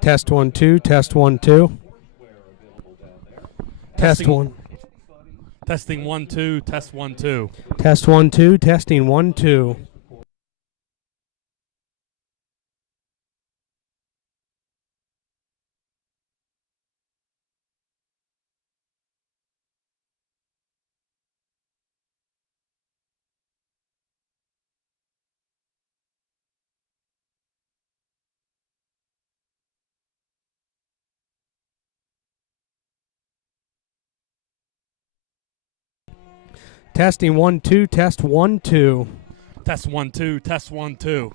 Test 1 2. Test 1 2. Test Testing. 1. Testing 1 2. Test 1 2. Test 1 2. Testing 1 2. Testing 1 2. Test 1 2. Test 1 2. Test 1 2.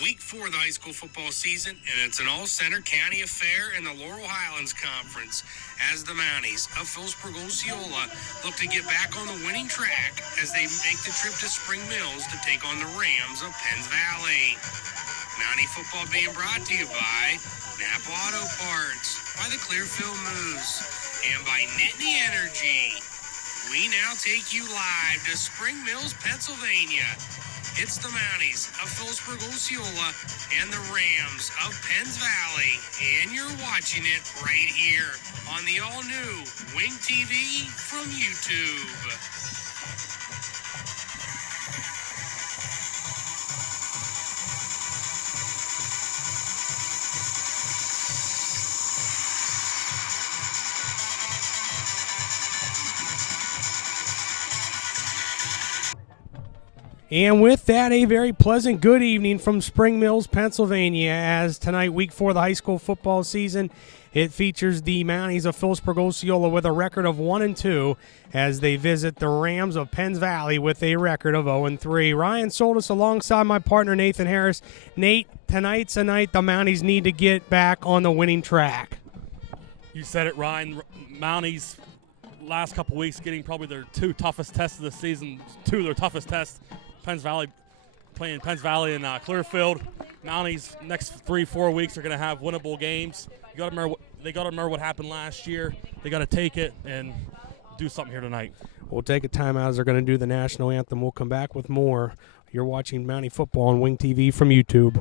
Week 4 of the high school football season, and it's an all-Center County affair in the Laurel Highlands Conference as the Mounties of PHILIPSBURG-OSCEOLA look to get back on the winning track as they make the trip to Spring Mills to take on the Rams of Penns Valley. Mountie football being brought to you by Napa Auto Parts, by the Clearfield Moose, and by Nittany Energy. We now take you live to Spring Mills, Pennsylvania. It's the Mounties of PHILIPSBURG-OSCEOLA and the Rams of Penns Valley, and you're watching it right here on the all-new Wing TV from YouTube. And with that, a very pleasant good evening from Spring Mills, Pennsylvania, as tonight, week 4 of the high school football season, it features the Mounties of PHILIPSBURG-OSCEOLA with a record of 1-2 as they visit the Rams of Penns Valley with a record of 0-3. Ryan Soldis alongside my partner Nathan Harris. Nate, tonight's a night the Mounties need to get back on the winning track. You said it, Ryan. Mounties last couple weeks getting probably their 2 toughest tests of the season, 2 of their toughest tests. Penns Valley playing Penns Valley and Clearfield. Mounties next 3-4 weeks are going to have winnable games. They got to remember what happened last year. They got to take it and do something here tonight. We'll take a timeout as they're going to do the national anthem. We'll come back with more. You're watching Mountie football on Wing TV from YouTube.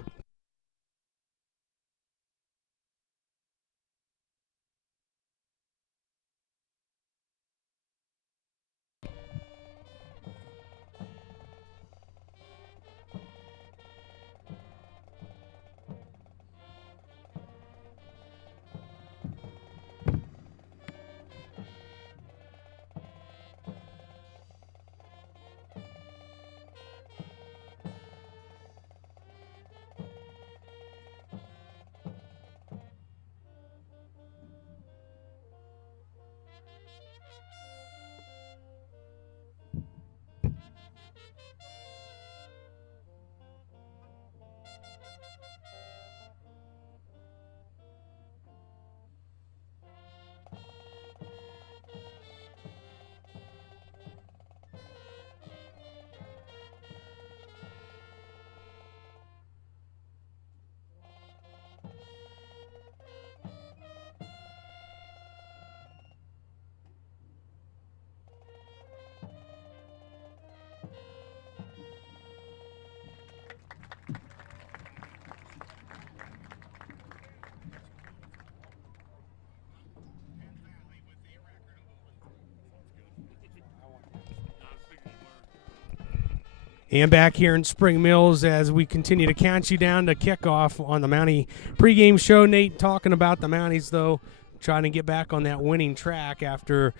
And back here in Spring Mills as we continue to count you down to kickoff on the Mountie pregame show. Nate talking about the Mounties, though, trying to get back on that winning track after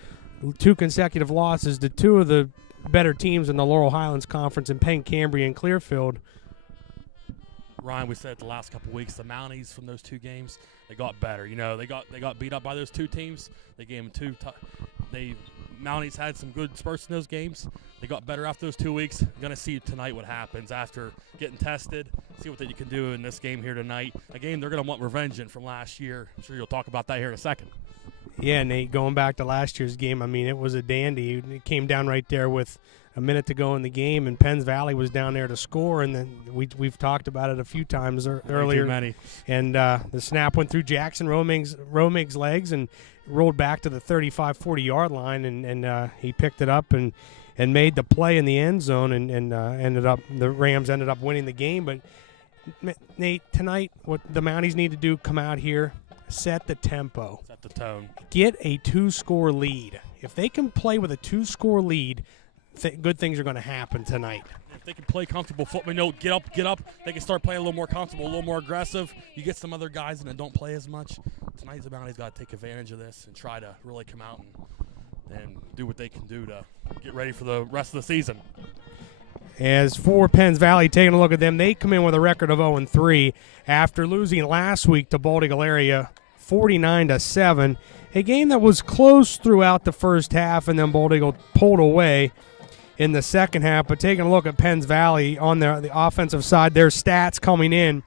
2 consecutive losses to 2 of the better teams in the Laurel Highlands Conference in Penn, Cambria, and Clearfield. Ryan, we said it the last couple weeks, the Mounties from those 2 games, they got better. You know, they got beat up by those 2 teams. They gave them 2 Mounties had some good spurts in those games. They got better after those 2 weeks. You're going to see tonight what happens after getting tested, see what they can do in this game here tonight. A game they're going to want revenge in from last year. I'm sure you'll talk about that here in a second. Yeah, Nate, going back to last year's game, I mean, it was a dandy. It came down right there with a minute to go in the game, and Penns Valley was down there to score, and then we've talked about it a few times earlier. Too many. And the snap went through Jackson Romig's legs and rolled back to the 35, 40-yard line, and he picked it up and made the play in the end zone, and the Rams ended up winning the game. But, Nate, tonight what the Mounties need to do, come out here, set the tempo. Set the tone. Get a 2-score lead. If they can play with a 2-score lead, good things are going to happen tonight. If they can play comfortable football, get up, they can start playing a little more comfortable, a little more aggressive. You get some other guys that don't play as much. Tonight, the Mounties got to take advantage of this and try to really come out and do what they can do to get ready for the rest of the season. As for Penns Valley, taking a look at them, they come in with a record of 0-3 after losing last week to Boulder area 49-7. A game that was close throughout the first half, and then Boulder pulled away. in the second half. But taking a look at Penns Valley on the offensive side, their stats coming in.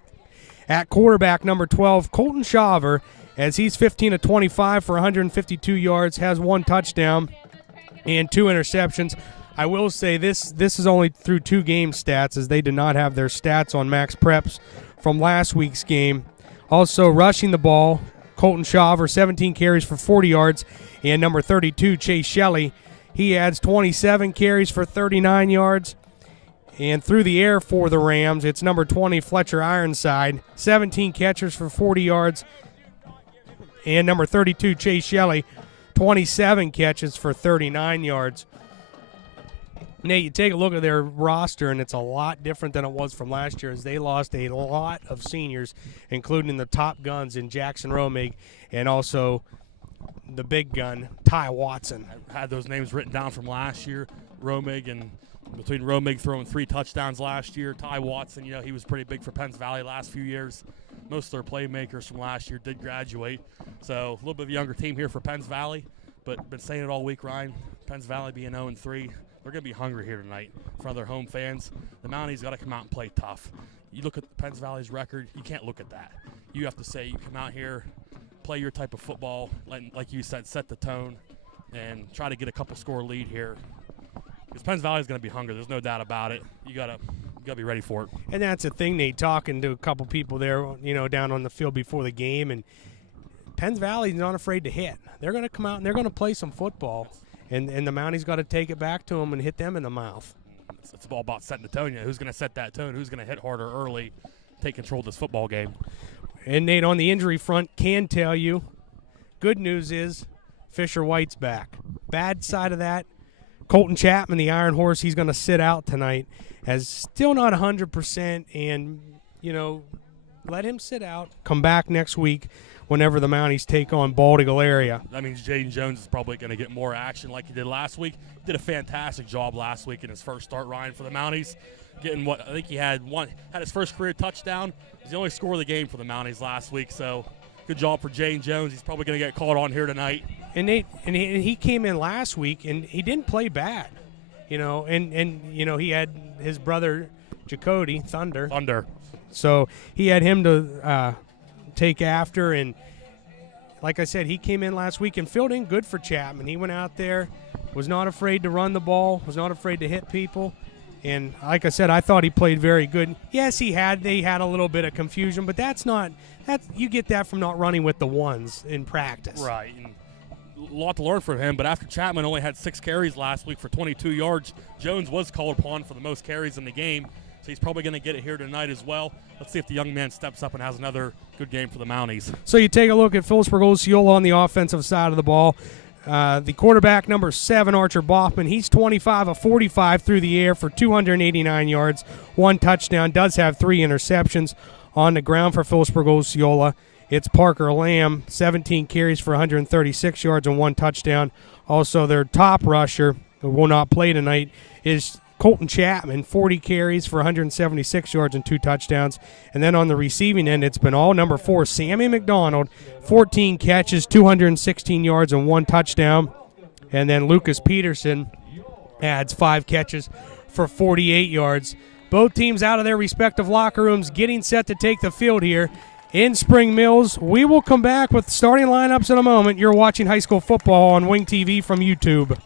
At quarterback, number 12, Colton Shaver, as he's 15 of 25 for 152 yards, has 1 touchdown and 2 interceptions. I will say this is only through 2 game stats, as they did not have their stats on Max Preps from last week's game. Also rushing the ball, Colton Shaver, 17 carries for 40 yards, and number 32, Chase Shelley, he adds 27 carries for 39 yards. And through the air for the Rams, it's number 20, Fletcher Ironside, 17 catches for 40 yards. And number 32, Chase Shelley, 27 catches for 39 yards. Nate, you take a look at their roster, and it's a lot different than it was from last year, as they lost a lot of seniors, including the top guns in Jackson Romig and also the big gun, Ty Watson. I had those names written down from last year. Romig, and between Romig throwing 3 touchdowns last year, Ty Watson, he was pretty big for Penns Valley last few years. Most of their playmakers from last year did graduate. So a little bit of a younger team here for Penns Valley, but been saying it all week, Ryan. Penns Valley being 0-3, they're going to be hungry here tonight in front of their home fans. The Mounties got to come out and play tough. You look at Penns Valley's record, you can't look at that. You have to say you come out here, play your type of football, like you said, set the tone, and try to get a couple score lead here. Because Penns Valley is going to be hungry. There's no doubt about it. You gotta be ready for it. And that's the thing, Nate, talking to a couple people there, down on the field before the game, and Penns Valley's not afraid to hit. They're going to come out and they're going to play some football, and the Mounties got to take it back to them and hit them in the mouth. It's all about setting the tone. Who's going to set that tone? Who's going to hit harder early, take control of this football game? And, Nate, on the injury front, can tell you, good news is Fisher White's back. Bad side of that, Colton Chapman, the Iron Horse, he's going to sit out tonight, as still not 100%, and, let him sit out, come back next week whenever the Mounties take on Bald Eagle area. That means Jaden Jones is probably going to get more action like he did last week. He did a fantastic job last week in his first start, Ryan, for the Mounties. Getting I think he had his first career touchdown. It was the only score of the game for the Mounties last week, so good job for Jaden Jones. He's probably going to get called on here tonight. And Nate, he came in last week, and he didn't play bad, and he had his brother Jacody Thunder. So he had him to take after, and like I said, he came in last week and filled in good for Chapman. He went out there, was not afraid to run the ball, was not afraid to hit people, and like I said, I thought he played very good. Yes, they had a little bit of confusion, but you get that from not running with the ones in practice. Right. And a lot to learn from him, but after Chapman only had 6 carries last week for 22 yards, Jones was called upon for the most carries in the game, so he's probably going to get it here tonight as well. Let's see if the young man steps up and has another good game for the Mounties. So you take a look at Philipsburg-Osceola on the offensive side of the ball. The quarterback, number 7, Archer Boffman, he's 25 of 45 through the air for 289 yards, 1 touchdown, does have 3 interceptions. On the ground for Philipsburg-Osceola, it's Parker Lamb, 17 carries for 136 yards and 1 touchdown. Also, their top rusher, who will not play tonight, is Colton Chapman, 40 carries for 176 yards and 2 touchdowns. And then on the receiving end, it's been all number 4, Sammy McDonald, 14 catches, 216 yards and 1 touchdown. And then Lucas Peterson adds 5 catches for 48 yards. Both teams out of their respective locker rooms getting set to take the field here in Spring Mills. We will come back with starting lineups in a moment. You're watching high school football on Wing TV from YouTube.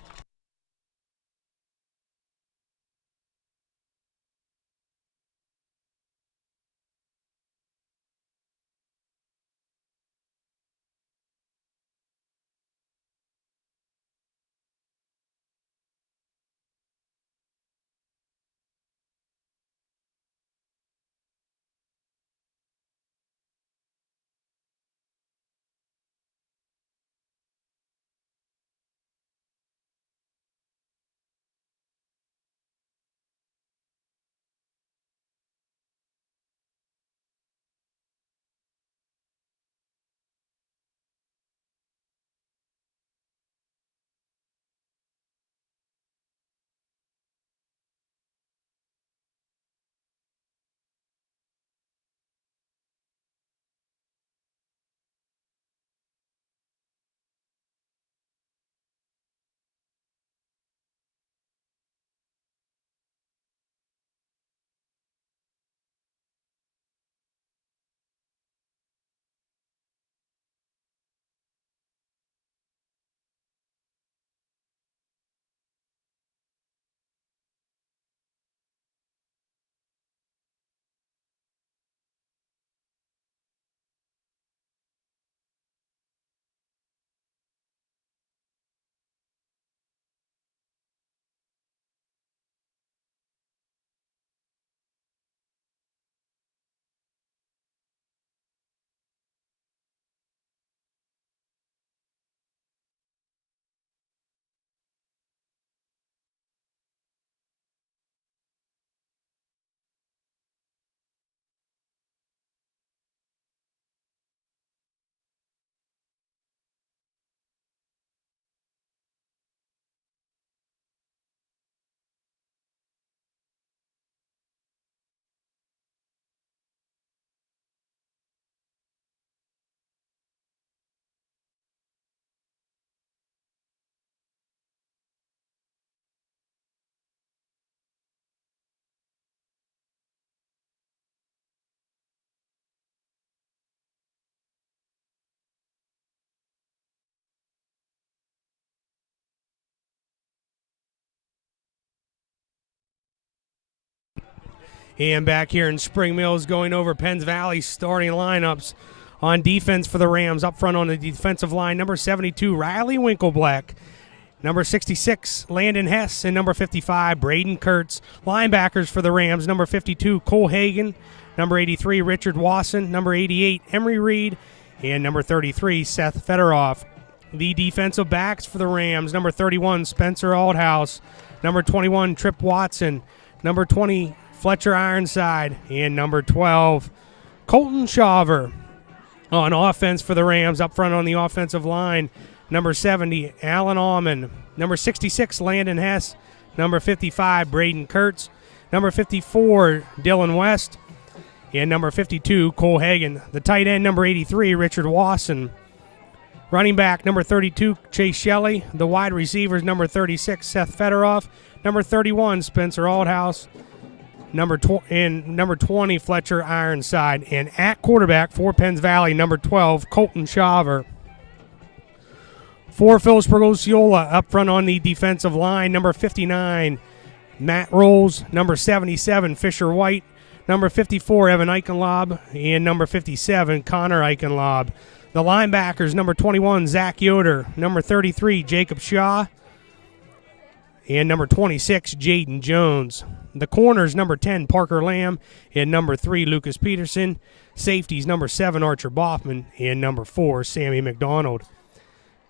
And back here in Spring Mills, going over Penns Valley starting lineups. On defense for the Rams, up front on the defensive line, number 72, Riley Winkleblack. Number 66, Landon Hess, and number 55, Braden Kurtz. Linebackers for the Rams, number 52, Cole Hagan. Number 83, Richard Wasson. Number 88, Emery Reed. And number 33, Seth Federoff. The defensive backs for the Rams, number 31, Spencer Aldhouse. Number 21, Trip Watson. Number 20, Fletcher Ironside. And number 12, Colton Shaver. On offense for the Rams, up front on the offensive line, number 70, Alan Allman. Number 66, Landon Hess. Number 55, Braden Kurtz. Number 54, Dylan West. And number 52, Cole Hagan. The tight end, number 83, Richard Wasson. Running back, number 32, Chase Shelley. The wide receivers, number 36, Seth Federoff. Number 31, Spencer Aldhouse. Number 20, Fletcher Ironside. And at quarterback for Penns Valley, number 12, Colton Shaver. For Phillipsburg-Osceola, up front on the defensive line, number 59, Matt Rolls. Number 77, Fisher White. Number 54, Evan Eichenlob. And number 57, Connor Eichenlob. The linebackers, number 21, Zach Yoder. Number 33, Jacob Shaw. And number 26, Jaden Jones. The corners, number 10, Parker Lamb, and number 3, Lucas Peterson. Safeties, number 7, Archer Boffman, and number 4, Sammy McDonald.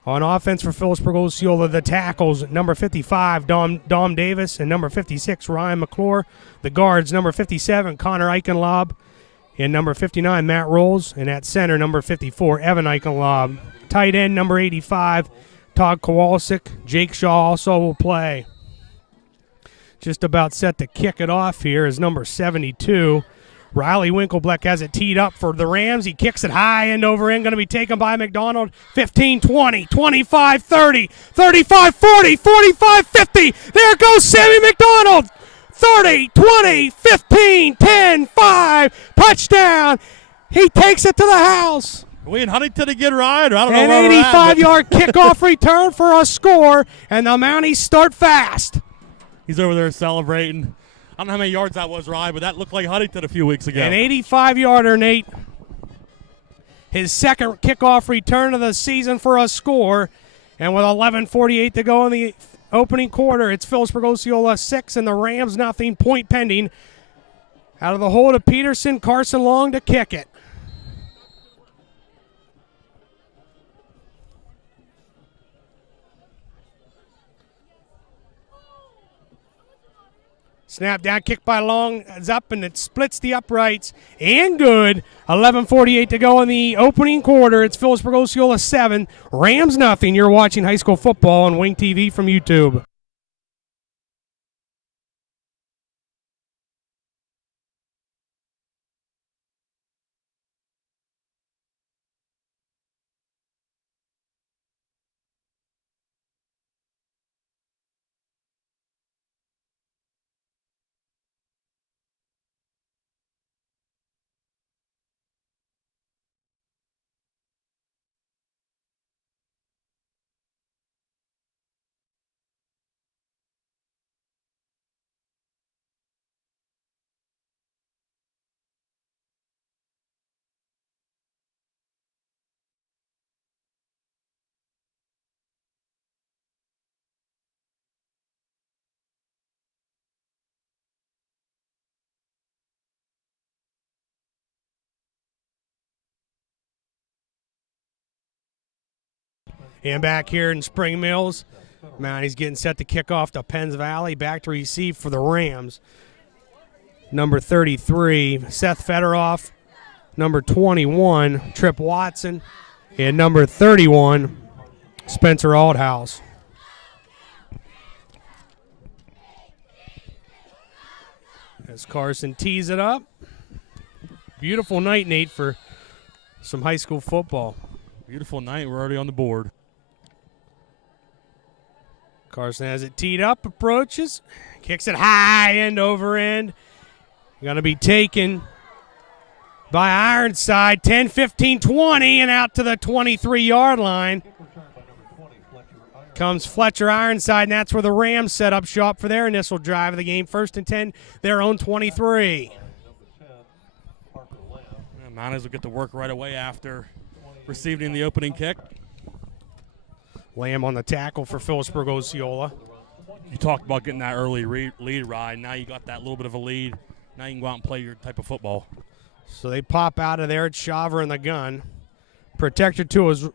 On offense for Phillipsburg-Osceola, the tackles, number 55, Dom Davis, and number 56, Ryan McClure. The guards, number 57, Connor Eichenlob, and number 59, Matt Rolls. And at center, number 54, Evan Eichenlob. Tight end, number 85, Todd Kowalczyk. Jake Shaw also will play. Just about set to kick it off here is number 72. Riley Winkleblack has it teed up for the Rams. He kicks it high end over end. Going to be taken by McDonald. 15, 20, 25, 30, 35, 40, 45, 50. There goes Sammy McDonald. 30, 20, 15, 10, 5. Touchdown. He takes it to the house. Are we in Huntington again, Ryan? I don't know An where we're at, 85-yard kickoff return for a score, and the Mounties start fast. He's over there celebrating. I don't know how many yards that was, Ryan, but that looked like Huntington a few weeks ago. An 85-yarder, Nate. His second kickoff return of the season for a score. And with 11:48 to go in the opening quarter, it's Phillipsburg-Osceola 6 and the Rams nothing. Point pending. Out of the hold of Peterson, Carson Long to kick it. Snap down, kick by Long, is up, and it splits the uprights. And good. 11:48 to go in the opening quarter. It's Phillipsburg-Osceola 7, Rams nothing. You're watching high school football on Wing TV from YouTube. And back here in Spring Mills, Mountie's getting set to kick off to Penns Valley. Back to receive for the Rams. Number 33, Seth Federoff. Number 21, Trip Watson. And number 31, Spencer Aldhouse. As Carson tees it up. Beautiful night, Nate, for some high school football. Beautiful night. We're already on the board. Carson has it teed up, approaches, kicks it high end over end. Going to be taken by Ironside, 10, 15, 20, and out to the 23-yard line. comes Fletcher Ironside, and that's where the Rams set up shop for their initial drive of the game. 1st and 10, their own 23. Mounties will get to work right away after receiving the opening kick. Lamb on the tackle for Phillipsburg-Osceola. You talked about getting that early lead ride. Now you got that little bit of a lead. Now you can go out and play your type of football. So they pop out of there. It's Shaver in the gun. Protector to his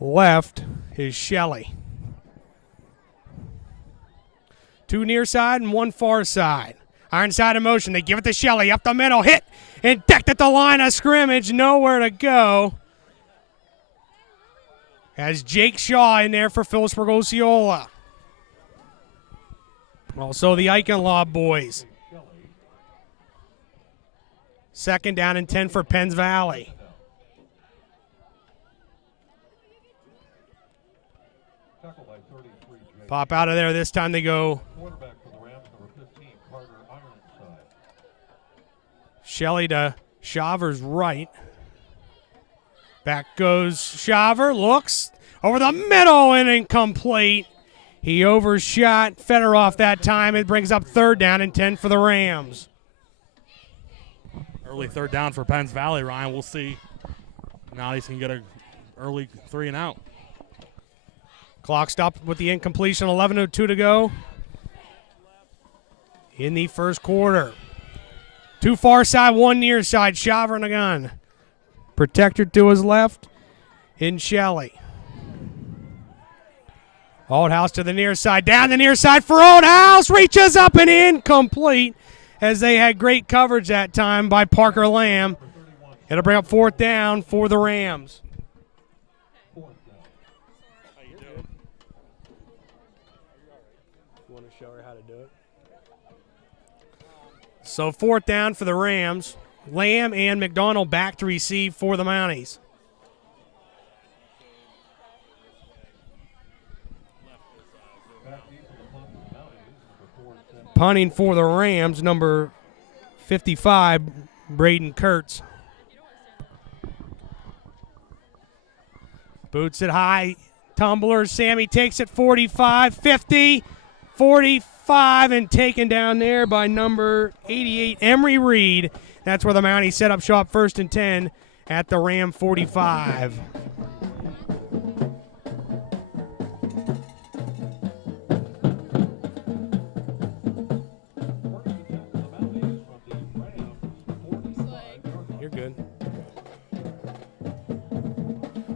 left is Shelley. 2 near side and 1 far side. Ironside in motion. They give it to Shelley. Up the middle. Hit and decked at the line of scrimmage. Nowhere to go. As Jake Shaw in there for Phillipsburg-Osceola. Also the Eichenlaw boys. 2nd down and 10 for Penns Valley. Pop out of there. This time they go Shelley to Shaver's right. Back goes Shaver. Looks over the middle and incomplete. He overshot Federoff that time. It brings up 3rd down and 10 for the Rams. Early 3rd down for Penns Valley, Ryan. We'll see. Mounties can get an early 3 and out. Clock stopped with the incompletion. 11:02 to go in the first quarter. 2 far side, 1 near side. Shaver in the gun. Protector to his left in Shelley. Oldhouse to the near side. Down the near side for Oldhouse. Reaches up and incomplete as they had great coverage that time by Parker Lamb. It'll bring up 4th down for the Rams. So 4th down for the Rams. Lamb and McDonald back to receive for the Mounties. Punting for the Rams, number 55, Braden Kurtz. Boots it high. Tumbler. Sammy takes it 45, 50, 45, and taken down there by number 88, Emery Reed. That's where the Mounties set up shop 1st and 10 at the Ram 45. You're good.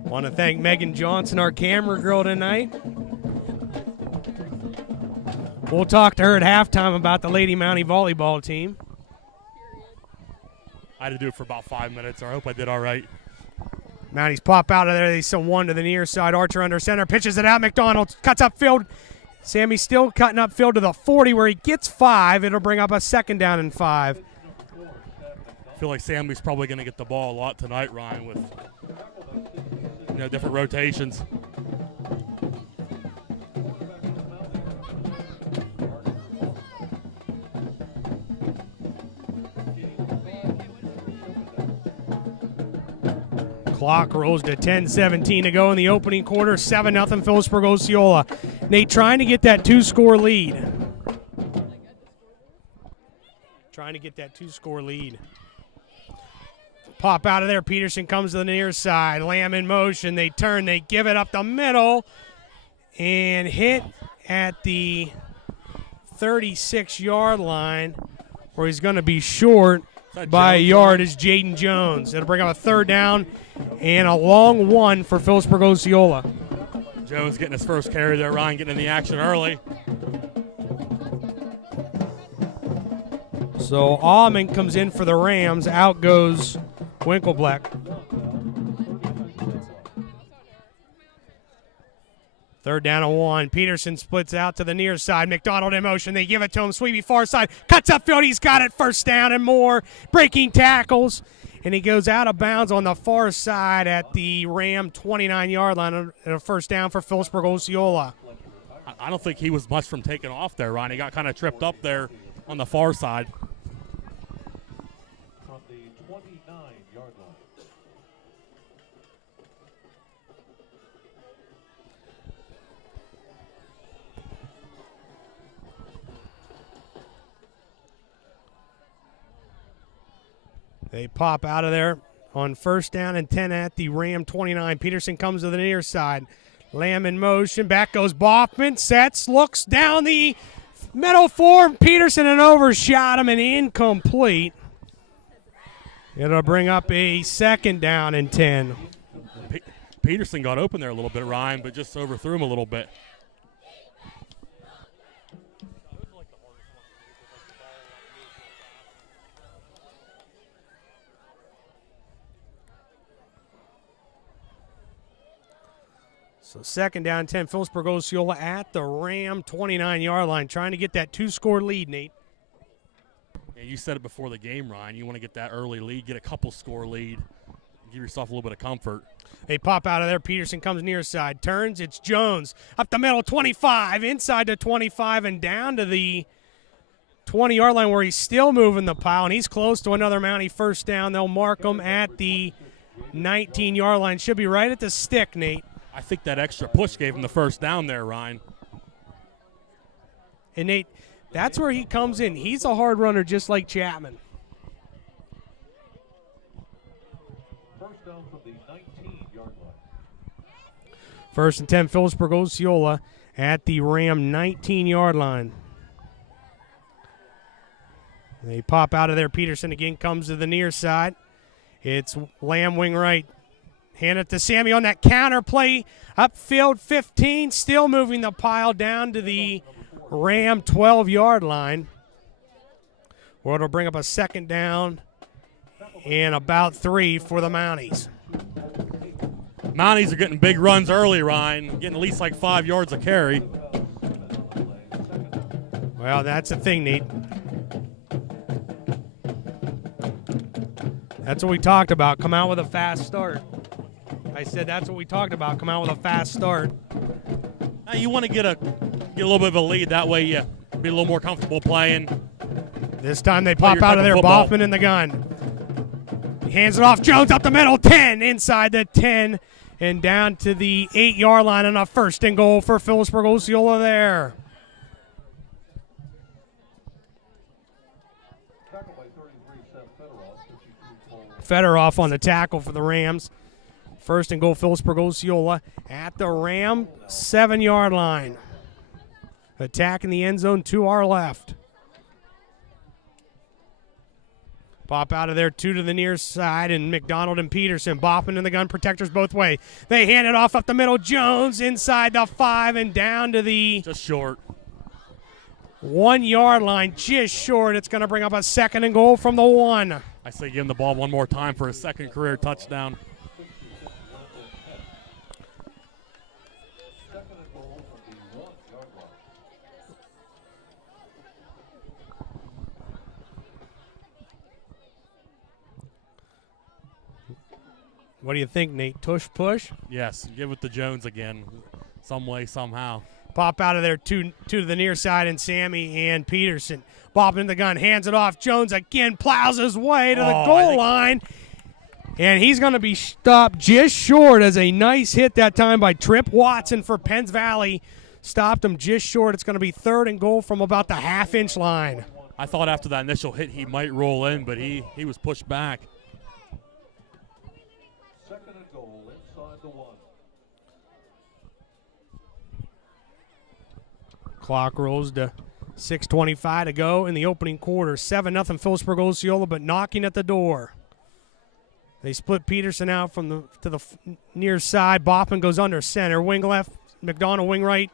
Want to thank Megan Johnson, our camera girl tonight. We'll talk to her at halftime about the Lady Mountie volleyball team. I had to do it for about 5 minutes. I hope I did all right. Mounties pop out of there. They send 1 to the near side. Archer under center. Pitches it out. McDonald cuts upfield. Sammy's still cutting upfield to the 40 where he gets 5. It'll bring up a 2nd down and 5. I feel like Sammy's probably going to get the ball a lot tonight, Ryan, with different rotations. Clock rolls to 10:17 to go in the opening quarter. 7-0 Phillipsburg-Osceola. Nate trying to get that 2-score lead. Trying to get that 2-score lead. Pop out of there. Peterson comes to the near side. Lamb in motion. They turn. They give it up the middle. And hit at the 36-yard line where he's going to be short by a yard is Jaden Jones. It'll bring up a 3rd down and a long 1 for Phillipsburg-Osceola. Jones getting his first carry there. Ryan getting in the action early. So Almond comes in for the Rams. Out goes Winkleblack. 3rd down and 1. Peterson splits out to the near side. McDonald in motion. They give it to him. Sweepy far side. Cuts upfield. He's got it. 1st down and more. Breaking tackles. And he goes out of bounds on the far side at the Ram 29-yard line. And a 1st down for Phillipsburg-Osceola. I don't think he was much from taking off there, Ryan. He got kind of tripped up there on the far side. From the 29-yard line. They pop out of there on first down and 10 at the Ram 29. Peterson comes to the near side. Lamb in motion. Back goes Boffman. Sets. Looks down the middle for Peterson and overshot him and incomplete. It'll bring up a second down and 10. Peterson got open there a little bit, Ryan, but just overthrew him a little bit. So second down 10, Phillipsburg-Osceola at the Ram 29-yard line, trying to get that two-score lead, Nate. Yeah, you said it before the game, Ryan. You want to get that early lead, get a couple-score lead, give yourself a little bit of comfort. They pop out of there. Peterson comes near side, turns. It's Jones up the middle, 25, inside to 25, and down to the 20-yard line where he's still moving the pile, and he's close to another Mountie first down. They'll mark him at the 19-yard line. Should be right at the stick, Nate. I think that extra push gave him the first down there, Ryan. And, Nate, that's where he comes in. He's a hard runner just like Chapman. First down from the 19-yard line. First and 10, Phillipsburg-Osceola at the Ram 19-yard line. They pop out of there. Peterson again comes to the near side. It's Lamb wing right. Hand it to Sammy on that counter play. Upfield 15, still moving the pile down to the Ram 12-yard line, where it'll bring up a second down and about 3 for the Mounties. Mounties are getting big runs early, Ryan, getting at least like 5 yards a carry. Well, that's the thing, Nate. That's what we talked about. Come out with a fast start. I said that's what we talked about. Come out with a fast start. Now you want to get a little bit of a lead. That way you be a little more comfortable playing. This time they pop out of there. Boffman in the gun. He hands it off. Jones up the middle. 10 inside the 10 and down to the 8-yard line on a first and goal for Phillipsburg-Osceola there. Tackle by 33, Seth Fedorov. Fedorov on the tackle for the Rams. First and goal, Phillipsburg-Osceola at the Ram 7-yard line. Attacking the end zone to our left. Pop out of there, 2 to the near side, and McDonald and Peterson. Boffman and the gun protectors both way. They hand it off up the middle. Jones inside the 5 and down to the just short 1-yard line, just short. It's going to bring up a second and goal from the 1. I say give him the ball one more time for a second career touchdown. What do you think, Nate? Tush push? Yes, give it to Jones again, some way, somehow. Pop out of there, two to the near side, and Sammy and Peterson. Bob in the gun, hands it off. Jones again plows his way to the goal line. And he's going to be stopped just short as a nice hit that time by Trip Watson for Penns Valley. Stopped him just short. It's going to be third and goal from about the half-inch line. I thought after that initial hit he might roll in, but he was pushed back. Second and goal inside the 1. Clock rolls to 6:25 to go in the opening quarter. 7-0 Phillipsburg-Osceola, but knocking at the door. They split Peterson out from to the near side. Boffman goes under center. Wing left, McDonald wing right.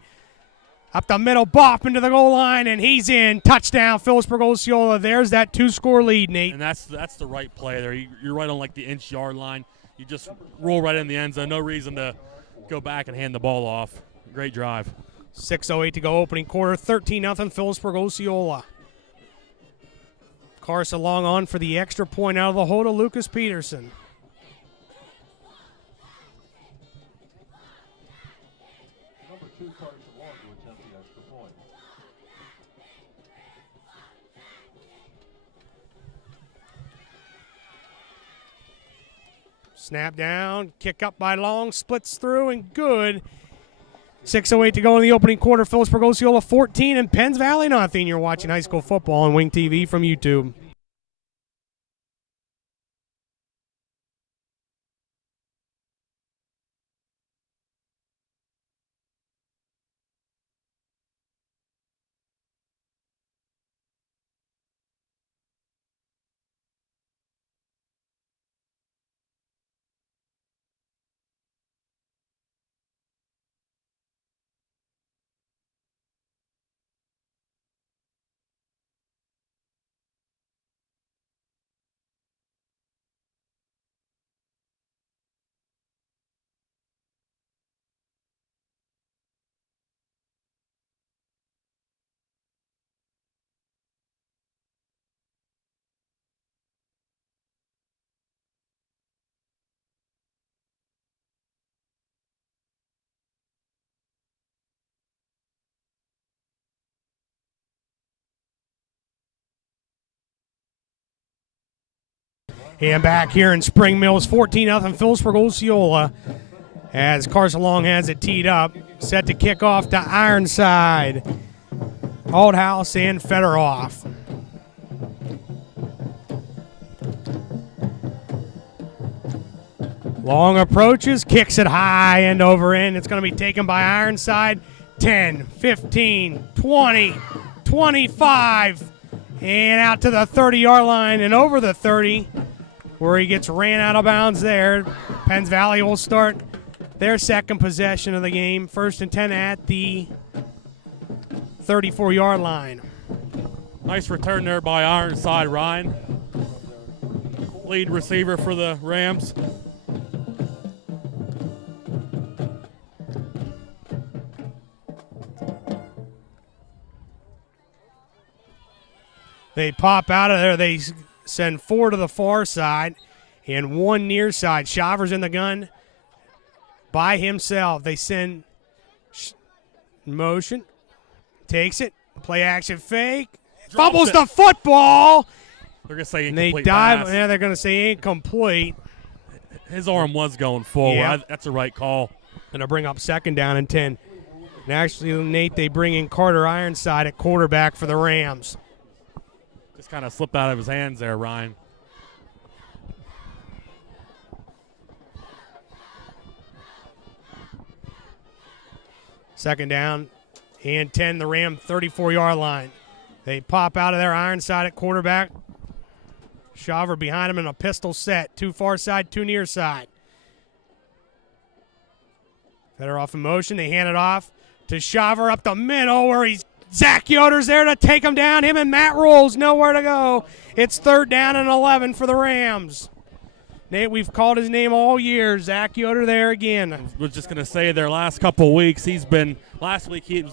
Up the middle, Boffman to the goal line, and he's in. Touchdown, Phillipsburg-Osceola. There's that 2-score lead, Nate. And that's the right play there. You're right on like the inch-yard line. You just roll right in the end zone. No reason to go back and hand the ball off. Great drive. 6:08 to go, opening quarter. 13-0 Phillipsburg-Osceola. Carson long on for the extra point out of the hole to Lucas Peterson. Number 2, Carson Long to attempt the extra point. Snap down, kick up by Long, splits through, and good. 6:08 to go in the opening quarter. Phillipsburg-Osceola 14 and Penns Valley nothing. You're watching high school football on Wing TV from YouTube. And back here in Spring Mills, 14-0 Philipsburg-Osceola as Carson Long has it teed up. Set to kick off to Ironside, Althouse, and Fedoroff. Long approaches, kicks it high and over in. It's going to be taken by Ironside. 10, 15, 20, 25, and out to the 30-yard line and over the 30 where he gets ran out of bounds there. Penns Valley will start their second possession of the game. 1st and 10 at the 34-yard line. Nice return there by Ironside, Ryan. Lead receiver for the Rams. They pop out of there. They send 4 to the far side and 1 near side. Shaver's in the gun by himself. They send motion. Takes it. Play action fake. Fumbles the football. They're going to say And they incomplete dive. pass. Yeah, they're going to say incomplete. His arm was going forward. Yep. That's a right call. And they'll bring up 2nd down and 10. And actually, Nate, they bring in Carter Ironside at quarterback for the Rams. Just kind of slipped out of his hands there, Ryan. Second down and 10, the Ram 34-yard line. They pop out of there, Ironside at quarterback. Shaver behind him in a pistol set. 2 far side, 2 near side. Fedoroff in motion. They hand it off to Shaver up the middle where he's Zach Yoder's there to take him down. Him and Matt Rolls, nowhere to go. It's 3rd down and 11 for the Rams. Nate, we've called his name all year. Zach Yoder there again. I was just going to say their last couple of weeks, last week he was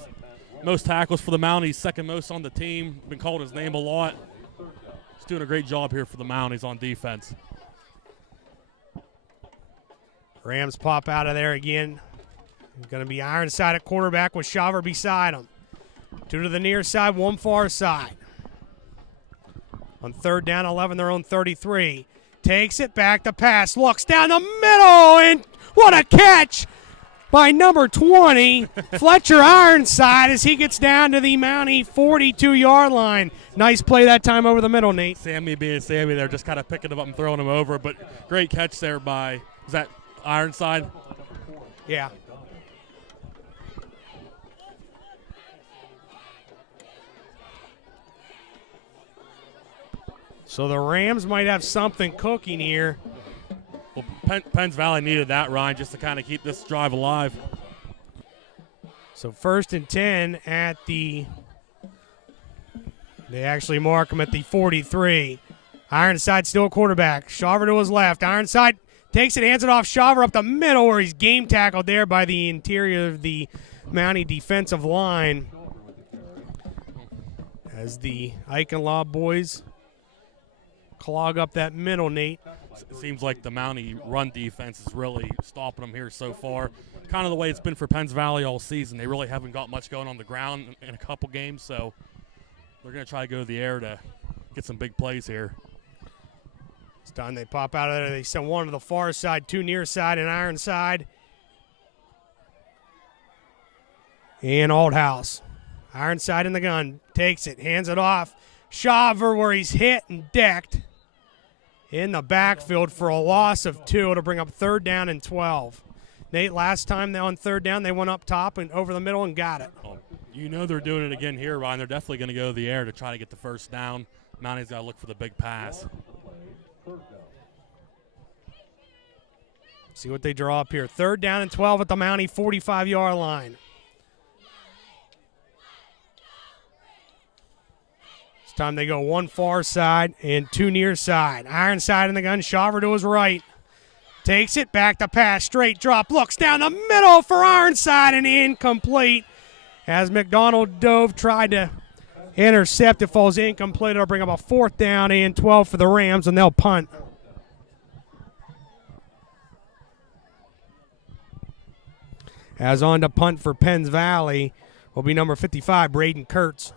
most tackles for the Mounties, 2nd most on the team. Been called his name a lot. He's doing a great job here for the Mounties on defense. Rams pop out of there again. Going to be Ironside at quarterback with Shaver beside him. 2 to the near side, 1 far side. On 3rd down, 11, their own 33. Takes it back to pass, looks down the middle, and what a catch by number 20, Fletcher Ironside, as he gets down to the Mountie 42-yard line. Nice play that time over the middle, Nate. Sammy being Sammy there, just kind of picking him up and throwing him over, but great catch there by, is that Ironside? Yeah. So the Rams might have something cooking here. Well, Penns Valley needed that, Ryan, just to kind of keep this drive alive. So 1st and 10 at the – they actually mark him at the 43. Ironside still quarterback. Shaver to his left. Ironside takes it, hands it off. Shaver up the middle where he's game tackled there by the interior of the Mountie defensive line. As the Eichenlaw boys clog up that middle, Nate. It seems like the Mountie run defense is really stopping them here so far. Kind of the way it's been for Penns Valley all season. They really haven't got much going on the ground in a couple games, so they're going to try to go to the air to get some big plays here. It's done. They pop out of there. They send 1 to the far side, 2 near side, and Ironside. And Althouse. Ironside in the gun. Takes it, hands it off. Shaver where he's hit and decked in the backfield for a loss of 2 to bring up 3rd down and 12. Nate, last time on 3rd down, they went up top and over the middle and got it. Oh, you know they're doing it again here, Ryan. They're definitely going to go to the air to try to get the 1st down. Mountie's got to look for the big pass. See what they draw up here. 3rd down and 12 at the Mountie 45-yard line. Time they go 1 far side and 2 near side. Ironside in the gun, Shaver to his right. Takes it back to pass, straight drop, looks down the middle for Ironside and incomplete. As McDonald Dove tried to intercept, it falls incomplete. It'll bring up a 4th down and 12 for the Rams, and they'll punt. As on to punt for Penns Valley will be number 55, Braden Kurtz.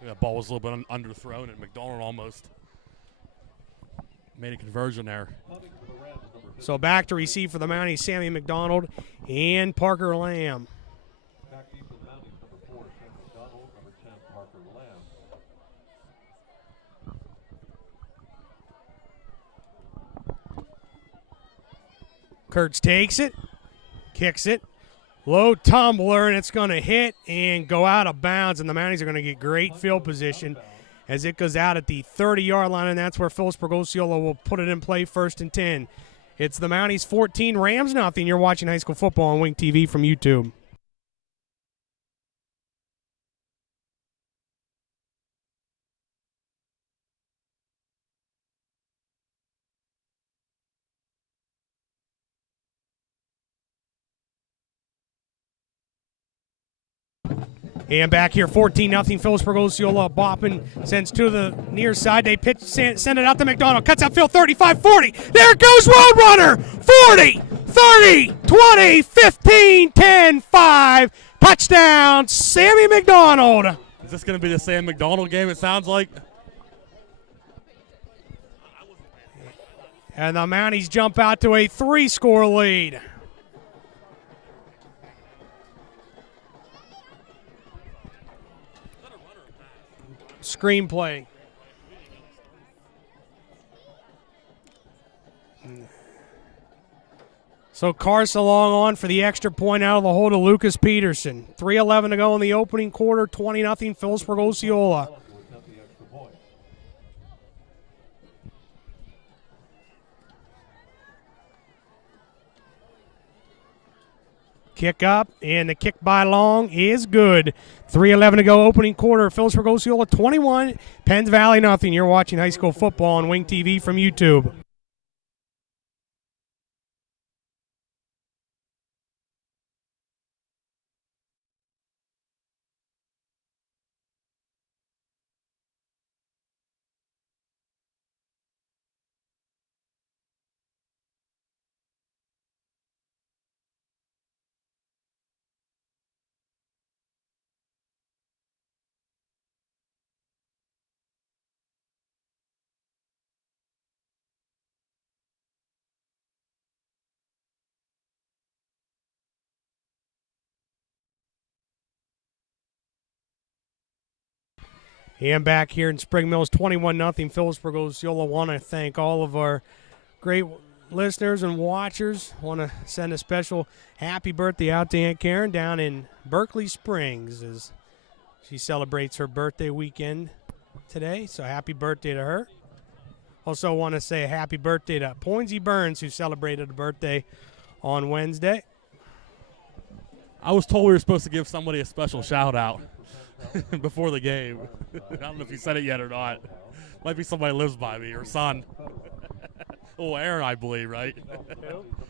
That ball was a little bit underthrown, and McDonald almost made a conversion there. So back to receive for the Mounties, Sammy McDonald and Parker Lamb. Back deep to the Mounties, number 4, Sam McDonald, number 10, Parker Lamb. Kurtz takes it, kicks it, low tumbler, and it's going to hit and go out of bounds, and the Mounties are going to get great field position as it goes out at the 30-yard line, and that's where Phillipsburg-Osceola will put it in play, 1st and 10. It's the Mounties 14, Rams nothing. You're watching high school football on Wink TV from YouTube. And back here, 14-0, Phillipsburg-Osceola. Boppin sends to the near side. They pitch, send it out to McDonald. Cuts outfield, 35-40. There goes Roadrunner. 40, 30, 20, 15, 10, 5. Touchdown, Sammy McDonald. Is this going to be the Sam McDonald game, it sounds like? And the Mounties jump out to a 3-score lead. Screenplay. So Carson Long on for the extra point out of the hole to Lucas Peterson. 3:11 to go in the opening quarter, 20-0 Phillipsburg-Osceola. Kick up, and the kick by Long is good. 3:11 to go, opening quarter. Phillipsburg-Osceola 21, Penns Valley nothing. You're watching high school football on Wing TV from YouTube. And back here in Spring Mills, 21-0 Phillipsburg-Osceola. Want to thank all of our great listeners and watchers. Want to send a special happy birthday out to Aunt Karen down in Berkeley Springs as she celebrates her birthday weekend today. So happy birthday to her. Also want to say a happy birthday to Poinsy Burns, who celebrated a birthday on Wednesday. I was told we were supposed to give somebody a special shout-out before the game. I don't know if you said it yet or not. Might be somebody who lives by me, or son. Oh, Aaron, I believe, right?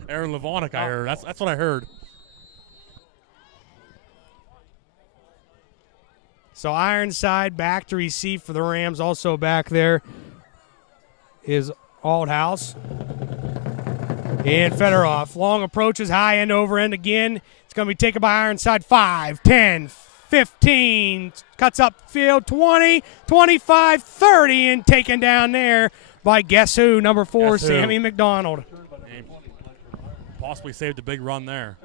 Aaron Levonic, I heard. That's what I heard. So Ironside back to receive for the Rams. Also back there is Aldhouse. And Federoff. Long approaches, high end, over end again. It's going to be taken by Ironside. 5, 10, 15, cuts up field, 20, 25, 30, and taken down there by guess who? Number 4, Sammy McDonald. And possibly saved a big run there.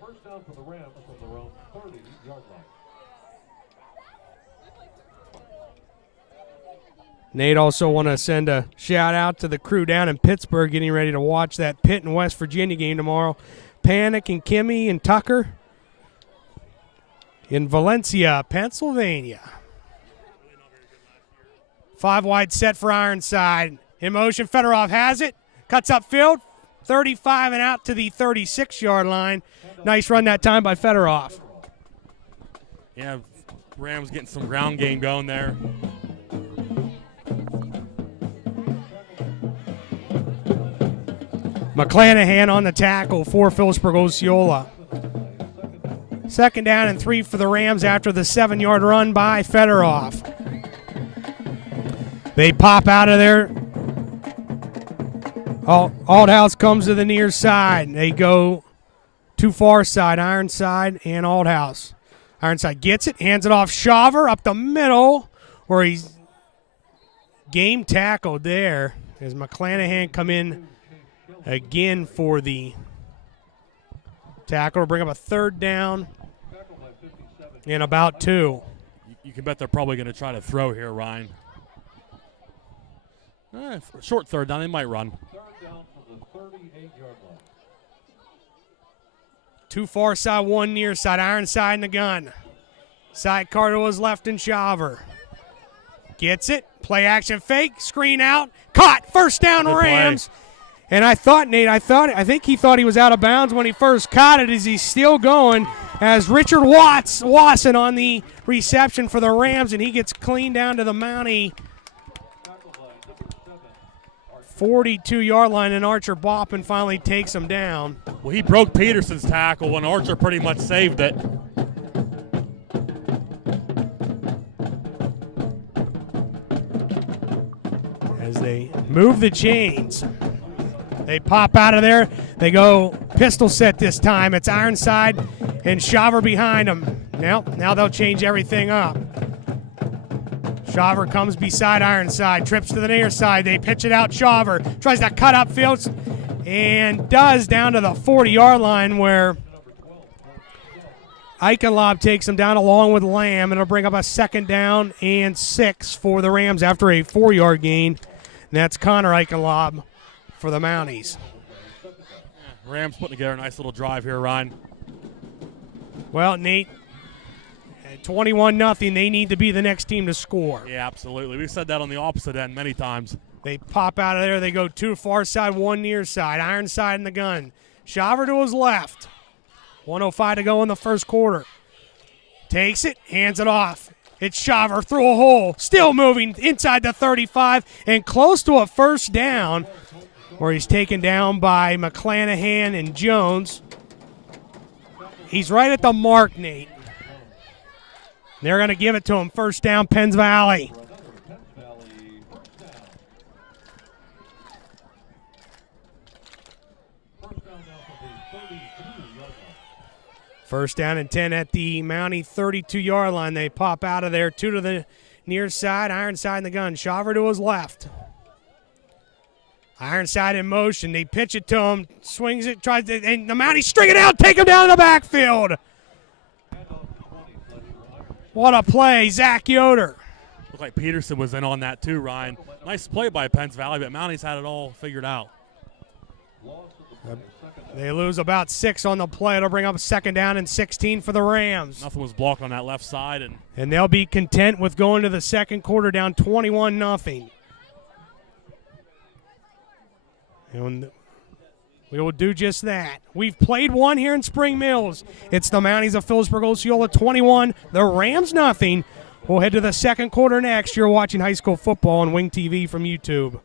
First down for the Rams from their own 30-yard line. Nate also want to send a shout out to the crew down in Pittsburgh getting ready to watch that Pitt and West Virginia game tomorrow. Panic and Kimmy and Tucker in Valencia, Pennsylvania. 5 wide set for Ironside. In motion, Federoff has it. Cuts upfield, 35 and out to the 36-yard line. Nice run that time by Federoff. Yeah, Rams getting some ground game going there. McClanahan on the tackle for Phillipsburg-Osceola. 2nd down and 3 for the Rams after the 7-yard run by Federoff. They pop out of there. Aldhouse comes to the near side. They go Too far side, Ironside and Aldhouse. Ironside gets it, hands it off Shaver up the middle, where he's game tackled there as McClanahan come in again for the tackle to bring up a third down and about 2. You can bet they're probably going to try to throw here, Ryan. Short third down, they might run. Third down from the 38-yard line. Two far side, one near side. Ironside in the gun. Side Carter was left and Shaver. Gets it. Play action fake. Screen out. Caught. First down Good Rams. And I thought, Nate, I think he thought he was out of bounds when he first caught it. As he's still going as Richard Wasson on the reception for the Rams, and he gets clean down to the Mountie 42-yard line, and Archer Boppin finally takes him down. Well, he broke Peterson's tackle when Archer pretty much saved it. As they move the chains, they pop out of there. They go pistol set this time. It's Ironside and Shaver behind them. Now they'll change everything up. Shaver comes beside Ironside, trips to the near side. They pitch it out. Shaver tries to cut up field and does down to the 40-yard line where Eichenlob takes him down along with Lamb, and it'll bring up a second down and 6 for the Rams after a 4-yard gain. And that's Connor Eichenlob for the Mounties. Rams putting together a nice little drive here, Ryan. Well, Nate, at 21-0, they need to be the next team to score. Yeah, absolutely. We've said that on the opposite end many times. They pop out of there. They go two far side, one near side. Ironside in the gun. Shaver to his left. 1:05 to go in the first quarter. Takes it, hands it off. It's Shaver through a hole. Still moving inside the 35 and close to a first down, where he's taken down by McClanahan and Jones. He's right at the mark, Nate. They're going to give it to him. First down, Penns Valley. First down and 10 at the Mountie 32-yard line. They pop out of there. 2 to the near side. Ironside in the gun. Shaver to his left. Ironside in motion. They pitch it to him. Swings it. Tries to, and the Mountie string it out. Take him down in the backfield. What a play. Zach Yoder. Looked like Peterson was in on that too, Ryan. Nice play by Penns Valley, but Mountie's had it all figured out. They lose about 6 on the play. It'll bring up a second down and 16 for the Rams. Nothing was blocked on that left side. And they'll be content with going to the second quarter down 21-0. And we will do just that. We've played one here in Spring Mills. It's the Mounties of Phillipsburg-Osceola 21, the Rams nothing. We'll head to the second quarter next. You're watching high school football on Wing TV from YouTube.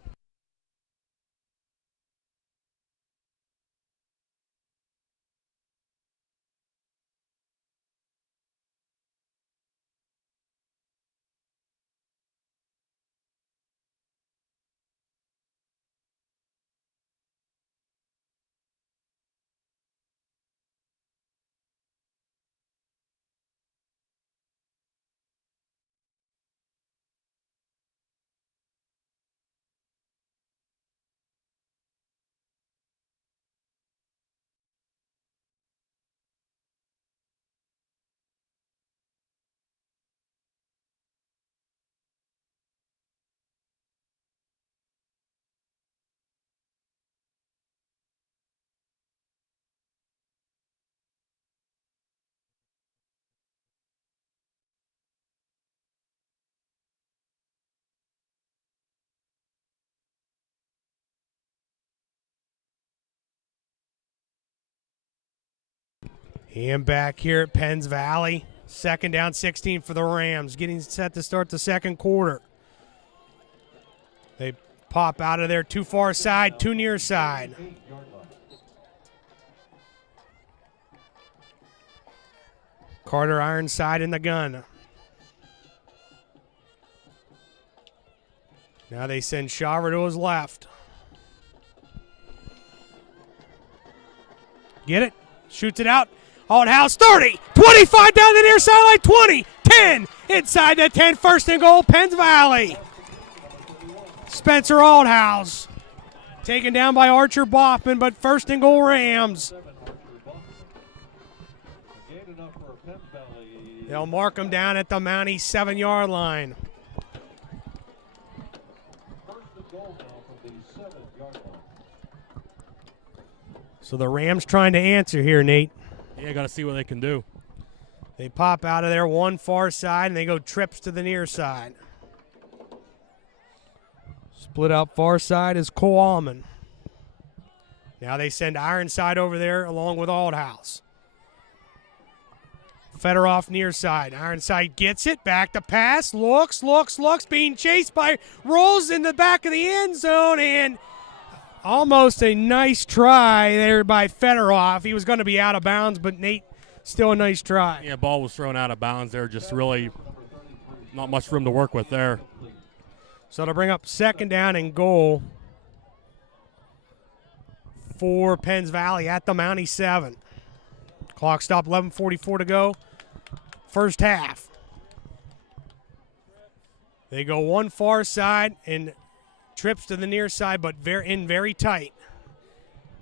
And back here at Penns Valley. Second down, 16 for the Rams. Getting set to start the second quarter. They pop out of there. 2 far side, 2 near side. Carter Ironside in the gun. Now they send Shaver to his left. Get it? Shoots it out. Althouse 30, 25 down the near sideline, 20, 10, inside the 10, first and goal, Penns Valley. Spencer Althouse taken down by Archer Boffman, but first and goal Rams. They'll mark him down at the Mountie 7-yard line. So the Rams trying to answer here, Nate. Yeah, got to see what they can do. They pop out of there one far side, and they go trips to the near side. Split out far side is Cole Allman. Now they send Ironside over there along with Althouse. Federoff near side. Ironside gets it. Back to pass. Looks. Being chased by Rolls in the back of the end zone. And almost a nice try there by Federoff. He was going to be out of bounds, but Nate, still a nice try. Yeah, ball was thrown out of bounds there. Just really not much room to work with there. So to bring up second down and goal for Penns Valley at the Mountie 7. Clock stop, 11:44 to go. First half. They go one far side and trips to the near side, but very tight.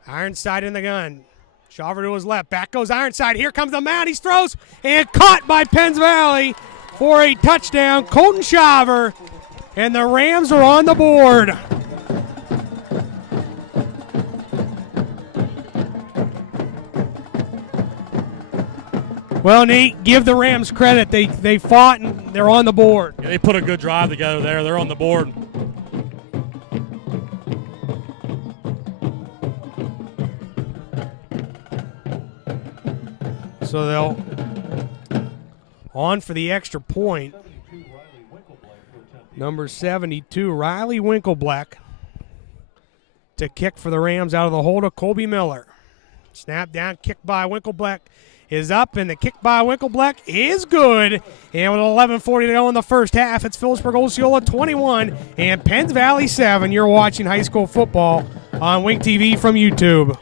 Ironside in the gun. Shaver to his left. Back goes Ironside. Here comes the Mounties. Throws and caught by Penns Valley for a touchdown. Colton Shaver. And the Rams are on the board. Well, Nate, give the Rams credit. They fought and they're on the board. Yeah, they put a good drive together there. They're on the board. So they'll on for the extra point. Number 72, Riley Winkleblack to kick for the Rams out of the hold of Colby Miller. Snap down, kick by Winkleblack is up, and the kick by Winkleblack is good. And with 11:40 to go in the first half, it's Philipsburg-Osceola 21 and Penns Valley 7. You're watching high school football on Wink TV from YouTube.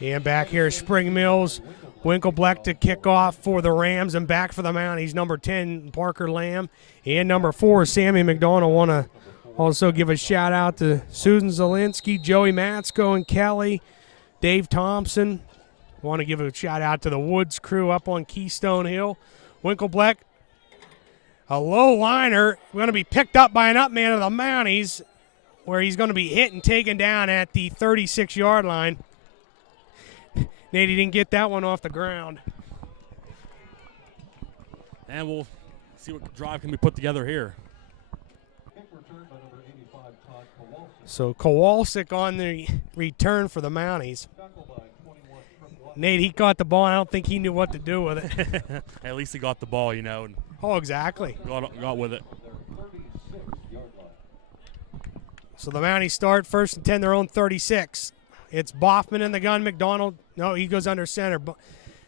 And back here, Spring Mills. Winkleblack to kick off for the Rams, and back for the Mounties, number 10, Parker Lamb, and number 4, Sammy McDonald. Want to also give a shout-out to Susan Zielinski, Joey Matsko, and Kelly, Dave Thompson. Want to give a shout-out to the Woods crew up on Keystone Hill. Winkleblack, a low liner, going to be picked up by an up man of the Mounties, where he's going to be hit and taken down at the 36-yard line. Nate, he didn't get that one off the ground. And we'll see what drive can be put together here. So Kowalczyk on the return for the Mounties. Nate, he caught the ball. I don't think he knew what to do with it. At least he got the ball, you know. And Oh, exactly. got with it. So the Mounties start first and 10, their own 36. It's Boffman in the gun. McDonald, no, he goes under center.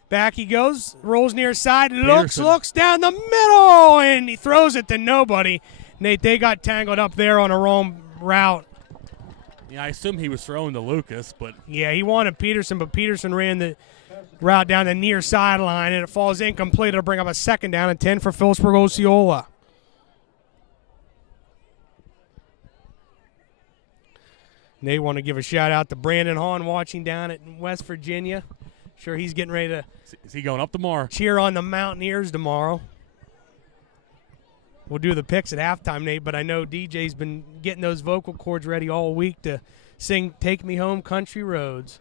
Back he goes, rolls near side, looks down the middle, and he throws it to nobody. Nate, they got tangled up there on a wrong route. Yeah, I assume he was throwing to Lucas, but Yeah, he wanted Peterson, but Peterson ran the route down the near sideline, and it falls incomplete. It'll bring up a second down and 10 for Philipsburg-Osceola. They want to give a shout-out to Brandon Hahn watching down at West Virginia. Sure, he's getting ready to is he going up tomorrow? cheer on the Mountaineers tomorrow. we'll do the picks at halftime, Nate, but I know DJ's been getting those vocal cords ready all week to sing Take Me Home Country Roads.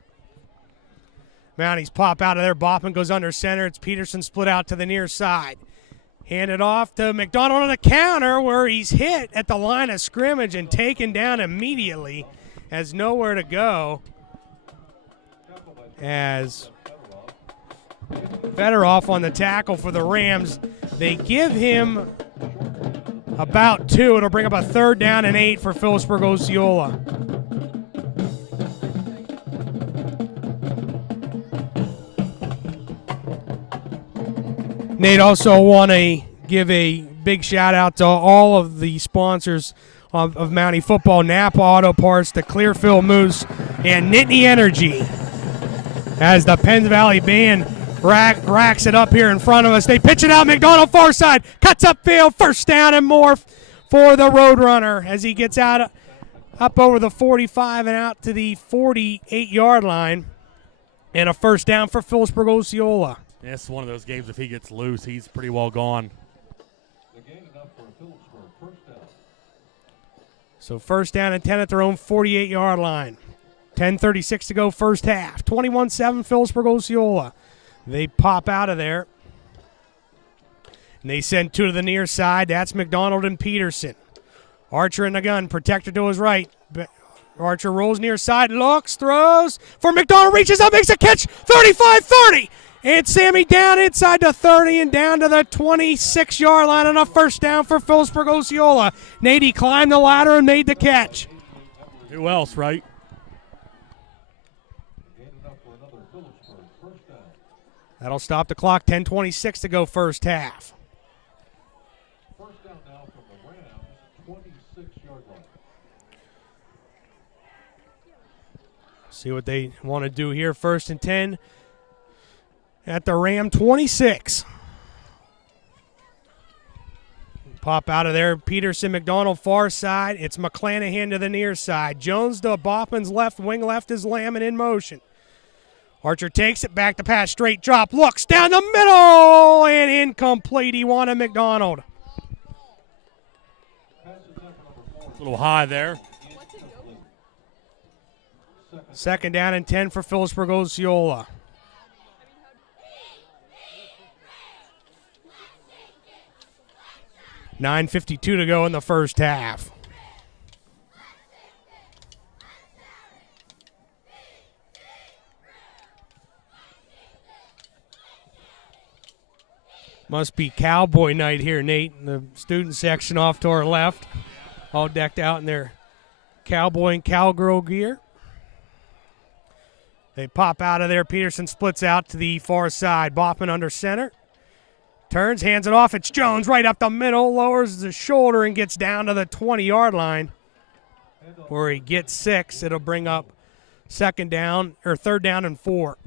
Mounties pop out of there. Boffman goes under center. It's Peterson split out to the near side. Hand it off to McDonald on the counter where he's hit at the line of scrimmage and taken down immediately. Has nowhere to go. As Fedorov on the tackle for the Rams. They give him about 2. It'll bring up a 3rd down and 8 for Phillipsburg-Osceola. Nate, also want to give a big shout out to all of the sponsors of Mountie football: Napa Auto Parts, the Clearfield Moose, and Nittany Energy. As the Penn Valley Band racks it up here in front of us, they pitch it out. McDonald far side, cuts upfield, 1st down and more for the Roadrunner as he gets out up over the 45 and out to the 48-yard line, and a 1st down for Phillipsburg-Osceola. Yeah, it's one of those games. If he gets loose, he's pretty well gone. The gain enough for Phillipsburg. 1st down. So 1st down and 10 at their own 48-yard line. 10:36 to go, first half. 21-7 Phillipsburg-Osceola. They pop out of there. And they send 2 to the near side. That's McDonald and Peterson. Archer in the gun, protector to his right. Archer rolls near side, looks, throws for McDonald, reaches up, makes a catch, 35-30. And Sammy down inside the 30 and down to the 26-yard line on a 1st down for Phillipsburg-Osceola. Nady climbed the ladder and made the catch. Who else, right? Gain enough for another Phillipsburg. 1st down. That'll stop the clock. 10:26 to go, first half. 1st down now from the Rams. 26-yard line. See what they want to do here. 1st and 10 at the Ram 26. Pop out of there. Peterson, McDonald far side. It's McClanahan to the near side. Jones to Boffman's left. Wing left is Lamb in motion. Archer takes it back to pass. Straight drop. Looks down the middle and incomplete. He wanted McDonald. A little high there. 2nd down and 10 for Phillipsburg-Osceola. $9:52 to go in the first half. Must be cowboy night here, Nate. The student section off to our left, all decked out in their cowboy and cowgirl gear. They pop out of there. Peterson splits out to the far side. Boffman under center. Turns, hands it off. It's Jones right up the middle, lowers the shoulder and gets down to the 20-yard line where he gets 6. It'll bring up 3rd down and 4.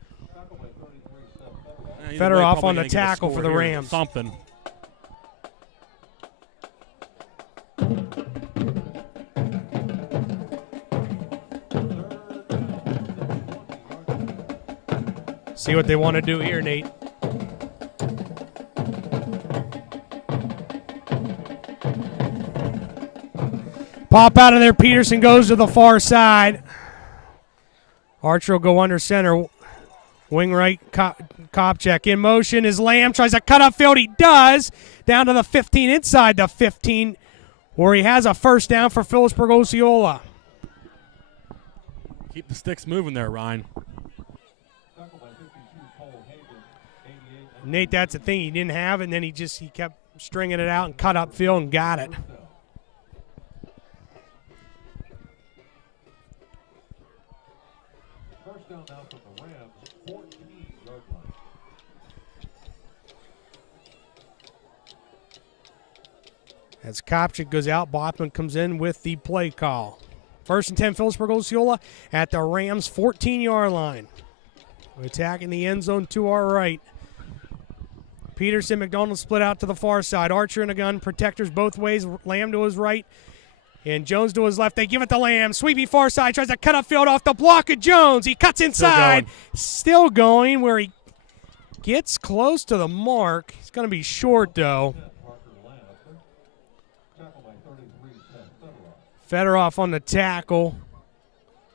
Fedorov on the tackle for the Rams. Something. See what they want to do here, Nate. Pop out of there. Peterson goes to the far side. Archer will go under center. Wing right, Kopchak in motion. Is Lamb tries to cut upfield. He does. Down to the 15, inside the 15, where he has a 1st down for Phillipsburg-Osceola. Keep the sticks moving there, Ryan. Nate, that's the thing. He didn't have it, and then he kept stringing it out and cut upfield and got it. First down now from the Rams, 14-yard line. As Kopchak goes out, Boffman comes in with the play call. 1st and 10, Phillipsburg-Osceola at the Rams' 14-yard line. We're attacking the end zone to our right. Peterson, McDonald split out to the far side. Archer in a gun, protectors both ways. Lamb to his right and Jones to his left. They give it to Lamb. Sweeping far side, tries to cut upfield off the block of Jones. He cuts inside. Still going where he gets close to the mark. He's going to be short, though. Fedorov on the tackle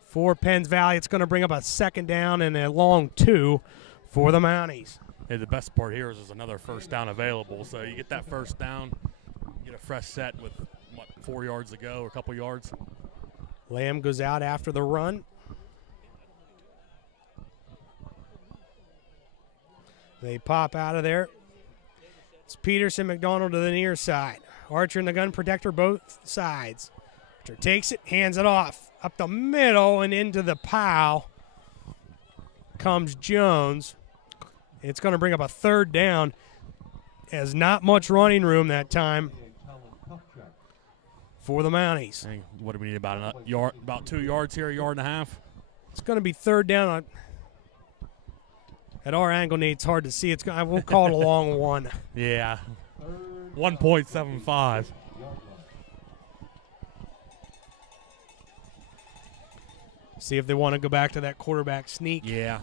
for Penns Valley. It's going to bring up a second down and a long 2 for the Mounties. Hey, the best part here is there's another first down available. So you get that first down, get a fresh set with, 4 yards to go or a couple yards. Lamb goes out after the run. They pop out of there. It's Peterson, McDonald to the near side. Archer and the gun protector both sides. Archer takes it, hands it off. Up the middle and into the pile comes Jones. It's going to bring up a third down. Has not much running room that time for the Mounties. Hey, what do we need, about a yard, about 2 yards here, a yard and a half? It's going to be third down. At our angle, Nate, it's hard to see. I will call it a long one. Yeah, 1.75. See if they want to go back to that quarterback sneak. Yeah.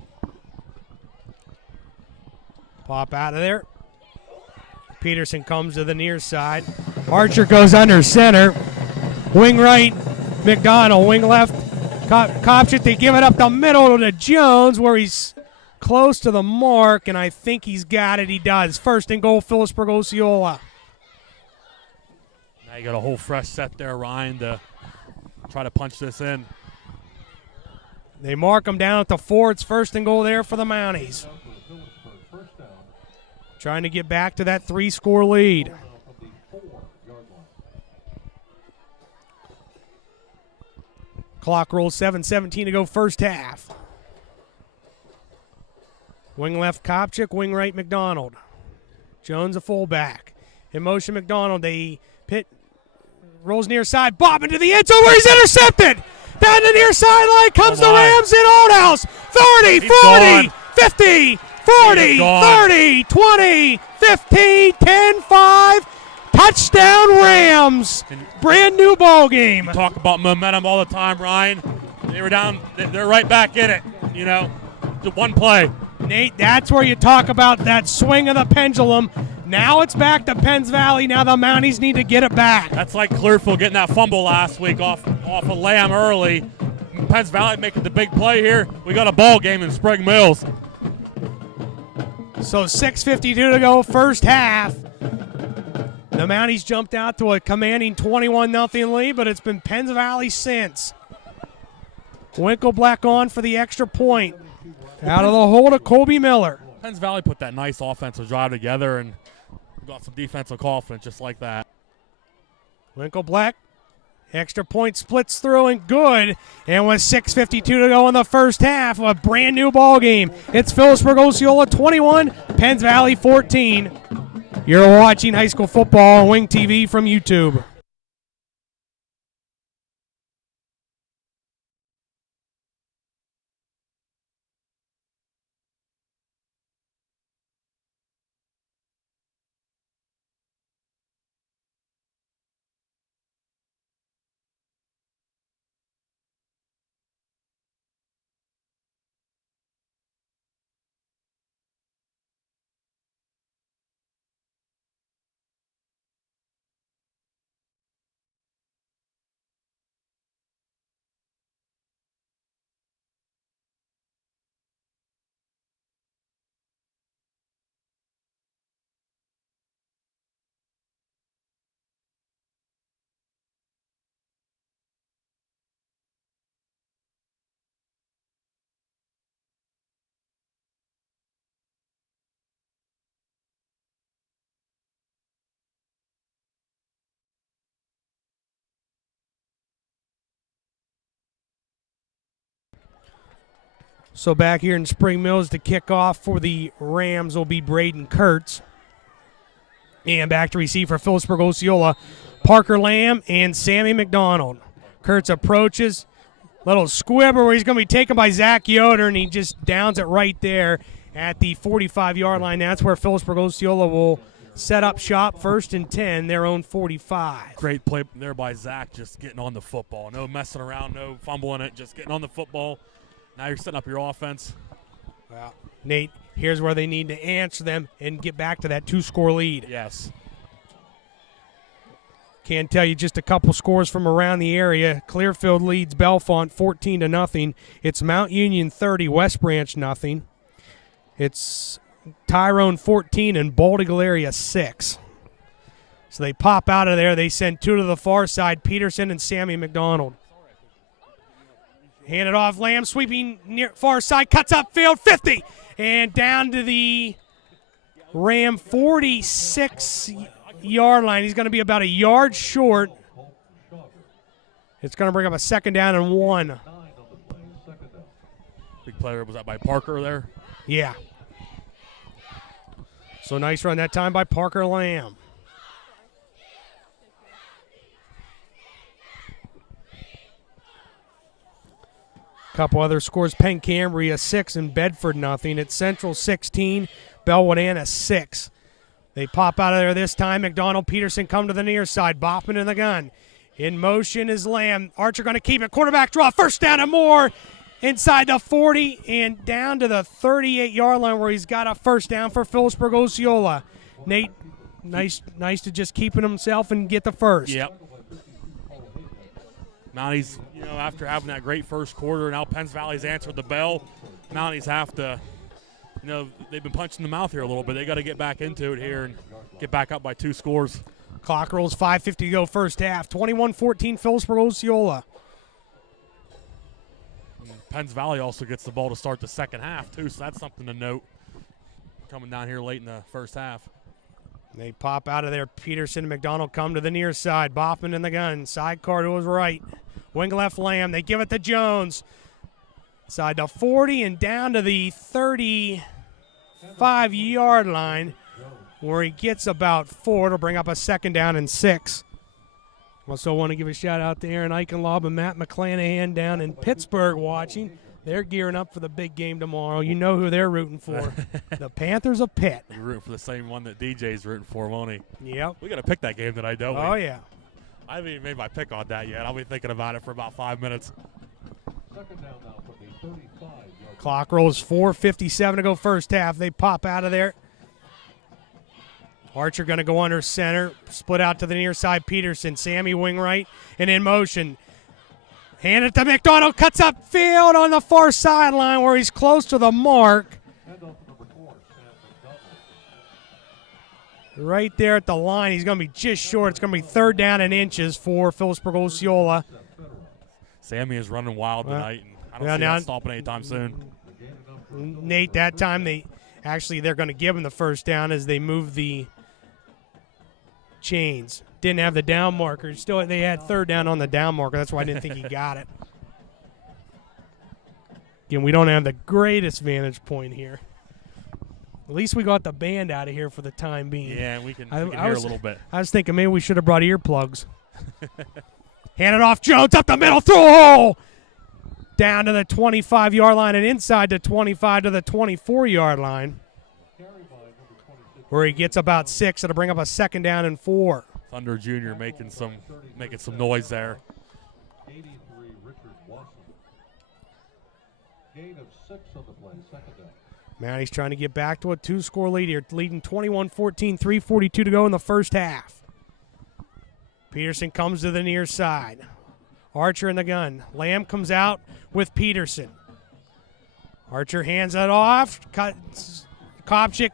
Pop out of there. Peterson comes to the near side. Archer goes under center. Wing right, McDonald. Wing left, Kopchik. They give it up the middle to Jones where he's close to the mark, and I think he's got it. He does. First and goal, Phillipsburg-Osceola. Now you got a whole fresh set there, Ryan, to try to punch this in. They mark him down at the 4. It's first and goal there for the Mounties. Trying to get back to that 3-score lead. Clock rolls, 7:17 to go first half. Wing left Kopchik, wing right McDonald. Jones a fullback. In motion McDonald, they pit, rolls near side, bob into the end zone where he's intercepted. Down the near sideline comes the Rams in Oldhouse. 30, He's 40, gone. 50, 40, 30, 20, 15, 10, 5. Touchdown Rams. Brand new ball game. Talk about momentum all the time, Ryan. They were down. They're right back in it. You know, the one play. Nate, that's where you talk about that swing of the pendulum. Now it's back to Penns Valley. Now the Mounties need to get it back. That's like Clearfield getting that fumble last week off a Lamb early. Penns Valley making the big play here. We got a ball game in Spring Mills. So 6:52 to go, first half. The Mounties jumped out to a commanding 21-0 lead, but it's been Penns Valley since. Winkleblack on for the extra point. Out of the hole to Colby Miller. Penns Valley put that nice offensive drive together and got some defensive confidence just like that. Winkleblack, extra point splits through and good. And with 6:52 to go in the first half, a brand new ball game. It's Phillipsburg-Osceola 21, Penns Valley 14. You're watching high school football on Wing TV from YouTube. So back here in Spring Mills to kick off for the Rams will be Braden Kurtz. And back to receive for Phillipsburg-Osceola, Parker Lamb and Sammy McDonald. Kurtz approaches, little squibber where he's going to be taken by Zach Yoder, and he just downs it right there at the 45-yard line. That's where Phillipsburg-Osceola will set up shop, first and 10, their own 45. Great play there by Zach, just getting on the football. No messing around, no fumbling it, just getting on the football. Now you're setting up your offense. Well, Nate, here's where they need to answer them and get back to that 2-score lead. Yes. Can't tell you just a couple scores from around the area. Clearfield leads Bellefonte 14-0. It's Mount Union 30, West Branch 0. It's Tyrone 14 and Baldy Galeria 6. So they pop out of there. They send two to the far side, Peterson and Sammy McDonald. Hand it off, Lamb sweeping near far side, cuts upfield, 50, and down to the Ram 46-yard line. He's going to be about a yard short. It's going to bring up a 2nd down and 1. Big player, was that by Parker there? Yeah. So nice run that time by Parker Lamb. Couple other scores. Penn Cambria 6 and Bedford 0. It's Central 16, Bellwood Anna 6. They pop out of there this time. McDonald, Peterson come to the near side. Boppman in the gun. In motion is Lamb. Archer going to keep it. Quarterback draw. 1st down and more. Inside the 40 and down to the 38-yard line where he's got a 1st down for Phillipsburg-Osceola. Nate, nice to just keep it himself and get the 1st. Yep. Mounties, after having that great first quarter, now Penns Valley's answered the bell. Mounties have to, they've been punched in the mouth here a little bit. They got to get back into it here and get back up by 2 scores. Clock rolls, 5:50 to go first half. 21-14 Phillipsburg-Osceola. Penns Valley also gets the ball to start the second half, too, so that's something to note coming down here late in the first half. They pop out of there. Peterson and McDonald come to the near side. Boffman in the gun. Sidecar to his right. Wing left Lamb. They give it to Jones. Side to 40 and down to the 35-yard line where he gets about 4 to bring up a 2nd down and 6. Also want to give a shout out to Aaron Eichenlaub and Matt McClanahan down in Pittsburgh watching. They're gearing up for the big game tomorrow. You know who they're rooting for. The Panthers of Pitt. You're rooting for the same one that DJ's rooting for, won't he? Yep. We got to pick that game tonight, don't we? Oh, yeah. I haven't even made my pick on that yet. I'll be thinking about it for about 5 minutes. 2nd down now from the 35-yard. Clock rolls, 4:57 to go first half. They pop out of there. Archer going to go under center. Split out to the near side. Peterson. Sammy wing right and in motion. Hand it to McDonald. Cuts up field on the far sideline where he's close to the mark. Handoff to number 4, Sam McDonald. Right there at the line. He's going to be just short. It's going to be 3rd down and inches for Phillipsburg-Osceola. Sammy is running wild tonight, and I don't see now that stopping anytime soon. Nate, that time they're going to give him the 1st down as they move the chains. Didn't have the down marker. Still, they had 3rd down on the down marker. That's why I didn't think he got it. Again, we don't have the greatest vantage point here. At least we got the band out of here for the time being. Yeah, we can hear a little bit. I was thinking maybe we should have brought earplugs. Hand it off, Jones up the middle, through a hole. Down to the 25-yard line and inside the 25 to the 24-yard line, where he gets about 6. It'll bring up a 2nd down and 4. Thunder Jr. making some noise there. 83, Richard Watson. Gain of 6 on the play, 2nd down. Mounties trying to get back to a 2-score lead here, leading 21-14, 3:42 to go in the first half. Peterson comes to the near side. Archer in the gun. Lamb comes out with Peterson. Archer hands it off. Kopchik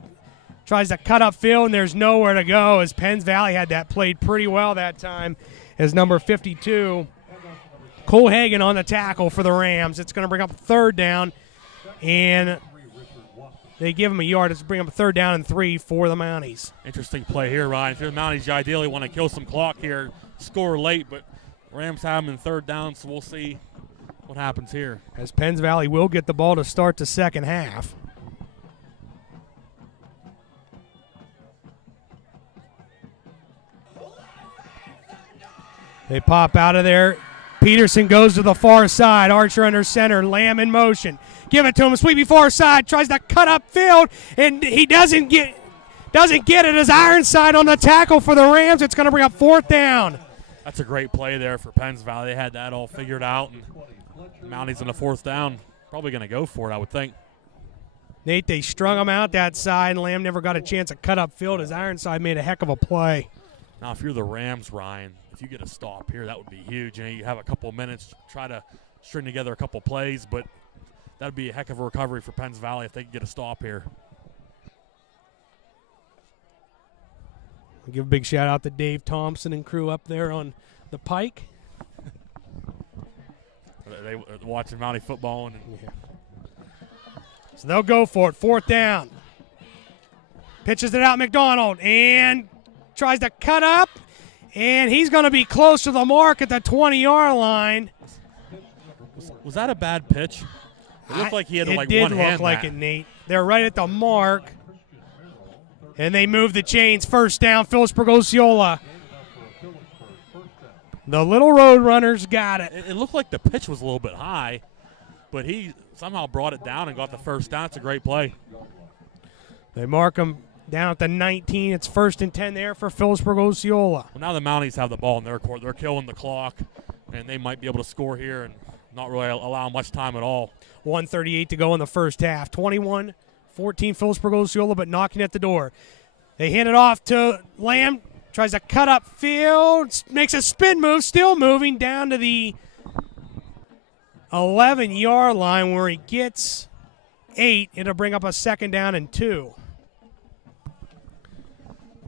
tries to cut up field, and there's nowhere to go as Penns Valley had that played pretty well that time as number 52, Cole Hagan on the tackle for the Rams. It's going to bring up 3rd down, and they give him a yard. It's bring up a 3rd down and 3 for the Mounties. Interesting Play here, Ryan. If you're the Mounties, you ideally want to kill some clock here, score late, but Rams have him in 3rd down, so we'll see what happens here. As Penns Valley will get the ball to start the second half. They pop out of there. Peterson goes to the far side. Archer under center. Lamb in motion. Give it to him. Sweepy far side. Tries to cut up field, and he doesn't get it. As Ironside on the tackle for the Rams. It's going to bring up 4th down. That's a great play there for Penns Valley. They had that all figured out, and Mounties on the 4th down. Probably going to go for it, I would think. Nate, they strung him out that side, and Lamb never got a chance to cut up field as Ironside made a heck of a play. Now, if you're the Rams, Ryan, if you get a stop here, that would be huge. You know, you have a couple of minutes, try to string together a couple plays, but that would be a heck of a recovery for Penns Valley if they could get a stop here. I'll give a big shout out to Dave Thompson and crew up there on the Pike. They watching Mountie football. And So they'll go for it. 4th down. Pitches it out, McDonald, and tries to cut up, and he's going to be close to the mark at the 20-yard line. Was that a bad pitch? It looked like he had like one hand. It did look like it, Nate. They're right at the mark, and they move the chains. 1st down, Phillipsburg-Osceola. The Little Road Runners got it. It looked like the pitch was a little bit high, but he somehow brought it down and got the 1st down. It's a great play. They mark him down at the 19. It's 1st and 10 there for Phillipsburg-Osceola. Well, now the Mounties have the ball in their court. They're killing the clock, and they might be able to score here and not really allow much time at all. 1:38 to go in the first half. 21-14 Phillipsburg-Osceola, but knocking at the door. They hand it off to Lamb. Tries to cut up field. Makes a spin move. Still moving down to the 11-yard line where he gets 8. It'll bring up a 2nd down and 2.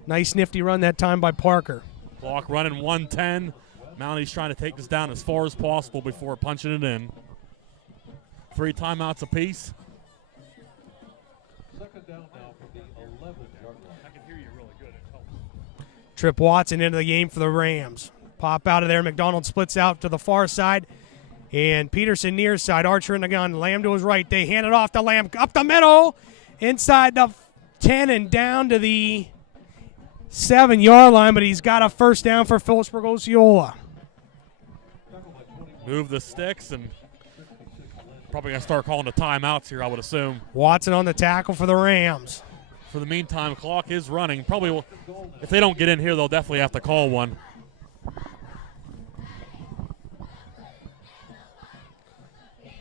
Nice nifty run that time by Parker. Clock running 1:10. Mounties trying to take this down as far as possible before punching it in. 3 timeouts apiece. 2nd down now from the 11-yard line. I can hear you really good. Trip Watson into the game for the Rams. Pop out of there. McDonald splits out to the far side. And Peterson near side. Archer in the gun. Lamb to his right. They hand it off to Lamb. Up the middle. Inside the 10 and down to the 7-yard line. But he's got a 1st down for Phillipsburg-Osceola. Move the sticks and probably going to start calling the timeouts here, I would assume. Watson on the tackle for the Rams. For the meantime, clock is running. Probably will, if they don't get in here, they'll definitely have to call one.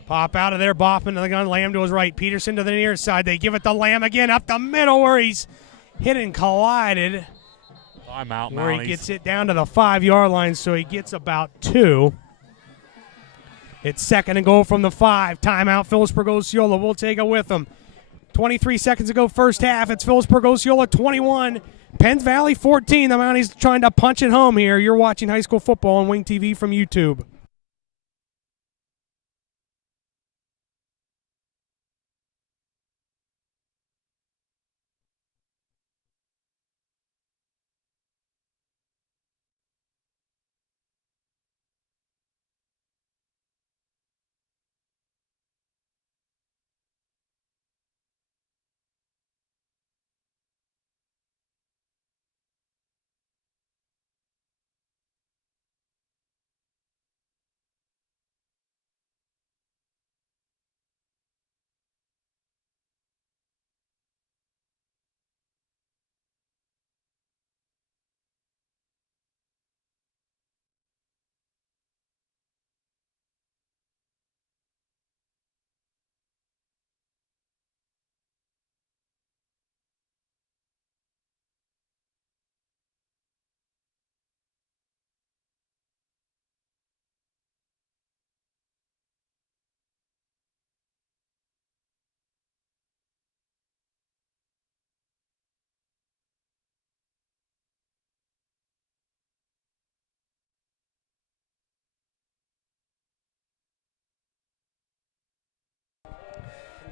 Pop out of there. Boffman to the gun. Lamb to his right. Peterson to the near side. They give it to Lamb again up the middle where he's hit and collided. Timeout, Where Mounties. he gets it down to the 5-yard line, so he gets about 2. It's 2nd and goal from the 5. Timeout, Phillipsburg-Osceola. We'll take it with them. 23 seconds to go first half. It's Phillipsburg-Osceola 21, Penns Valley 14. The Mounties trying to punch it home here. You're watching high school football on Wing TV from YouTube.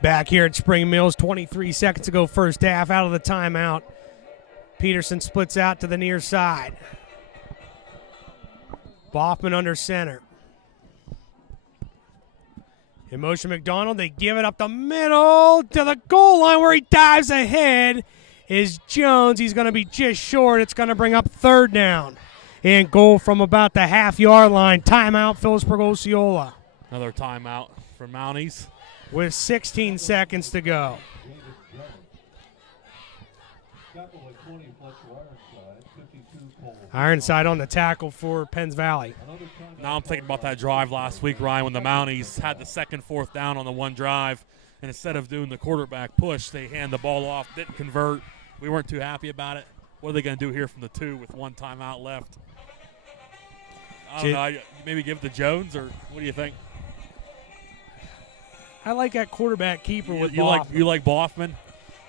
Back here at Spring Mills, 23 seconds to go first half, out of the timeout. Peterson splits out to the near side. Boffman under center. In motion McDonald, they give it up the middle to the goal line where he dives ahead is Jones. He's going to be just short. It's going to bring up 3rd down. And goal from about the half-yard line. Timeout, Phillipsburg-Osceola. Another timeout for Mounties. With 16 seconds to go. Ironside on the tackle for Penns Valley. Now I'm thinking about that drive last week, Ryan, when the Mounties had the 2nd, 4th down on the one drive, and instead of doing the quarterback push, they hand the ball off, didn't convert. We weren't too happy about it. What are they going to do here from the 2 with 1 timeout left? I don't know. Maybe give it to Jones, or what do you think? I like that quarterback keeper with you Boffman. like Boffman?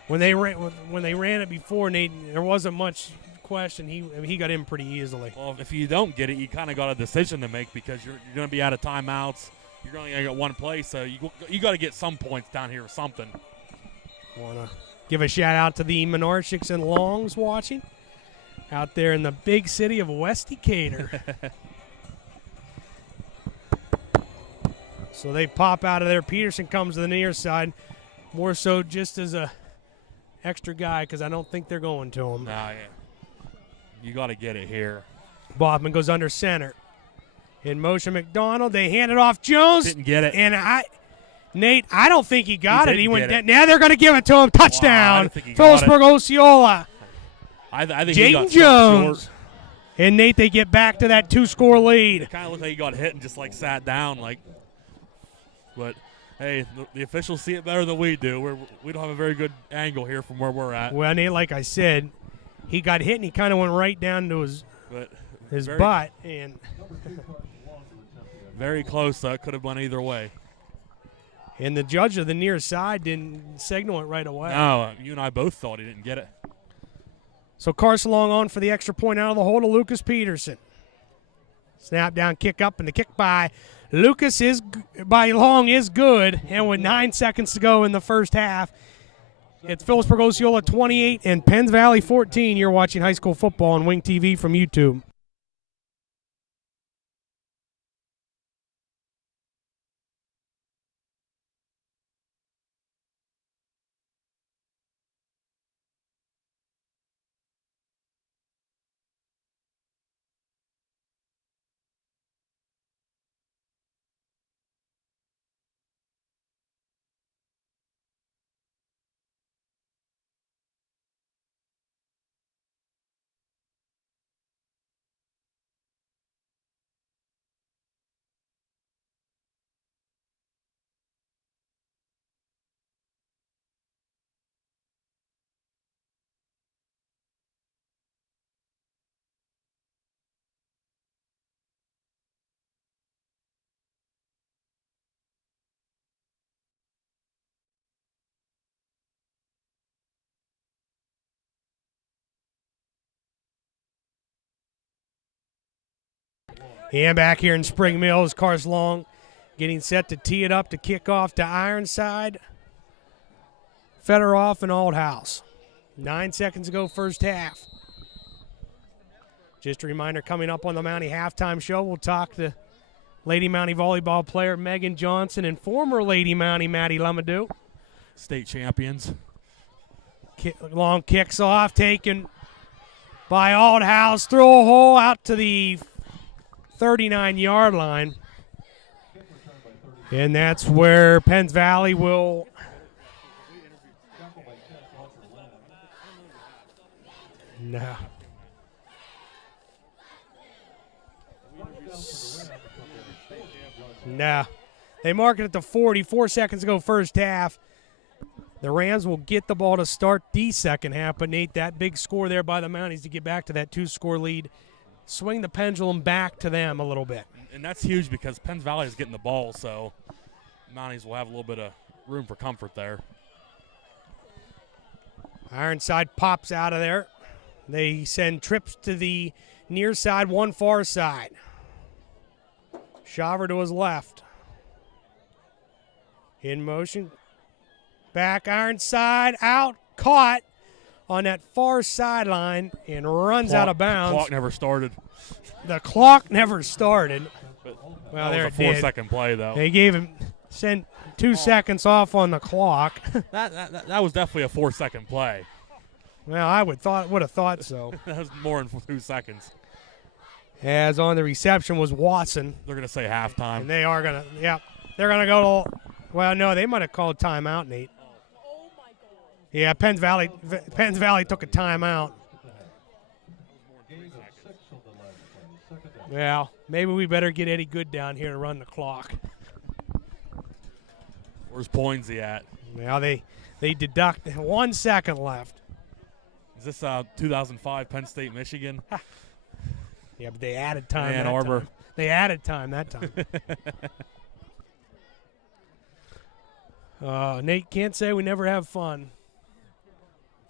When they ran it before, there wasn't much question. He got in pretty easily. Well, if you don't get it, you kind of got a decision to make because you're going to be out of timeouts. You're only going to get 1 play, so you got to get some points down here or something. Want to give a shout out to the Menarchics and Longs watching out there in the big city of West Decatur. So they pop out of there. Peterson comes to the near side, more so just as a extra guy because I don't think they're going to him. Nah, yeah. You got to get it here. Boffman goes under center. In motion, McDonald. They hand it off Jones. Didn't get it. And Nate, I don't think he got it. He went get it. Now they're going to give it to him. Touchdown. Wow, Phillipsburg-Osceola. I think Jayden he got Jones. short. And Nate, they get back to that 2-score lead. It kind of looked like he got hit and just sat down But hey, the officials see it better than we do. We don't have a very good angle here from where we're at. Well, Nate, like I said, he got hit and he kind of went right down to his butt. And very close. That could have went either way. And the judge of the near side didn't signal it right away. No, you and I both thought he didn't get it. So Carson Long on for the extra point out of the hole to Lucas Peterson. Snap down, kick up, and the kick by Long is good. And with 9 seconds to go in the first half, it's Phillipsburg-Osceola 28 and Penns Valley 14. You're watching high school football on Wing TV from YouTube. And back here in Spring Mills, Carson Long getting set to tee it up to kick off to Ironside, Fedoroff, and Aldhouse. 9 seconds to go, first half. Just a reminder, coming up on the Mountie halftime show, we'll talk to Lady Mountie volleyball player Megan Johnson and former Lady Mountie Maddie Lumadou. State champions. Long kicks off, taken by Aldhouse, throw a hole out to the 39-yard line. And that's where Penns Valley will No. They mark it at the 40. 4 seconds to go first half. The Rams will get the ball to start the second half, but Nate, that big score there by the Mounties to get back to that 2-score lead, swing the pendulum back to them a little bit. And that's huge because Penns Valley is getting the ball, so Mounties will have a little bit of room for comfort there. Ironside pops out of there. They send trips to the near side, one far side. Shaver to his left. In motion. Back, Ironside, out, caught on that far sideline and runs out of bounds. The clock never started. The clock never started. Well, there that was a it did. 4-second play, though. They gave him, sent 2 seconds off on the clock. That was definitely a 4-second play. Well, I would have thought so. That was more than 2 seconds. As on the reception was Watson. They're going to say halftime. And they are going to, they're going to go to, well, no, they might have called timeout, Nate. Yeah, Penns Valley took a timeout. Well, maybe we better get Eddie Good down here to run the clock. Where's Poinsy at? Now they deduct 1 second left. Is this 2005 Penn State, Michigan? Yeah, but they added time. Ann that Arbor. time. They added time that time. Nate, can't say we never have fun.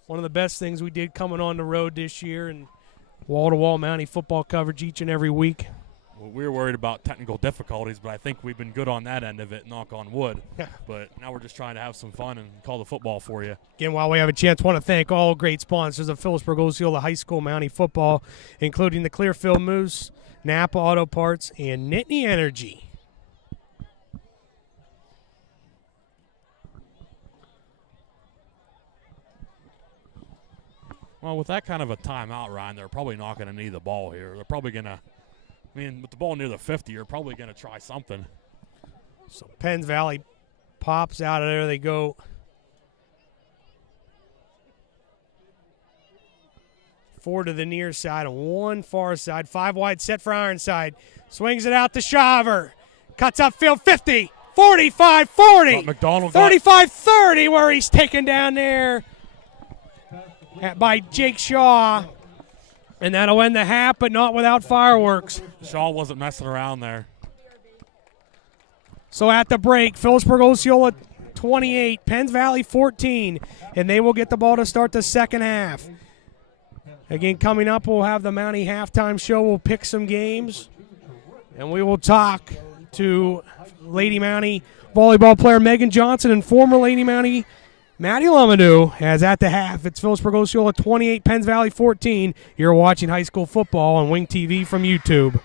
One of the best things we did coming on the road this year, and wall-to-wall Mountie football coverage each and every week. Well, we were worried about technical difficulties, but I think we've been good on that end of it, knock on wood. Yeah. But now we're just trying to have some fun and call the football for you. Again, while we have a chance, want to thank all great sponsors of Philipsburg-Osceola High School Mountie football, including the Clearfield Moose, Napa Auto Parts, and Nittany Energy. Well, with that kind of a timeout, Ryan, they're probably not going to need the ball here. They're probably going to, with the ball near the 50, you're probably going to try something. So Penns Valley pops out of there. They go. Four to the near side and one far side. 5 wide set for Ironside. Swings it out to Shaver. Cuts upfield 50, 45, 40, But McDonald 35, 30, where he's taken down there by Jake Shaw. And that'll end the half, but not without fireworks. Shaw wasn't messing around there. So at the break, Philipsburg-Osceola 28, Penns Valley 14, and they will get the ball to start the second half. Again, coming up, we'll have the Mountie halftime show. We'll pick some games, and we will talk to Lady Mountie volleyball player Megan Johnson and former Lady Mountie Maddie Lamadou. As at the half, it's Philipsburg-Osceola 28, Penns Valley 14. You're watching high school football on Wing TV from YouTube.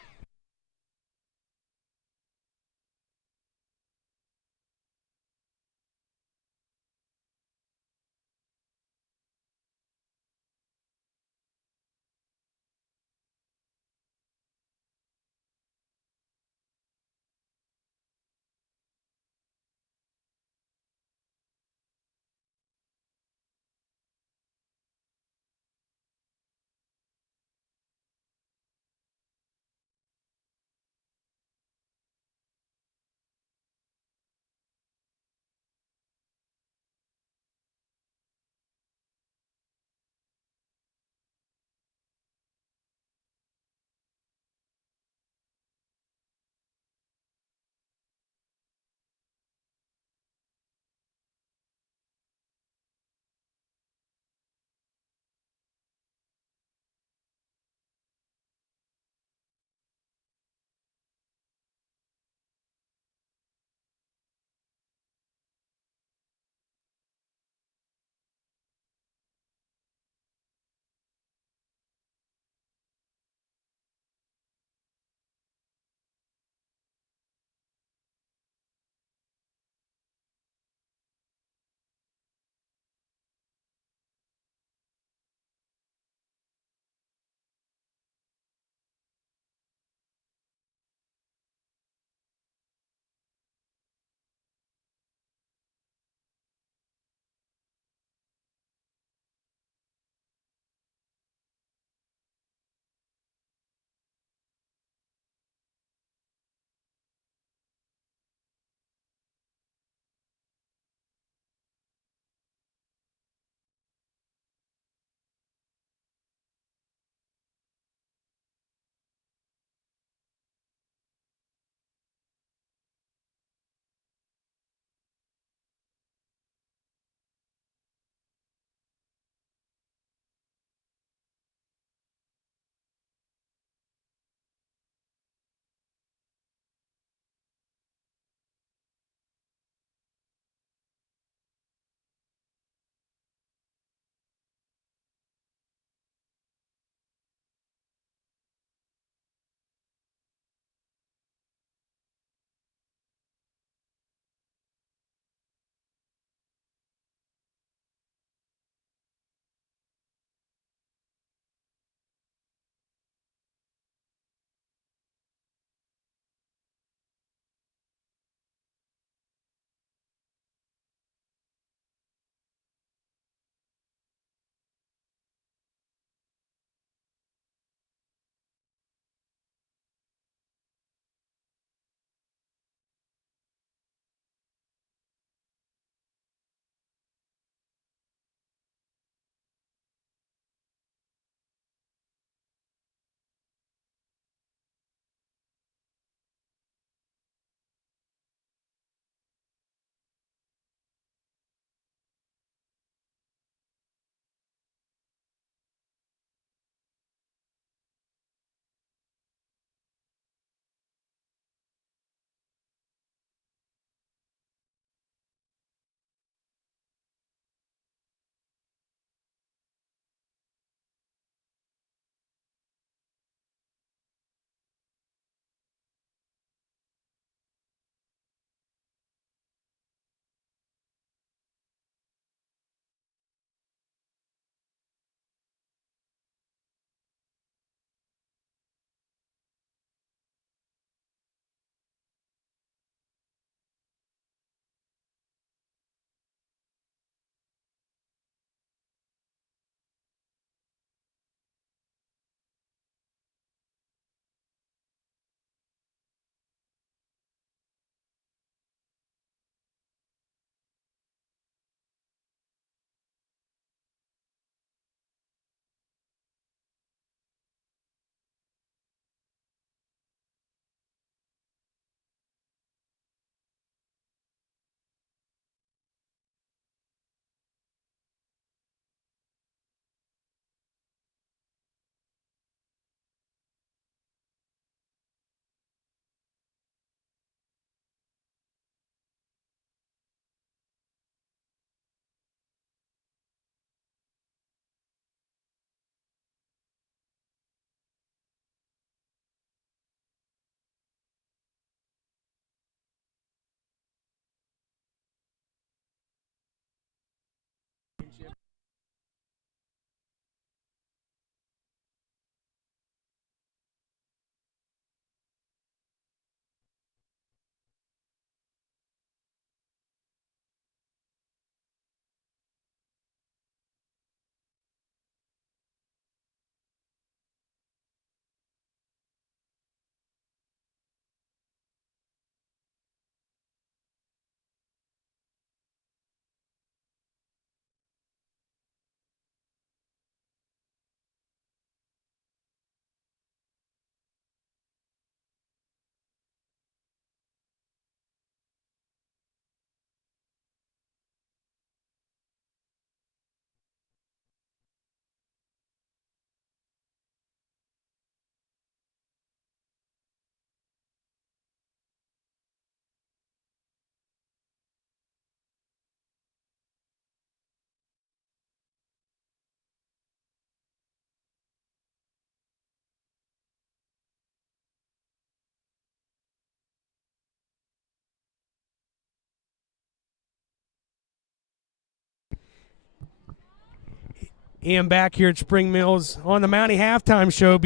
And back here at Spring Mills on the Mountie Halftime Show,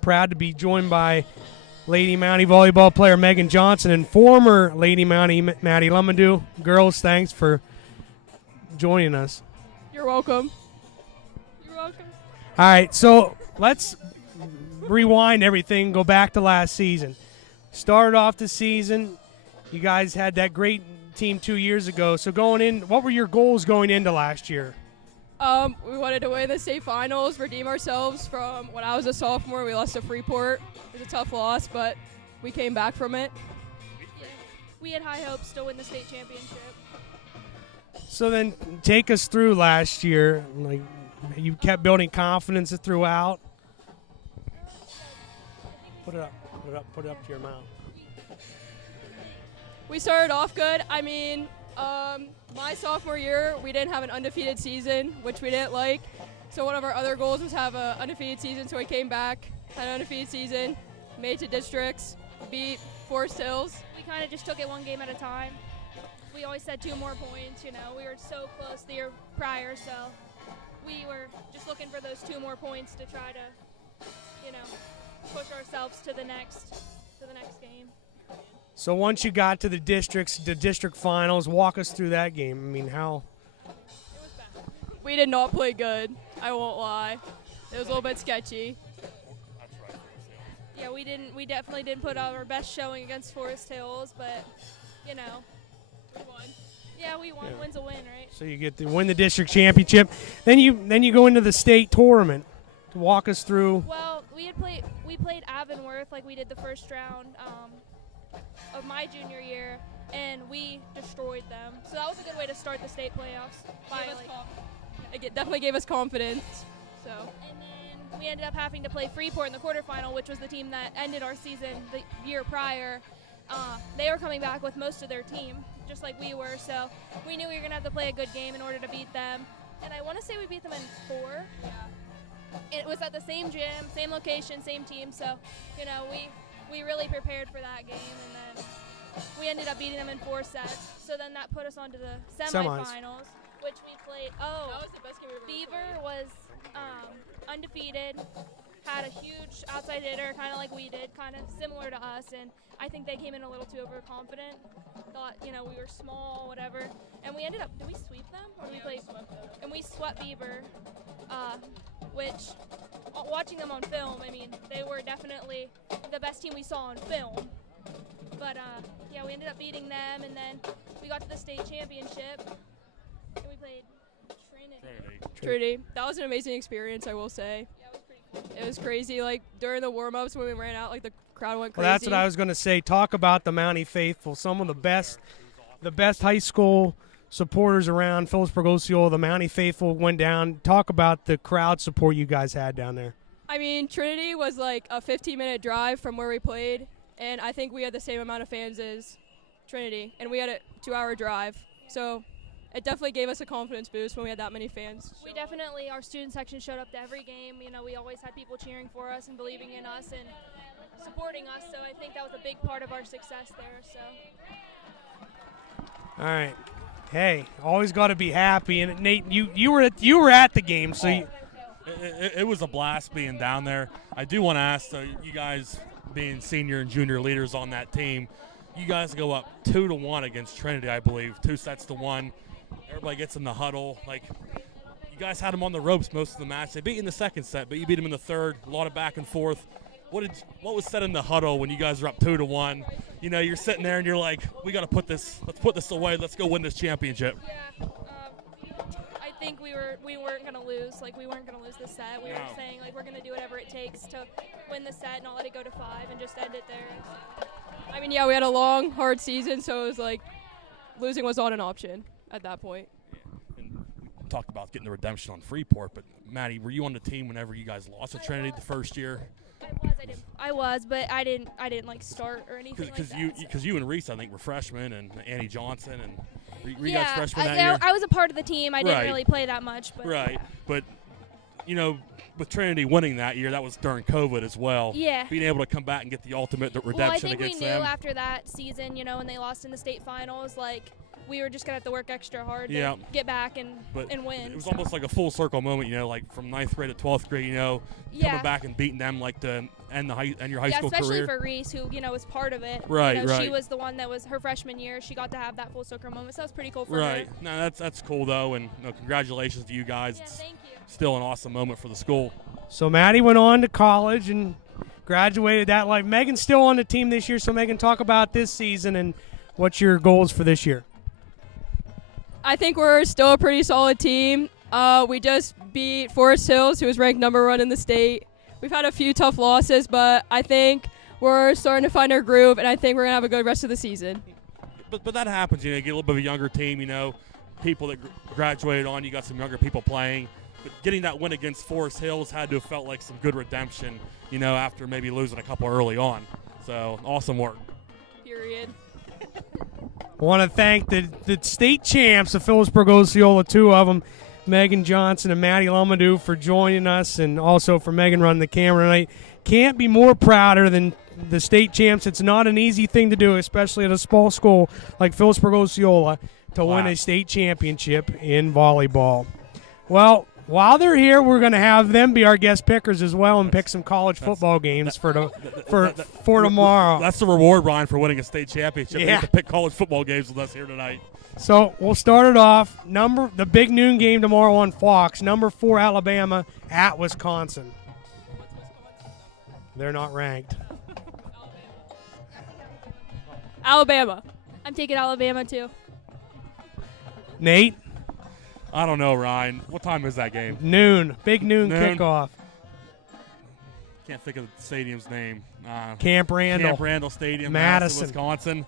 proud to be joined by Lady Mountie volleyball player Megan Johnson and former Lady Mountie Maddie Lumadoo. Girls, thanks for joining us. You're welcome. You're welcome. All right, so let's rewind everything, go back to last season. Started off the season, you guys had that great team 2 years ago. So going in, what were your goals going into last year? We wanted to win the state finals, redeem ourselves from when I was a sophomore. We lost to Freeport. It was a tough loss, but we came back from it. Yeah. We had high hopes to win the state championship. So then take us through last year. Like, you kept building confidence throughout. Put it up to your mouth. We started off good. I mean, my sophomore year, we didn't have an undefeated season, which we didn't like. So one of our other goals was have an undefeated season, so we came back, had an undefeated season, made it to districts, beat Forest Hills. We kind of just took it one game at a time. We always said 2 more points, you know. We were so close the year prior, so we were just looking for those 2 more points to try to, you know, push ourselves to the next game. So once you got to the district finals, walk us through that game. I mean, how? We did not play good. I won't lie. It was a little bit sketchy. Yeah, we definitely didn't put out our best showing against Forest Hills, but, you know. We won. Yeah, we won. Yeah. Win's a win, right? So you get to win the district championship. Then you go into the state tournament. To walk us through. Well, we played Avonworth like we did the first round of my junior year, and we destroyed them. So that was a good way to start the state playoffs. It definitely gave us confidence. So. And then we ended up having to play Freeport in the quarterfinal, which was the team that ended our season the year prior. They were coming back with most of their team, just like we were. So we knew we were going to have to play a good game in order to beat them. And I want to say we beat them in 4. Yeah. It was at the same gym, same location, same team. So, you know, we really prepared for that game, and then we ended up beating them in 4 sets. So then that put us on to the semifinals, which we played. Oh, that was the best game we ever Beaver was undefeated, had a huge outside hitter, kind of like we did, kind of similar to us, and I think they came in a little too overconfident. Thought, you know, we were small, whatever, and we ended up. Did we sweep them, or we played? And we swept Beaver, which, watching them on film, I mean, they were definitely the best team we saw on film. But yeah, we ended up beating them, and then we got to the state championship, and we played Trinity. That was an amazing experience, I will say. Yeah, it was pretty cool. It was crazy. Like, during the warm-ups when we ran out, like, the crowd went crazy. Well, that's what I was going to say. Talk about the Mountie faithful. Some of the best high school supporters around Phillipsburg-Osceola. The Mountie faithful went down. Talk about the crowd support you guys had down there. I mean, Trinity was like a 15-minute drive from where we played, and I think we had the same amount of fans as Trinity, and we had a 2-hour drive. So it definitely gave us a confidence boost when we had that many fans. We definitely, our student section showed up to every game. You know, we always had people cheering for us and believing in us and supporting us, so I think that was a big part of our success there. So. All right. Hey, always got to be happy. And Nate, you were at the game, so it was a blast being down there. I do want to ask, though, you guys being senior and junior leaders on that team, you guys go up 2-1 against Trinity, I believe, 2 sets to 1. Everybody gets in the huddle. Like, you guys had them on the ropes most of the match. They beat you in the second set, but you beat them in the third. A lot of back and forth. What was said in the huddle when you guys were up 2-1? You know, you're sitting there and you're like, let's put this away. Let's go win this championship. Yeah, I think we weren't going to lose. Like, we weren't going to lose this set. We were saying, like, we're going to do whatever it takes to win the set, not let it go to 5 and just end it there. I mean, yeah, we had a long, hard season, so it was like losing was not an option at that point. Yeah. And we talked about getting the redemption on Freeport, but Maddie, were you on the team whenever you guys lost to Trinity the first year? I was, but I didn't like start or anything like that. Because you and Reese, I think, were freshmen, and Annie Johnson, and were you guys freshmen that year? year? I was a part of the team. I didn't Right. really play that much. But Right, but you know, with Trinity winning that year, that was during COVID as well. Yeah. Being able to come back and get the ultimate redemption well, I think against we knew them. after that season, you know, when they lost in the state finals, like we were just going to have to work extra hard Yeah. to get back and win. It was so. almost like a full circle moment, like from 9th grade to 12th grade, coming back and beating them like to end your high school especially career. for Reese, who was part of it. Right, She was the one that was her freshman year. She got to have that full circle moment, so that was pretty cool for her. Right. No, that's cool though, and congratulations to you guys. Yeah, It's thank you. still an awesome moment for the school. So Maddie went on to college and graduated that life. Megan's still on the team this year, so Megan, talk about this season and what's your goals for this year? I think we're still a pretty solid team. We just beat Forest Hills, who was ranked #1 in the state. We've had a few tough losses, but I think we're starting to find our groove, and I think we're going to have a good rest of the season. But that happens, you get a little bit of a younger team, people that graduated on, you got some younger people playing. But getting that win against Forest Hills had to have felt like some good redemption, after maybe losing a couple early on. So, awesome work. Period. I want to thank the state champs of Phillipsburg-Osceola, two of them, Megan Johnson and Maddie Lumadou, for joining us, and also for Megan running the camera tonight. Can't be more prouder than the state champs. It's not an easy thing to do, especially at a small school like Phillipsburg-Osceola, to win a state championship in volleyball. Well, while they're here, we're going to have them be our guest pickers as well and pick some college football games for tomorrow. That's the reward, Ryan, for winning a state championship. You Yeah. get to pick college football games with us here tonight. So we'll start it off. The big noon game tomorrow on Fox. #4 Alabama at Wisconsin. They're not ranked. Alabama. I'm taking Alabama, too. Nate, I don't know, Ryan. What time is that game? noon. Big noon Noon. kickoff. Can't think of the stadium's name. Camp Randall. Camp Randall Stadium, Madison. Wisconsin.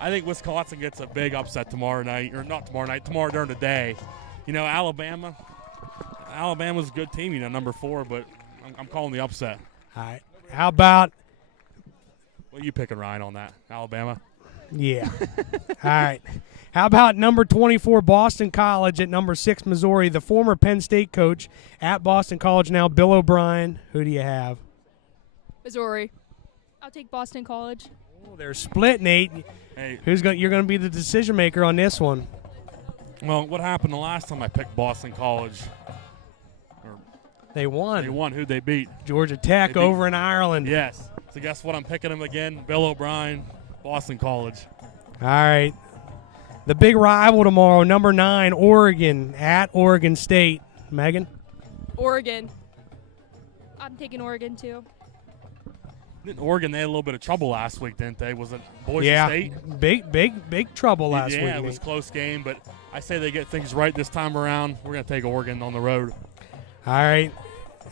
I think Wisconsin gets a big upset tomorrow night, or not tomorrow night, tomorrow during the day. Alabama's a good team, #4, but I'm calling the upset. All right. How about, What are you picking, Ryan, on that? Alabama? yeah. All right. How about #24 Boston College at #6 Missouri, the former Penn State coach at Boston College now, Bill O'Brien. Who do you have? Missouri. I'll take Boston College. Oh, they're split, Nate. Hey, You're going to be the decision maker on this one. well, what happened the last time I picked Boston College? They won. They won. Who'd they beat? Georgia Tech They beat- over in Ireland. Yes. So guess what? I'm picking them again. Bill O'Brien, Boston College. All right. The big rival tomorrow, #9 Oregon at Oregon State. Megan? Oregon. I'm taking Oregon, too. Oregon, they had a little bit of trouble last week, didn't they? Was it Boise Yeah. State? Big trouble last week. Yeah, it was a close game, but I say they get things right this time around. We're going to take Oregon on the road. All right.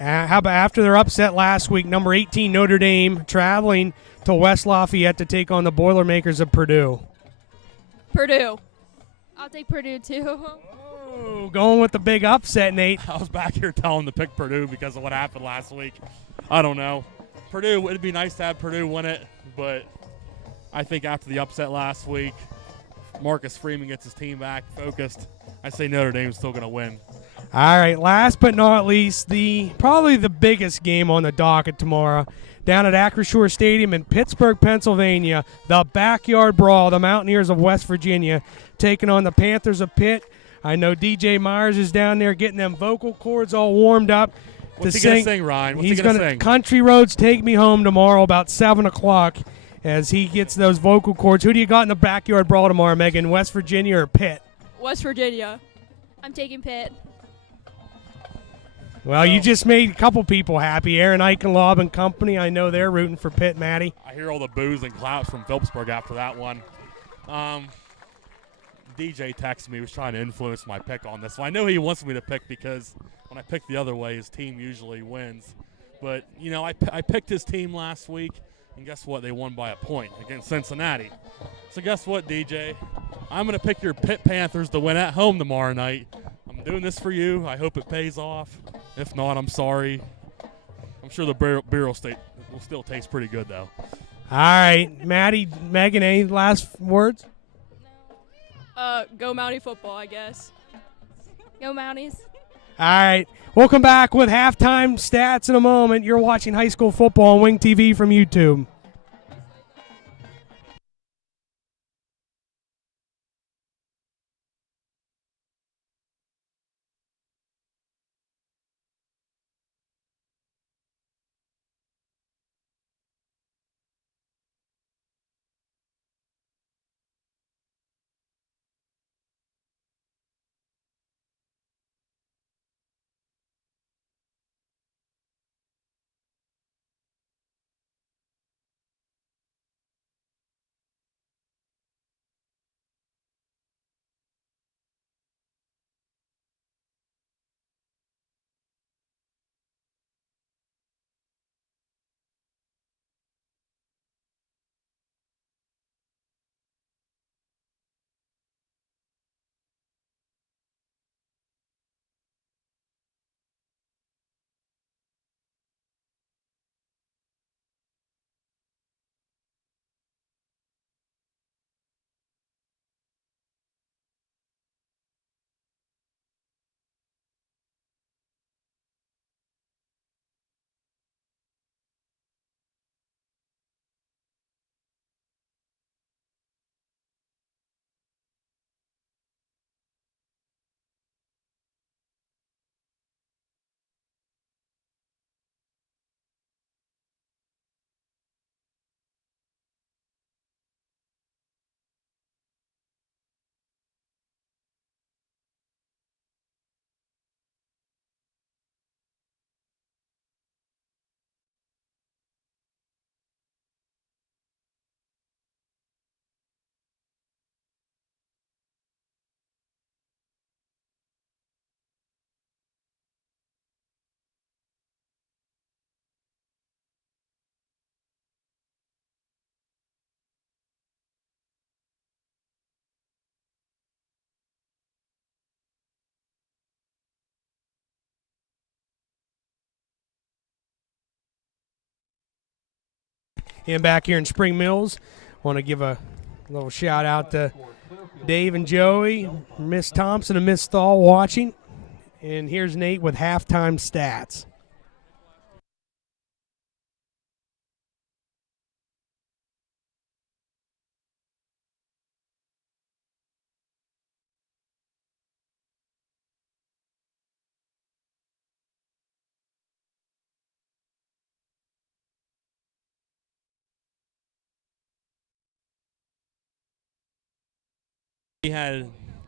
How about after their upset last week, #18 Notre Dame traveling to West Lafayette to take on the Boilermakers of Purdue. Purdue. I'll take Purdue, too. Oh, going with the big upset, Nate. I was back here telling them to pick Purdue because of what happened last week. I don't know. Purdue, it'd be nice to have Purdue win it, but I think after the upset last week, Marcus Freeman gets his team back focused. I say Notre Dame's still going to win. All right, last but not least, probably the biggest game on the docket tomorrow, down at Acrisure Stadium in Pittsburgh, Pennsylvania, the backyard brawl, the Mountaineers of West Virginia taking on the Panthers of Pitt. I know DJ Myers is down there getting them vocal cords all warmed up. What's he going to sing, Ryan? What's he He's going to gonna sing? Country Roads Take Me Home tomorrow about 7 o'clock as he gets those vocal cords. Who do you got in the backyard brawl tomorrow, Megan, West Virginia or Pitt? West Virginia. I'm taking Pitt. Well, you just made a couple people happy. Aaron Eichenlob and company. I know they're rooting for Pitt, Maddie. I hear all the boos and claps from Phillipsburg after that one. DJ texted me. He was trying to influence my pick on this. So I know he wants me to pick because when I pick the other way, his team usually wins. But, I picked his team last week, and guess what? They won by a point against Cincinnati. So guess what, DJ? I'm going to pick your Pitt Panthers to win at home tomorrow night. I'm doing this for you. I hope it pays off. If not, I'm sorry. I'm sure the beer will still taste pretty good, though. All right, Maddie, Megan, any last words? Go Mountie football, I guess. Go Mounties. All right, we'll come back with halftime stats in a moment. You're watching high school football on Wing TV from YouTube. And back here in Spring Mills, want to give a little shout out to Dave and Joey, Miss Thompson and Miss Stahl watching. And here's Nate with halftime stats.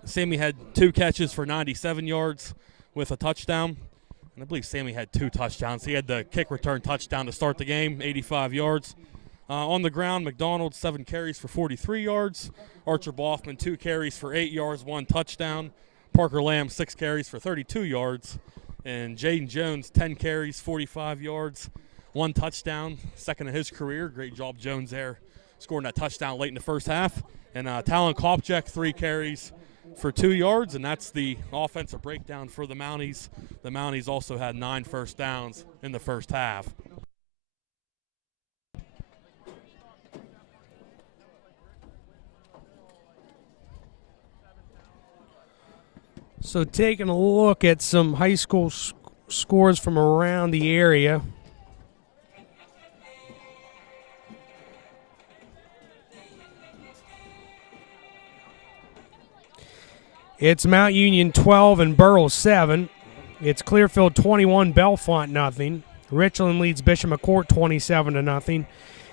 Sammy had 2 catches for 97 yards with a touchdown. And I believe Sammy had 2 touchdowns. He had the kick return touchdown to start the game, 85 yards. On the ground, McDonald, 7 carries for 43 yards. Archer Boffman, 2 carries for 8 yards, 1 touchdown. Parker Lamb, 6 carries for 32 yards. And Jaden Jones, 10 carries, 45 yards, 1 touchdown. Second of his career. Great job, Jones, there, scoring that touchdown late in the first half. And Talon Kopchak, 3 carries for 2 yards, and that's the offensive breakdown for the Mounties. The Mounties also had 9 first downs in the first half. So taking a look at some high school scores from around the area. It's Mount Union 12 and Burrell 7. It's Clearfield 21, Bellefonte nothing. Richland leads Bishop McCourt 27-0.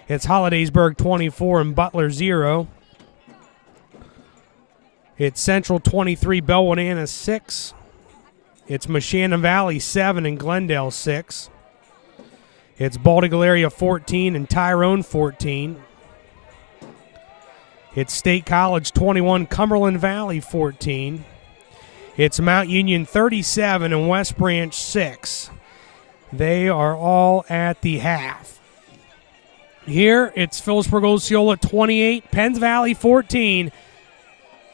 It's Hollidaysburg 24 and Butler 0. It's Central 23, Bellwood-Anna 6. It's Moshannon Valley 7 and Glendale 6. It's Baldy Galeria 14 and Tyrone 14. It's State College 21, Cumberland Valley 14. It's Mount Union 37 and West Branch 6. They are all at the half. Here it's Phillipsburg-Osceola 28, Penns Valley 14.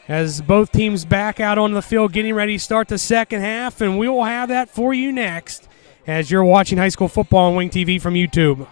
As both teams back out on the field getting ready to start the second half, and we will have that for you next as you're watching high school football on Wing TV from YouTube.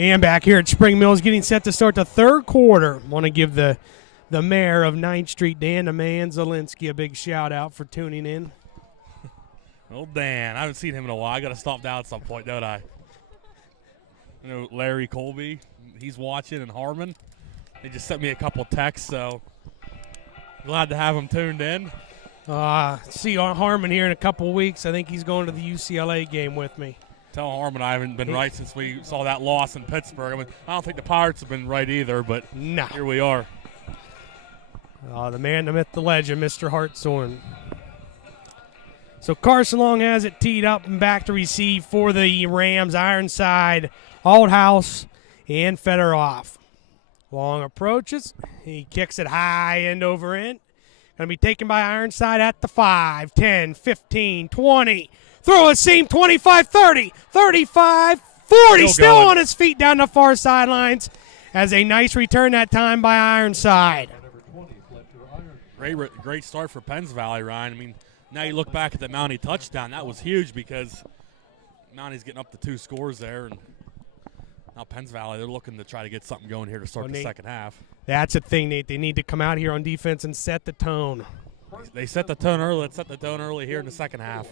And back here at Spring Mills getting set to start the third quarter. Want to give the mayor of 9th Street, Dan the Man Zielinski, a big shout out for tuning in. Oh, Dan. I haven't seen him in a while. I got to stop down at some point, don't I? You know, Larry Colby, he's watching, and Harmon. They just sent me a couple texts, so glad to have him tuned in. See Harmon here in a couple weeks. I think he's going to the UCLA game with me. Tell Harmon I haven't been right since we saw that loss in Pittsburgh. I mean, I don't think the Pirates have been right either, but here we are. The man, the myth, the legend, Mr. Hartshorn. So Carson Long has it teed up and back to receive for the Rams. Ironside, Althouse, and Fedorov. Long approaches. He kicks it high end over end. Going to be taken by Ironside at the 5, 10, 15, 20. Throw a seam, 25, 30, 35, 40. Still on his feet down the far sidelines. As a nice return that time by Ironside. Great start for Penns Valley, Ryan. I mean, now you look back at the Mountie touchdown. That was huge because Mountie's getting up to 2 scores there. And now Penns Valley, they're looking to try to get something going here to start the second half. That's a thing, Nate. They need to come out here on defense and set the tone. They set the tone early. Let's set the tone early here in the second half.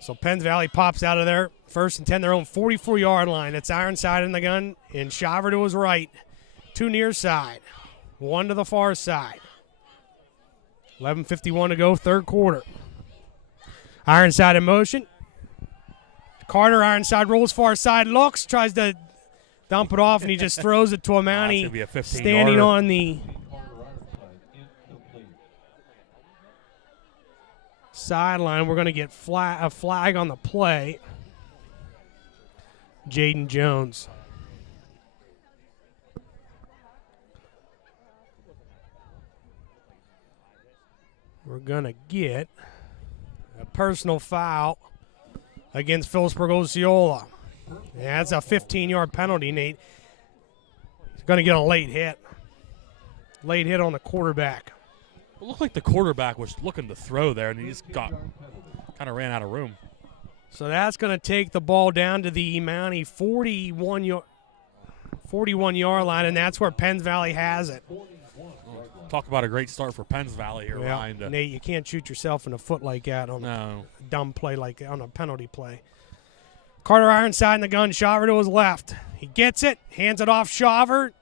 So Penns Valley pops out of there. 1st and 10, their own 44-yard line. It's Ironside in the gun, and Shaver to his right. 2 near side. 1 to the far side. 11:51 to go, third quarter. Ironside in motion. Carter, Ironside rolls far side, looks, tries to dump it off, and he just throws it to a Mountie standing on the sideline. We're going to get a flag on the play. Jaden Jones. We're going to get a personal foul against Philipsburg-Osceola. Yeah, that's a 15-yard penalty, Nate. He's going to get a late hit. Late hit on the quarterback. It looked like the quarterback was looking to throw there, and he just kind of ran out of room. So that's going to take the ball down to the Mountie 41-yard line, and that's where Penns Valley has it. Talk about a great start for Penns Valley here, Ryan. Nate, you can't shoot yourself in the foot like that on a dumb play like on a penalty play. Carter Ironside in the gun, Shaver to his left. He gets it, hands it off Shaver.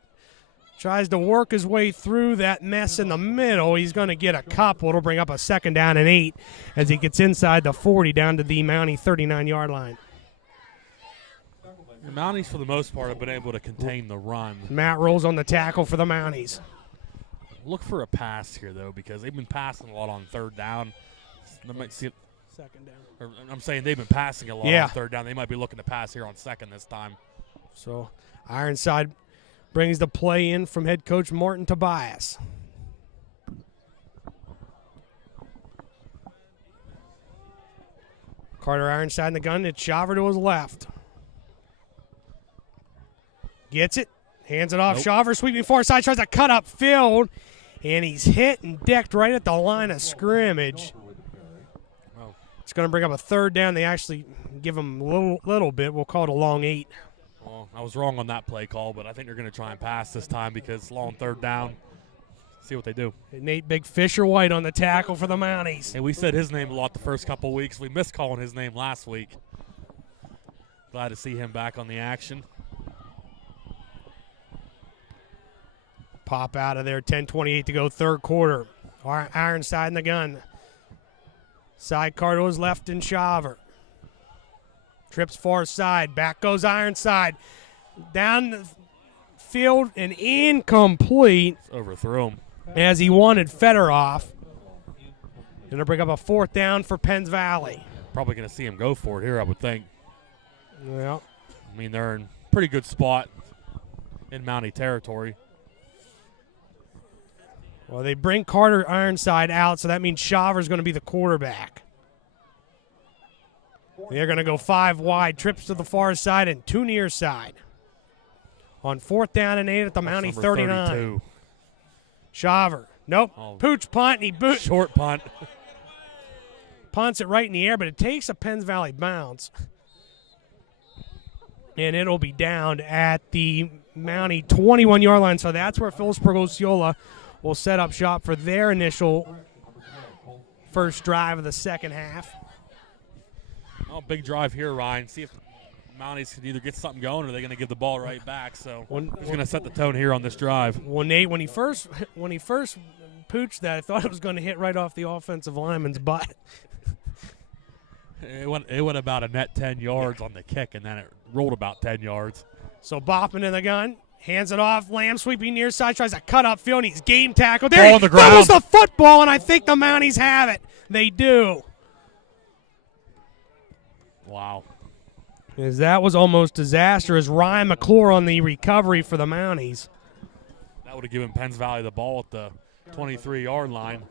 Tries to work his way through that mess in the middle. He's going to get a couple. It'll bring up a 2nd down and 8 as he gets inside the 40 down to the Mountie 39-yard line. The Mounties, for the most part, have been able to contain the run. Matt rolls on the tackle for the Mounties. Look for a pass here, though, because they've been passing a lot on 3rd down. They might see it. 2nd down. Or, I'm saying they've been passing a lot on 3rd down. They might be looking to pass here on 2nd this time. So Ironside brings the play in from head coach Martin Tobias. Carter Ironside in the gun. It's Shaver to his left. Gets it. Hands it off. Shaver sweeping far side. Tries to cut up field. And he's hit and decked right at the line of scrimmage. It's going to bring up a 3rd down. They actually give him a little bit. We'll call it a long 8. Well, I was wrong on that play call, but I think they're going to try and pass this time because long 3rd down. See what they do. Nate Big Fisher White on the tackle for the Mounties. And we said his name a lot the first couple of weeks. We missed calling his name last week. Glad to see him back on the action. Pop out of there, 10:28 to go, third quarter. Ironside in the gun. Sidecar to his left and Shaver. Trips far side. Back goes Ironside. Down the field and incomplete. Overthrew him. As he wanted Fedorov. Going to bring up a 4th down for Penns Valley. Probably going to see him go for it here, I would think. Well, I mean, they're in pretty good spot in Mountie territory. Well, they bring Carter Ironside out, so that means Shaver's going to be the quarterback. They're going to go 5 wide, trips to the far side and 2 near side. On 4th down and 8 at the Mountie 39. 32. Shaver, nope, pooch punt, and he short punt. Punts it right in the air, but it takes a Penns Valley bounce. And it'll be down at the Mountie 21-yard line, so that's where Philipsburg-Osceola will set up shop for their initial first drive of the second half. Oh, big drive here, Ryan. See if Mounties can either get something going or they're going to give the ball right back. So he's going to set the tone here on this drive. Well, Nate, when he first pooched that, I thought it was going to hit right off the offensive lineman's butt. It went about a net 10 yards on the kick, and then it rolled about 10 yards. So bopping in the gun. Hands it off. Lamb sweeping near side. Tries to cut up field. He's game tackled. There ball on the ground. That was the football, and I think the Mounties have it. They do. Wow. As that was almost disastrous. Ryan McClure on the recovery for the Mounties. That would have given Penns Valley the ball at the 23-yard line.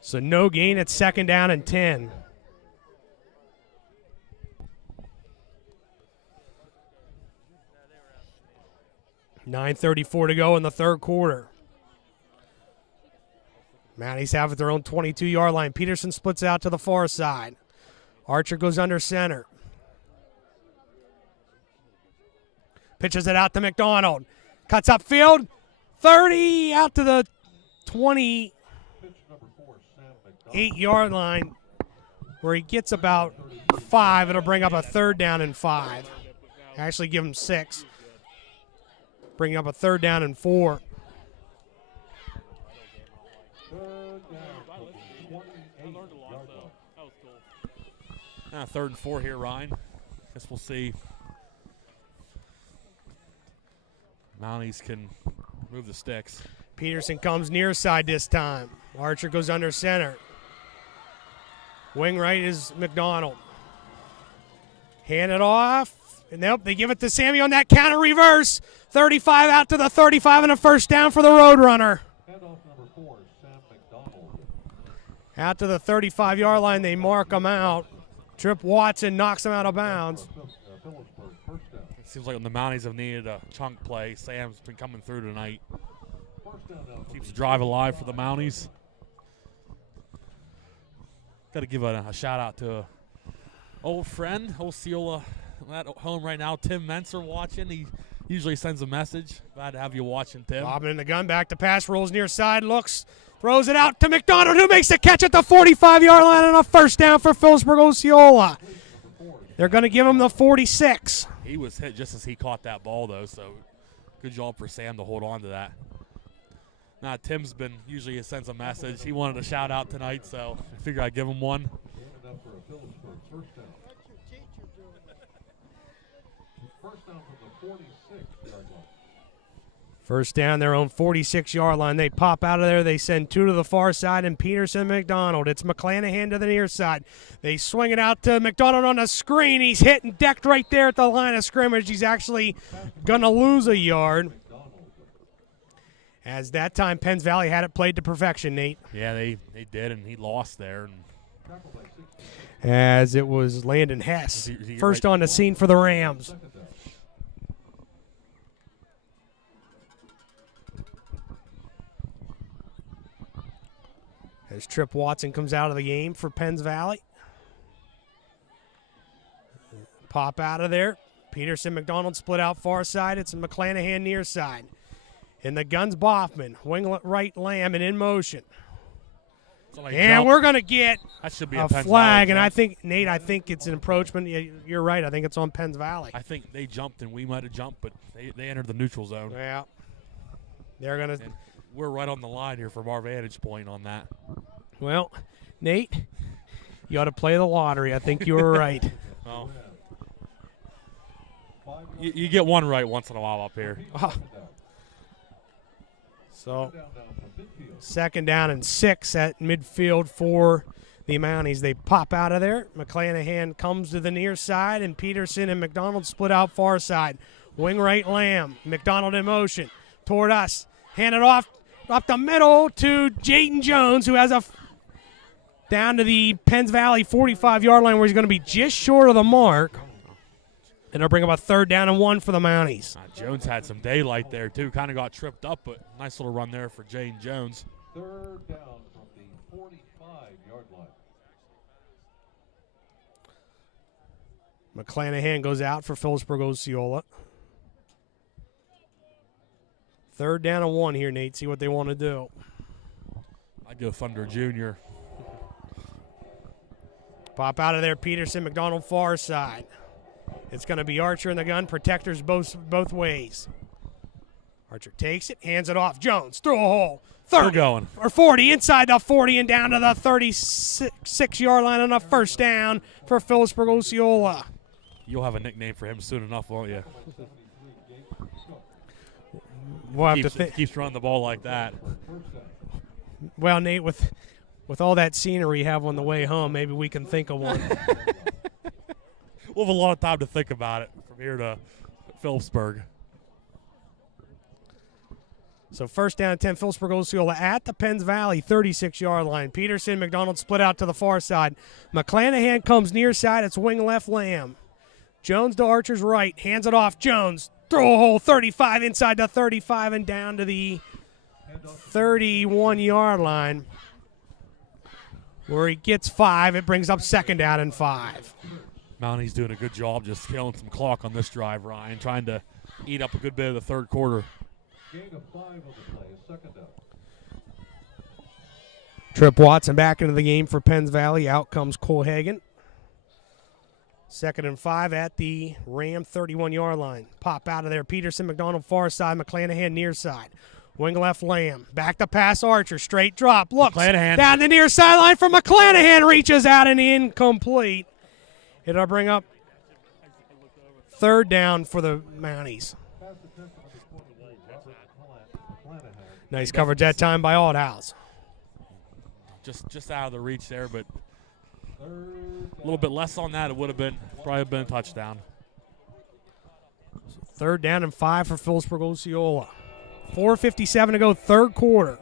So no gain at 2nd down and 10. .9:34 to go in the 3rd quarter. Mounties have at their own 22-yard line. Peterson splits out to the far side. Archer goes under center. Pitches it out to McDonald. Cuts upfield. 30 out to the 28-yard line where he gets about 5. It'll bring up a 3rd down and 5. Actually give him 6. Bring up a 3rd down and 4. Third and 4 here, Ryan. Guess we'll see. Mounties can move the sticks. Peterson comes near side this time. Archer goes under center. Wing right is McDonald. Hand it off. And nope, they give it to Sammy on that counter reverse. 35 out to the 35 and a 1st down for the Roadrunner. Handoff number 4, Sam McDonald. Out to the 35-yard line, they mark him out. Trip Watson knocks him out of bounds. Phillipsburg, first down. It seems like when the Mounties have needed a chunk play, Sam's been coming through tonight. First down now. Keeps the drive alive for the Mounties. Got to give a shout out to an old friend, Osceola, at home right now, Tim Menser watching. He usually sends a message. Glad to have you watching, Tim. Bobbing in the gun, back to pass, rolls near side, looks, throws it out to McDonald, who makes the catch at the 45-yard line and a 1st down for Phillipsburg-Osceola. They're going to give him the 46. He was hit just as he caught that ball, though, so good job for Sam to hold on to that. Now, Tim's been usually sends a message. He wanted a shout out tonight, so I figure I'd give him one. Enough for a Phillipsburg, first down. First down from the 46-yard line. 1st down, their own 46-yard line. They pop out of there. They send 2 to the far side, and Peterson McDonald. It's McClanahan to the near side. They swing it out to McDonald on the screen. He's hit and decked right there at the line of scrimmage. He's actually going to lose a yard. As that time, Penns Valley had it played to perfection, Nate. Yeah, they did, and he lost there. And As it was Landon Hess, Is he first right? on the scene for the Rams. As Trip Watson comes out of the game for Penns Valley. Pop out of there. Peterson McDonald split out far side. It's McClanahan near side. In the guns, Boffman. Wing right Lamb and in motion. And we're going to get that should be a Penns flag. Valley And I jump. think, Nate, I think it's an approachment. Yeah, you're right. I think it's on Penns Valley. I think they jumped and we might have jumped, but they entered the neutral zone. Yeah. They're going to. And we're right on the line here from our vantage point on that. Well, Nate, you ought to play the lottery. I think you were right. Well, you get one right once in a while up here. So, 2nd down and 6 at midfield for the Mounties. They pop out of there. McClanahan comes to the near side, and Peterson and McDonald split out far side. Wing right Lamb. McDonald in motion toward us. Hand it off up the middle to Jayden Jones, who has a down to the Penns Valley 45-yard line where he's going to be just short of the mark. And they'll bring up a 3rd down and 1 for the Mounties. Jones had some daylight there, too. Kind of got tripped up, but nice little run there for Jane Jones. 3rd down from the 45-yard line. McClanahan goes out for Phillipsburg-Osceola. 3rd down and 1 here, Nate. See what they want to do. I'd go Thunder Jr. Pop out of there, Peterson, McDonald far side. It's going to be Archer in the gun, protectors both ways. Archer takes it, hands it off. Jones through a hole. 30 Still going. or 40, inside the 40 and down to the 36-yard line on a 1st down for Phillipsburg-Osceola. You'll have a nickname for him soon enough, won't you? We'll have to think. Keeps running the ball like that. Well, Nate, with all that scenery you have on the way home, maybe we can think of one. We'll have a lot of time to think about it from here to Phillipsburg. So first down and 10, Phillipsburg-Osceola at the Penns Valley 36-yard line. Peterson, McDonald split out to the far side. McClanahan comes near side. It's wing left Lamb. Jones to Archer's right. Hands it off. Jones. Throw a hole. 35 inside the 35 and down to the 31-yard line, where he gets 5. It brings up second down and 5. Mountie's doing a good job just killing some clock on this drive, Ryan, trying to eat up a good bit of the third quarter. Gain of 5 on the play, a second down. Trip Watson back into the game for Penns Valley. Out comes Cole Hagan. Second and 5 at the Ram 31-yard line. Pop out of there. Peterson, McDonald far side, McClanahan near side. Wing left Lamb. Back to pass Archer. Straight drop. Looks McClanahan. down the near sideline for McClanahan. Reaches out and incomplete. It'll bring up third down for the Mounties. Pass attempt number 28, Robert McClanahan. Nice coverage that time by Aldhouse. Just out of the reach there, but Third a little bit less on that. It would have probably been a touchdown. Third down and 5 for Phillipsburg-Osceola. 4:57 to go, third quarter.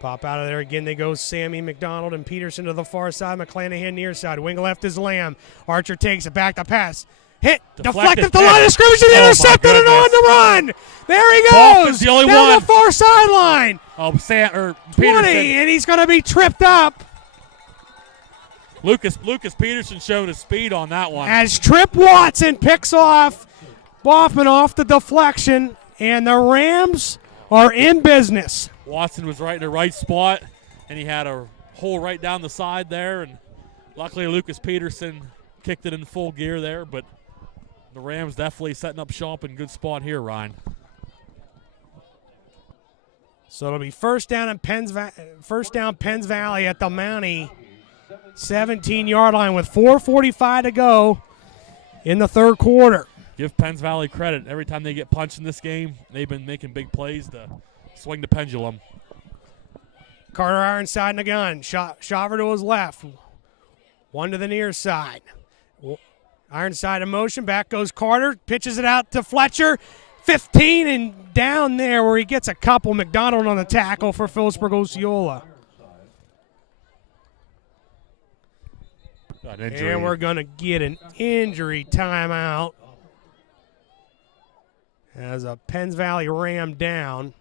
Pop out of there again. They go Sammy, McDonald, and Peterson to the far side. McClanahan near side. Wing left is Lamb. Archer takes it back to pass. Hit. Deflected at the line of scrimmage and intercepted and on the run. There he goes. Boffin's the only down one. the far sideline. Oh, 20, Peterson. and he's going to be tripped up Lucas Peterson showed his speed on that one. as Trip Watson picks off Boffman off the deflection, and the Rams are in business. Watson was right in the right spot, and he had a hole right down the side there, and luckily Lucas Peterson kicked it in full gear there, but the Rams definitely setting up shop in good spot here, Ryan. So it'll be first down Penns Valley at the Mountie 17-yard line with 4:45 to go in the third quarter. Give Penns Valley credit. Every time they get punched in this game, they've been making big plays to swing the pendulum. Carter Ironside in the gun. Shaver to his left. One to the near side. Ironside in motion. Back goes Carter. Pitches it out to Fletcher. 15 and down there where he gets a couple. McDonald on the tackle for Phillipsburg-Osceola. And we're going to get an injury timeout as a Penns Valley Ram down.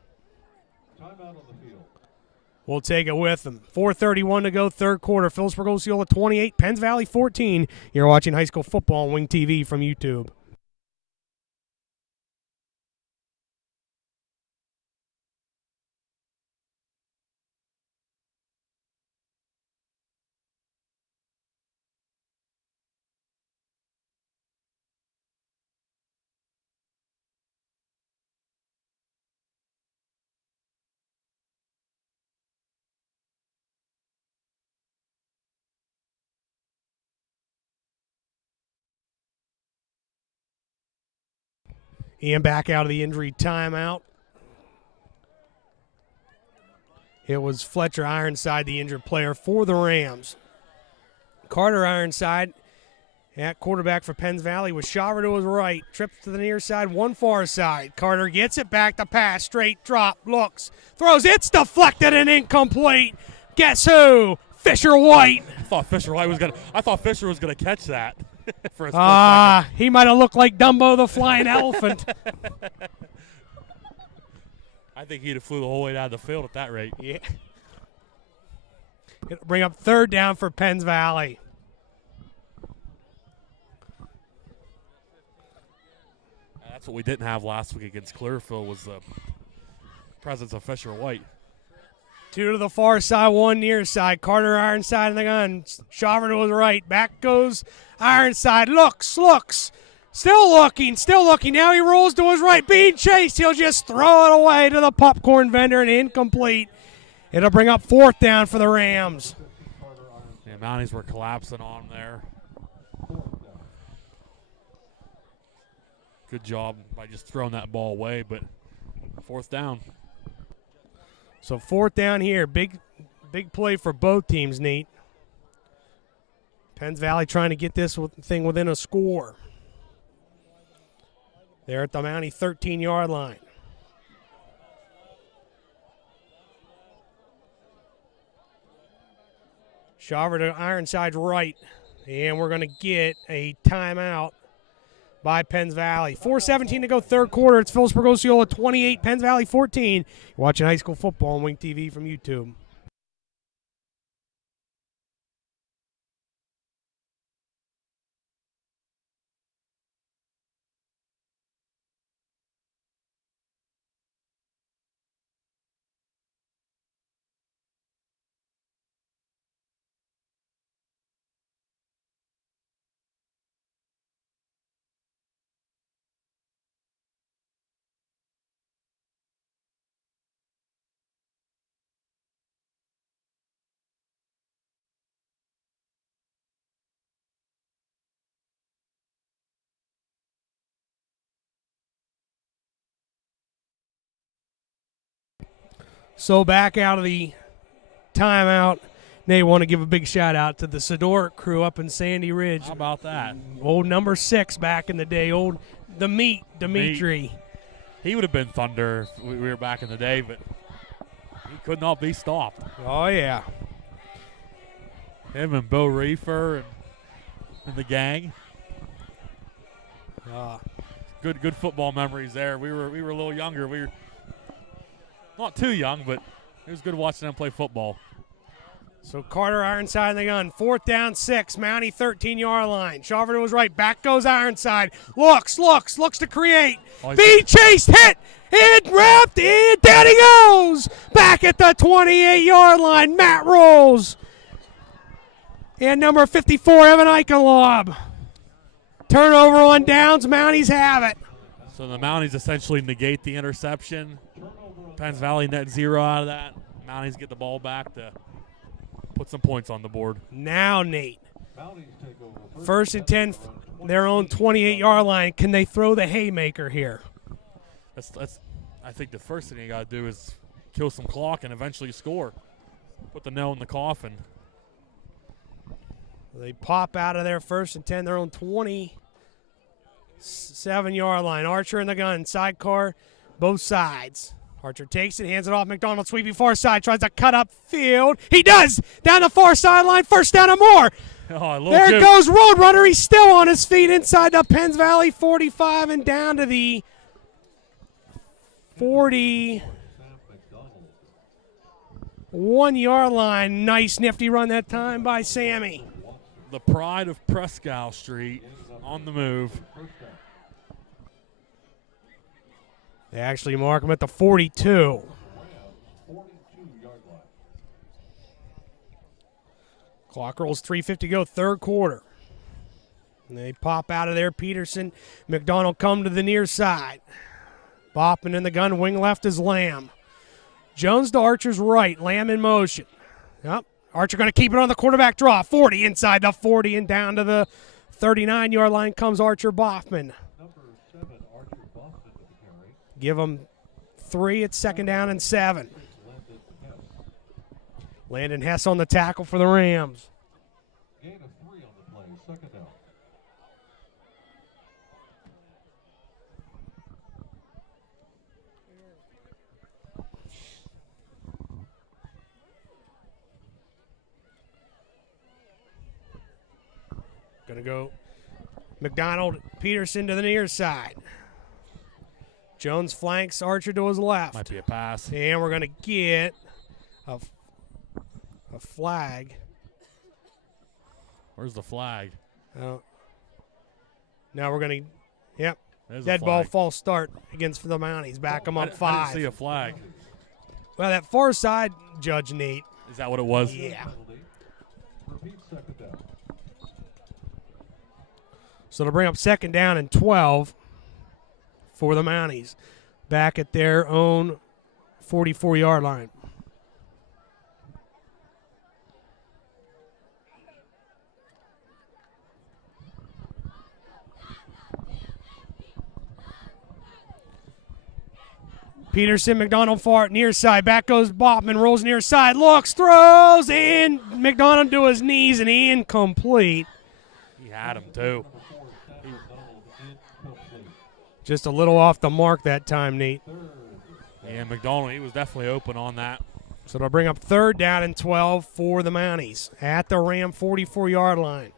Timeout on the field. We'll take it with them. 4:31 to go, third quarter. Phillipsburg-Osceola 28, Penns Valley 14. You're watching high school football on Wing TV from YouTube. Ian back out of the injury timeout. It was Fletcher Ironside, the injured player for the Rams. Carter Ironside at quarterback for Penns Valley with Shaver to his right. Trips to the near side, one far side. Carter gets it back to pass. Straight drop, looks, throws. It's deflected and incomplete. Guess who? Fisher White. I thought Fisher was gonna catch that for a split second. He might have looked like Dumbo the Flying Elephant. I think he'd have flew the whole way down the field at that rate. Yeah. It'll bring up third down for Penns Valley. That's what we didn't have last week against Clearfield was the presence of Fisher White. Two to the far side, one near side. Carter Ironside in the gun. Shaver to his right. Back goes Ironside. Looks. Still looking. Now he rolls to his right. Being chased. He'll just throw it away to the popcorn vendor and incomplete. It'll bring up fourth down for the Rams. Yeah, Mounties were collapsing on there. Good job by just throwing that ball away, but fourth down. So fourth down here. Big play for both teams, Nate. Penns Valley trying to get this thing within a score. They're at the Mountie 13-yard line. Shaver to Ironside's right. And we're going to get a timeout by Penns Valley. 4:17 to go, third quarter. It's Philipsburg-Osceola 28, Penns Valley 14. You're watching high school football on Wing TV from YouTube. So back out of the timeout, they want to give a big shout out to the Sidoric crew up in Sandy Ridge. How about that? Old number 6 back in the day, old the Meat, Dimitri. He would have been thunder if we were back in the day, but he could not be stopped. Oh, yeah. Him and Bo Reefer and the gang. Good football memories there. We were a little younger. We were not too young, but it was good watching them play football. So Carter Ironside in the gun. 4th down, 6. Mountie 13-yard line. Shaver to his right. Back goes Ironside. Looks to create. Being chased, hit, and wrapped, and down he goes. Back at the 28-yard line. Matt rolls. And number 54, Evan Eichenlob. Turnover on downs. Mounties have it. So the Mounties essentially negate the interception. Penns Valley net 0 out of that. Mounties get the ball back to put some points on the board. Now, Nate. 1st and 10, their own 28-yard line. Can they throw the haymaker here? That's. I think the first thing you got to do is kill some clock and eventually score. Put the nail in the coffin. They pop out of there 1st and 10, their own 27-yard line. Archer in the gun, sidecar, both sides. Archer takes it, hands it off. McDonald sweeping far side, tries to cut up field. He does! Down the far sideline, 1st down and more. There goes Roadrunner. He's still on his feet inside the Penns Valley 45 and down to the 41-yard line. Nice, nifty run that time by Sammy. The pride of Prescow Street on the move. They actually mark him at the 42. Clock rolls 3:50 to go, third quarter. And they pop out of there. Peterson, McDonald come to the near side. Bopping in the gun, wing left is Lamb. Jones to Archer's right, Lamb in motion. Yep. Archer going to keep it on the quarterback draw. 40 inside the 40 and down to the 39-yard line comes Archer Boffman. Give them 3 at 2nd down and 7. Landon Hess on the tackle for the Rams. Gain of 3 on the play, 2nd down. Going to go McDonald, Peterson to the near side. Jones flanks Archer to his left. Might be a pass. And we're going to get a flag. Where's the flag? Now we're going to, yep. There's Dead ball, false start against the Mounties. Back them up 5. I didn't see a flag. Well, that far side, Judge Nate. Is that what it was? Yeah. Repeat 2nd down. So to bring up 2nd down and 12 for the Mounties. Back at their own 44-yard line. Peterson, McDonald far near side. Back goes Bopman, rolls near side, looks, throws, and McDonald to his knees and incomplete. He had him too. Just a little off the mark that time, Nate. And McDonald, he was definitely open on that. So they'll bring up 3rd down and 12 for the Mounties at the Ram 44-yard line.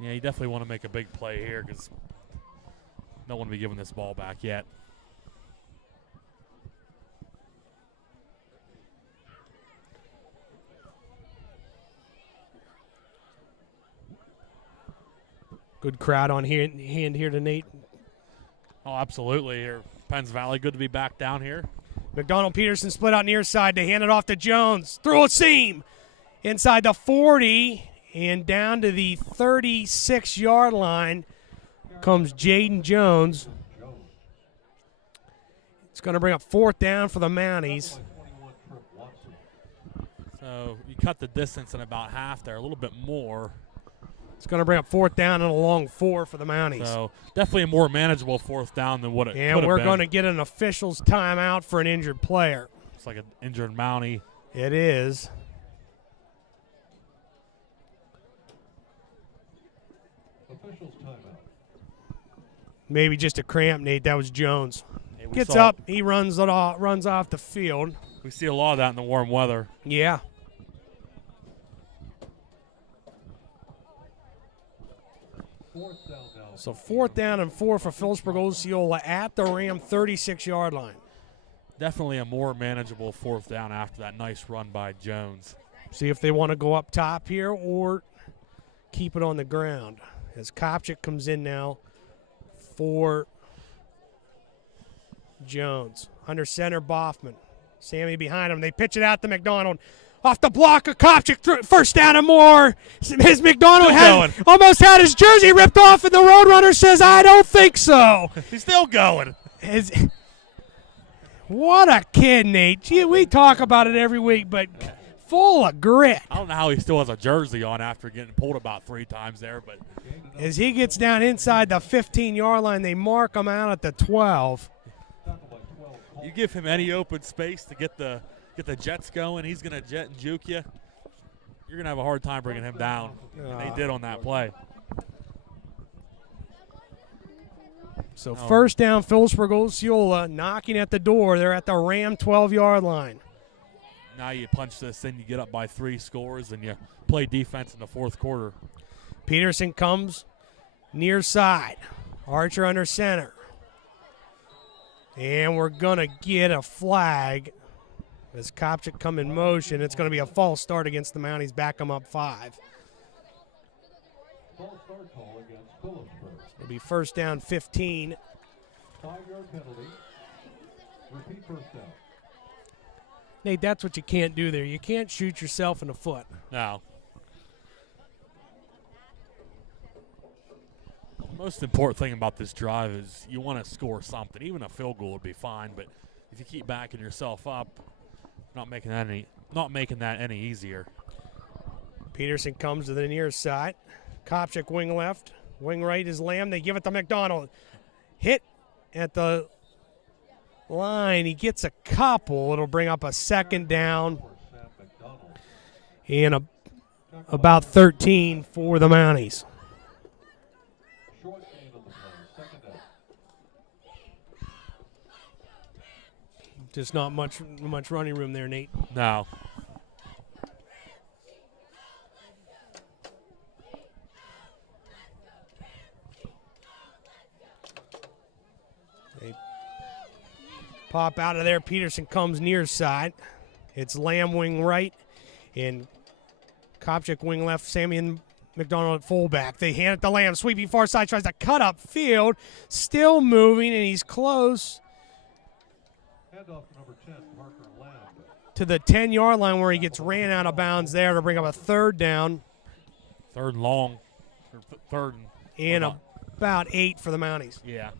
Yeah, you definitely want to make a big play here because don't want to be giving this ball back yet. Good crowd on hand here tonight. Oh, absolutely. Here, Penns Valley, good to be back down here. McDonald Peterson split out near side. They hand it off to Jones. Through a seam. Inside the 40 and down to the 36-yard line comes Jaden Jones. It's going to bring up 4th down for the Mounties. So you cut the distance in about half there, a little bit more. It's going to bring up 4th down and a long 4 for the Mounties. So definitely a more manageable 4th down than what it could have And been. we're going to get an official's timeout for an injured player. It's like an injured Mountie. It is. Officials timeout. Maybe just a cramp, Nate. That was Jones. Hey, we Gets saw- up. He runs off the field. We see a lot of that in the warm weather. Yeah. Fourth down now. So 4th down and 4 for Phillipsburg-Osceola at the Ram 36-yard line. Definitely a more manageable 4th down after that nice run by Jones. See if they want to go up top here or keep it on the ground. As Kopchik comes in now for Jones. Under center, Boffman. Sammy behind him. They pitch it out to McDonald. Off the block of Kopchik, 1st down and more. His McDonald almost had his jersey ripped off, and the Roadrunner says, I don't think so. He's still going. What a kid, Nate. Gee, we talk about it every week, but full of grit. I don't know how he still has a jersey on after getting pulled about 3 times there, but As he gets down inside the 15-yard line, they mark him out at the 12. you give him any open space to get the jets going, he's going to jet and juke you. You're going to have a hard time bringing him down. And they did on that play. So 1st down, Phillipsburg-Osceola knocking at the door. They're at the Ram 12-yard line. Now you punch this in, you get up by 3 scores, and you play defense in the 4th quarter. Peterson comes near side. Archer under center. And we're going to get a flag as Kopchik come in motion. It's going to be a false start against the Mounties. Back them up 5. False start call against Phillipsburg. It'll be 1st down, 15. 5-yard penalty. Repeat 1st down. Nate, that's what you can't do there. You can't shoot yourself in the foot. Now, the most important thing about this drive is you want to score something. Even a field goal would be fine, but if you keep backing yourself up, not making that any easier. Peterson comes to the near side. Kopchik wing left. Wing right is Lamb. They give it to McDonald. Hit at the line. He gets a couple. It'll bring up a 2nd down and about 13 for the Mounties. Short gain on the play. 2nd down. Just not much running room there, Nate. Now, They pop out of there. Peterson comes near side. It's Lamb wing right and Kopchik wing left. Sammy and McDonald at fullback. They hand it to Lamb. Sweeping far side. Tries to cut up field. Still moving, and he's close Handoff to number 10, Parker Lamb. to the 10-yard line where he gets ran out of bounds there to bring up a 3rd down 3rd and long. Or 3rd and and about 8 for the Mounties. yeah.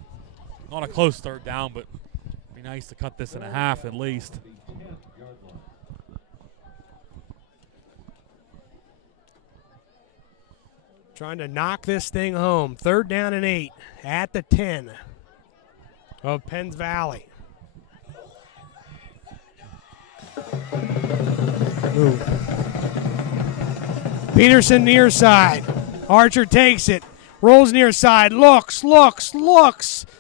Not a close 3rd down, but it'd be nice to cut this in half at least. The 10-yard line. Trying to knock this thing home. 3rd down and 8 at the 10 of Penns Valley. Ooh. Peterson near side. Archer takes it. Rolls near side. Looks.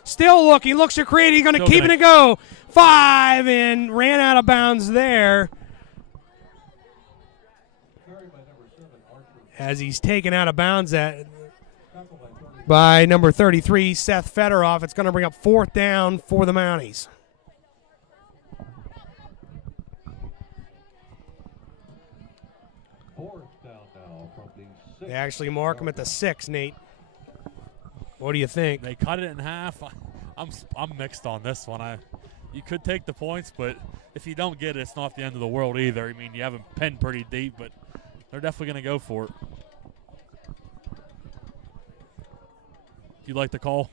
Still looking. Looks to create. He's going to keep it and go. 5 and ran out of bounds there. As he's taken out of bounds by number 33, Seth Federoff. It's going to bring up 4th down for the Mounties. They actually mark him at the 6, Nate. What do you think? They cut it in half. I'm mixed on this one. You could take the points, but if you don't get it, it's not the end of the world either. I mean, you have them pinned pretty deep, but they're definitely going to go for it. You like the call?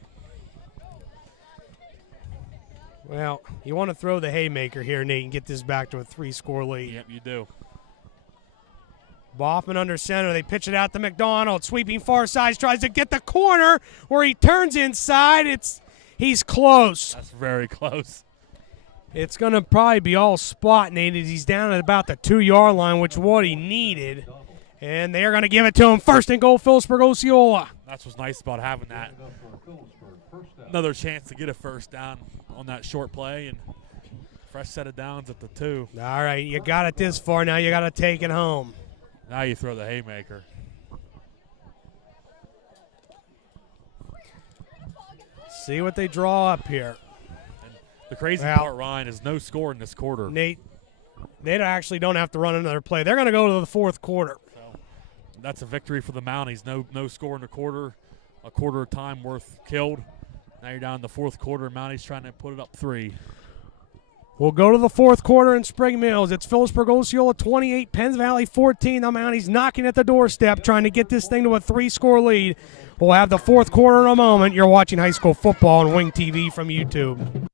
Well, you want to throw the haymaker here, Nate, and get this back to a 3-score lead. Yep, you do. Boffman under center. They pitch it out to McDonald. Sweeping far side. Tries to get the corner where he turns inside. He's close. That's very close. It's going to probably be all spot, Nate, as he's down at about the 2-yard line, which is what he needed. And they're going to give it to him. 1st and goal, Philipsburg-Osceola. That's what's nice about having that. Another chance to get a 1st down on that short play, and fresh set of downs at the 2. All right, you got it this far. Now you got to take it home. Now you throw the haymaker. See what they draw up here. And the crazy part, Ryan, is no score in this quarter. Nate, they actually don't have to run another play. They're going to go to the 4th quarter. So that's a victory for the Mounties. No score in the quarter. A quarter of time worth killed. Now you're down in the 4th quarter. Mounties trying to put it up 3. We'll go to the 4th quarter in Spring Mills. It's Philipsburg-Osceola 28, Penns Valley 14. The Mounties knocking at the doorstep, trying to get this thing to a 3-score lead. We'll have the 4th quarter in a moment. You're watching high school football on Wing TV from YouTube.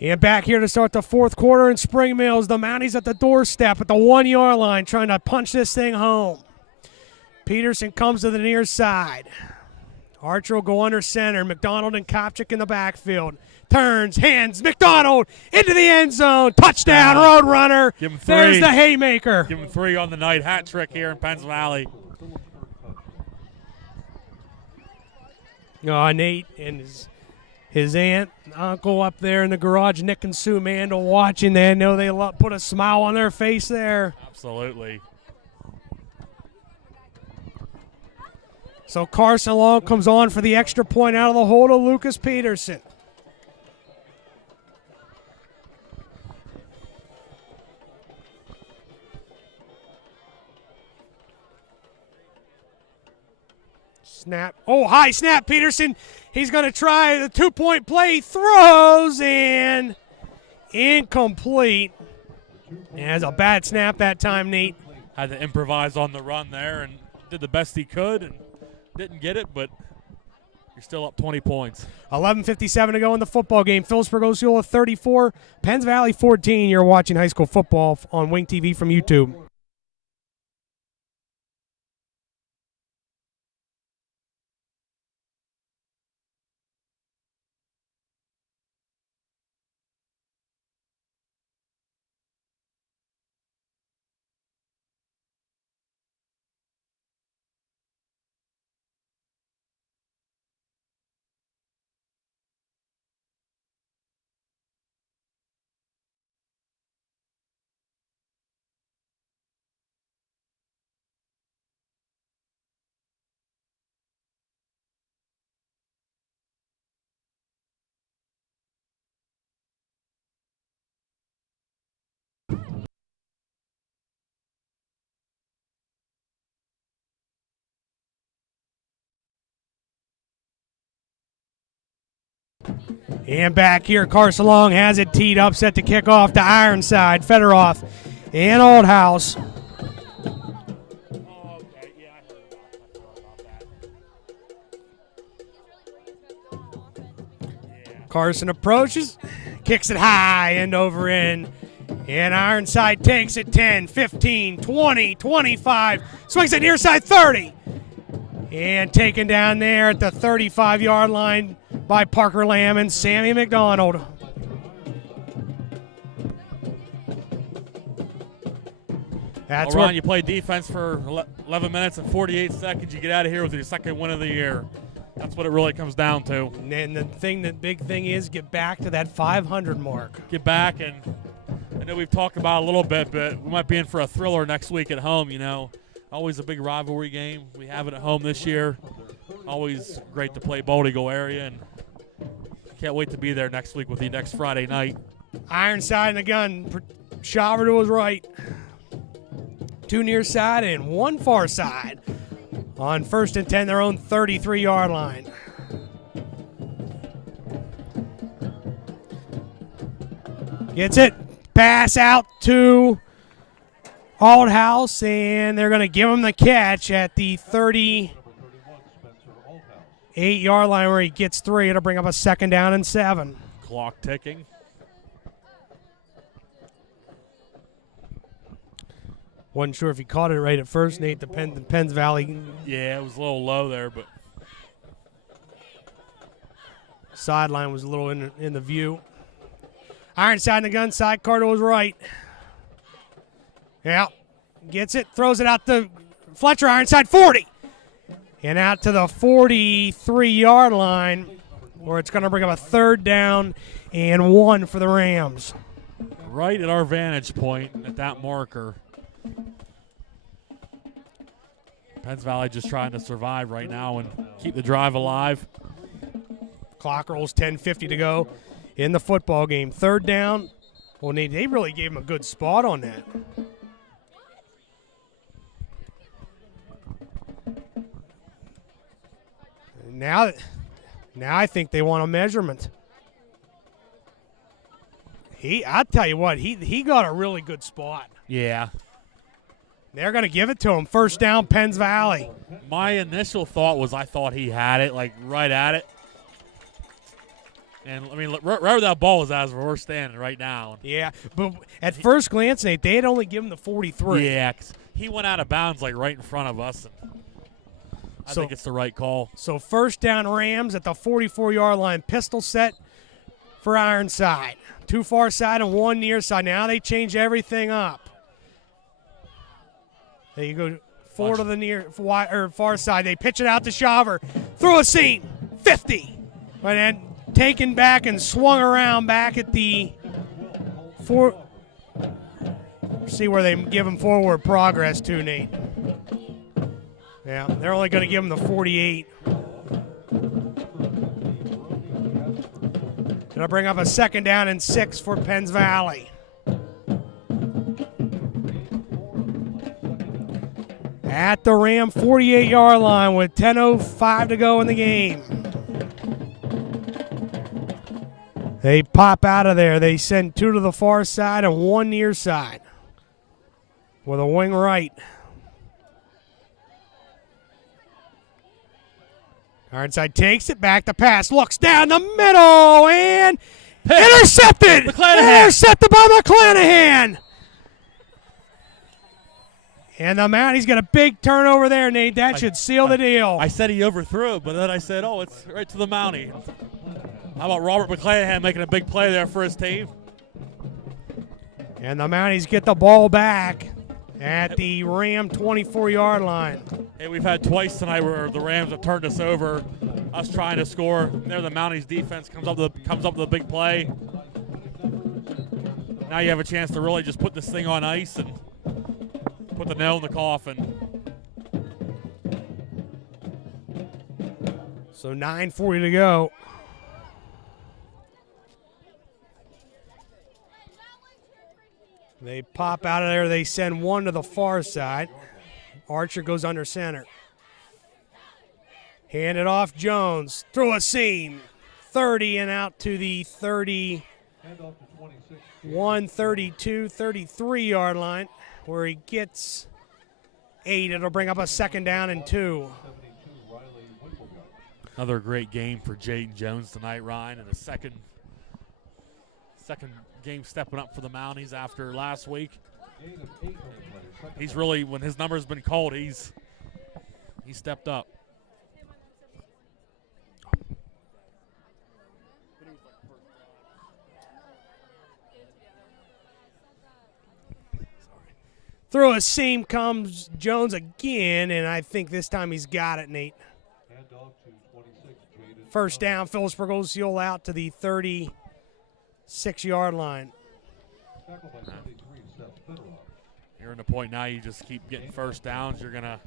And back here to start the 4th quarter in Spring Mills. The Mounties at the doorstep at the 1-yard line trying to punch this thing home. Peterson comes to the near side. Archer will go under center. McDonald and Kopchik in the backfield. Turns, hands, McDonald into the end zone. Touchdown, Roadrunner. Give him 3. There's the haymaker. Give him 3 on the night. Hat trick here in Penns Valley. Oh, Nate and his aunt and uncle up there in the garage, Nick and Sue Mandel, watching. They know they put a smile on their face there. Absolutely. So Carson Long comes on for the extra point out of the hole to Lucas Peterson. Snap. Oh, high snap, Peterson. He's going to try the 2-point play. Throws and incomplete. And has a bad snap that time, Nate. Had to improvise on the run there and did the best he could and didn't get it, but you're still up 20 points. 11:57 to go in the football game. Philipsburg-Osceola 34, Penns Valley 14. You're watching high school football on Wing TV from YouTube. And back here, Carson Long has it teed up, set to kick off to Ironside, Federoff, and Oldhouse. Carson approaches, kicks it high, end over end. And Ironside takes it 10, 15, 20, 25. Swings it near side 30. And taken down there at the 35-yard line by Parker Lamb and Sammy McDonald. That's Ron, you play defense for 11 minutes and 48 seconds. You get out of here with your second win of the year. That's what it really comes down to. And the big thing is get back to that 500 mark. Get back, and I know we've talked about it a little bit, but we might be in for a thriller next week at home, you know. Always a big rivalry game. We have it at home this year. Always great to play Bald Eagle area, and can't wait to be there next week with you next Friday night. Ironside in the gun. Shaver to his right. 2 near side and 1 far side. On 1st and 10, their own 33-yard line. Gets it. Pass out to Oldhouse, and they're going to give him the catch at the 38-yard line where he gets 3. It'll bring up a 2nd down and 7. Clock ticking. Wasn't sure if he caught it right at first, Nate. The Penns Valley. Yeah, it was a little low there, but Sideline was a little in the view. Ironside in the gun, sidecar to his right. Yeah, gets it, throws it out to Fletcher, Ironside 40. And out to the 43-yard line where it's going to bring up a 3rd down and 1 for the Rams. right at our vantage point at that marker. Penns Valley just trying to survive right now and keep the drive alive. Clock rolls, 10:50 to go in the football game. 3rd down. Well, they really gave him a good spot on that. Now I think they want a measurement. I tell you what, he got a really good spot. Yeah. They're going to give it to him. 1st down, Penns Valley. My initial thought was I thought he had it, like right at it. And, I mean, right where that ball is as we're standing right now. Yeah, but at first glance, Nate, they had only given him the 43. Yeah, 'cause he went out of bounds like right in front of us. I think it's the right call. So 1st down Rams at the 44-yard line. Pistol set for Ironside. 2 far side and 1 near side. Now they change everything up. There you go. 4 to the far side. They pitch it out to Shaver. Through a seam. 50. But then taken back and swung around back at the 4. See where they give him forward progress to, Nate. Yeah, they're only going to give him the 48. It'll bring up a 2nd down and 6 for Penns Valley. At the Ram 48-yard line with 10:05 to go in the game. They pop out of there. They send 2 to the far side and 1 near side with a wing right. Ironside takes it back to pass, looks down the middle, and intercepted! McClanahan. Intercepted by McClanahan! And the Mounties got a big turnover there, Nate. That should seal the deal. I said he overthrew it, but then I said, oh, it's right to the Mountie. How about Robert McClanahan making a big play there for his team? And the Mounties get the ball back at the Ram 24-yard line. Hey, we've had twice tonight where the Rams have turned us over, us trying to score. There the Mounties defense comes up with a big play. Now you have a chance to really just put this thing on ice and put the nail in the coffin. So 9:40 to go. They pop out of there. They send 1 to the far side. Archer goes under center. Hand it off Jones. Through a seam. 30 and out to the 31, Handoff to 26. 32, 33-yard line where he gets 8. It'll bring up a 2nd down and 2. 72, Riley Winklegut. Another great game for Jaden Jones tonight, Ryan, and a second game stepping up for the Mounties after last week. Gain of 8 on the play. Second He's down. really, when his number's been called, he's stepped up. Through a seam comes Jones again, and I think this time he's got it, Nate. Handoff to 26, Jaden. First down, Phillipsburg-Osceola out to the 36-yard line. Tackled by 73, Seth Fitteroff. You're in the point now, you just keep getting first downs. You're going to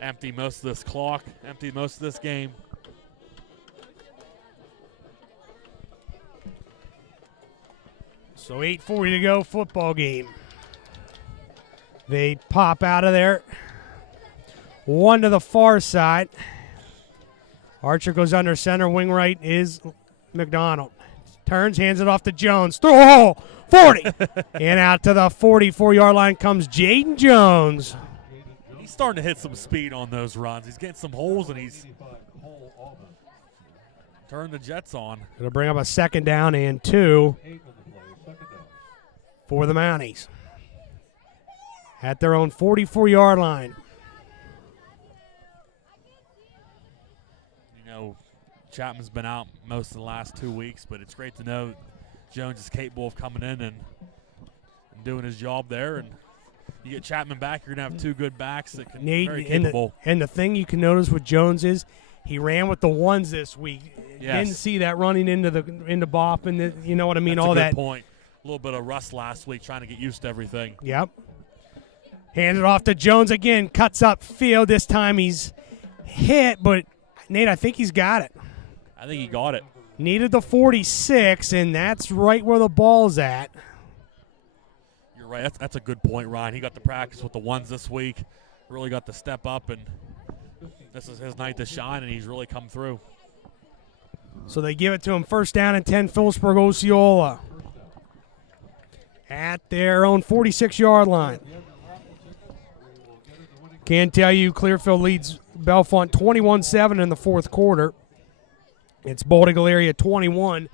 empty most of this clock, empty most of this game. So 8:40 to go, football game. They pop out of there. One to the far side. Archer goes under center. Wing right is McDonald. Turns, hands it off to Jones. Throw, 40. And out to the 44-yard line comes Jaden Jones. He's starting to hit some speed on those runs. He's getting some holes, and he's 85, Cole Alden. turned the Jets on. It'll bring up a 2nd down and 2 8 on the play. Second down. for the Mounties. At their own 44-yard line. You know, Chapman's been out most of the last 2 weeks, but it's great to know Jones is capable of coming in and doing his job there. And you get Chapman back, you're going to have 2 good backs that can be very capable. And the thing you can notice with Jones is he ran with the ones this week. Yes. Didn't see that running into Bop and you know what I mean. That's all a good that. point. A little bit of rust last week, trying to get used to everything. Yep. Hands it off to Jones again. Cuts up field. This time he's hit, but Nate, I think he's got it. I think he got it. Needed the 46, and that's right where the ball's at. You're right. That's a good point, Ryan. He got to practice with the ones this week. Really got to step up, and this is his night to shine, and he's really come through. So they give it to him. First down and 10, Phillipsburg-Osceola. At their own 46-yard line. Can't tell you, Clearfield leads Bellefonte 21-7 in the fourth quarter. It's Bold Eagle area 21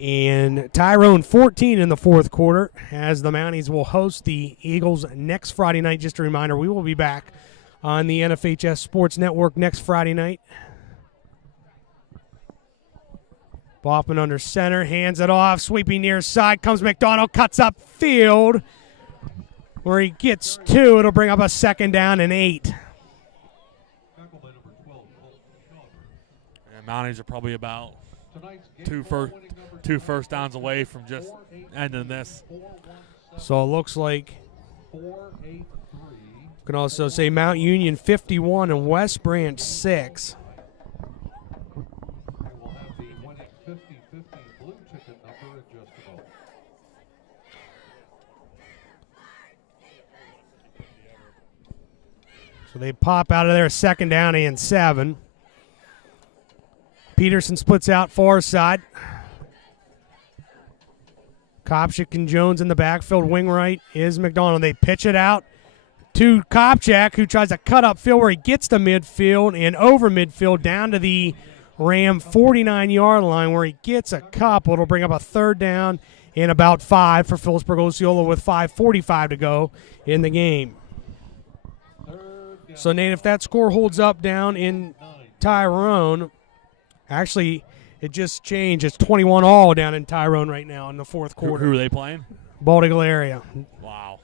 and Tyrone 14 in the fourth quarter as the Mounties will host the Eagles next Friday night. Just a reminder, we will be back on the NFHS Sports Network next Friday night. Boffman under center, hands it off, sweeping near side, comes McDonald, cuts up field. Where he gets 2, it'll bring up a 2nd down and 8. Tackled by number 12, Colton Schauber. And Mounties are probably about Tonight's game two ball winning number 2 first downs away from just 4-8, ending this. 4-1-7, So it looks like 4-8-3. can also say Mount Union 51 and West Branch 6. We will have the winning 50-50 blue ticket number in just a moment. So they pop out of there, 2nd down and 7. Peterson splits out far side. Kopchak and Jones in the backfield. Wing right is McDonald. They pitch it out to Kopchak, who tries to cut up field where he gets to midfield and over midfield down to the Ram 49-yard line where he gets a couple. It'll bring up a 3rd down and about 5 for Phillipsburg-Osceola with 5:45 to go in the game. So, Nate, if that score holds up down in Tyrone, actually, it just changed. It's 21-all down in Tyrone right now in the fourth quarter. Who are they playing? Bald Eagle area. Wow.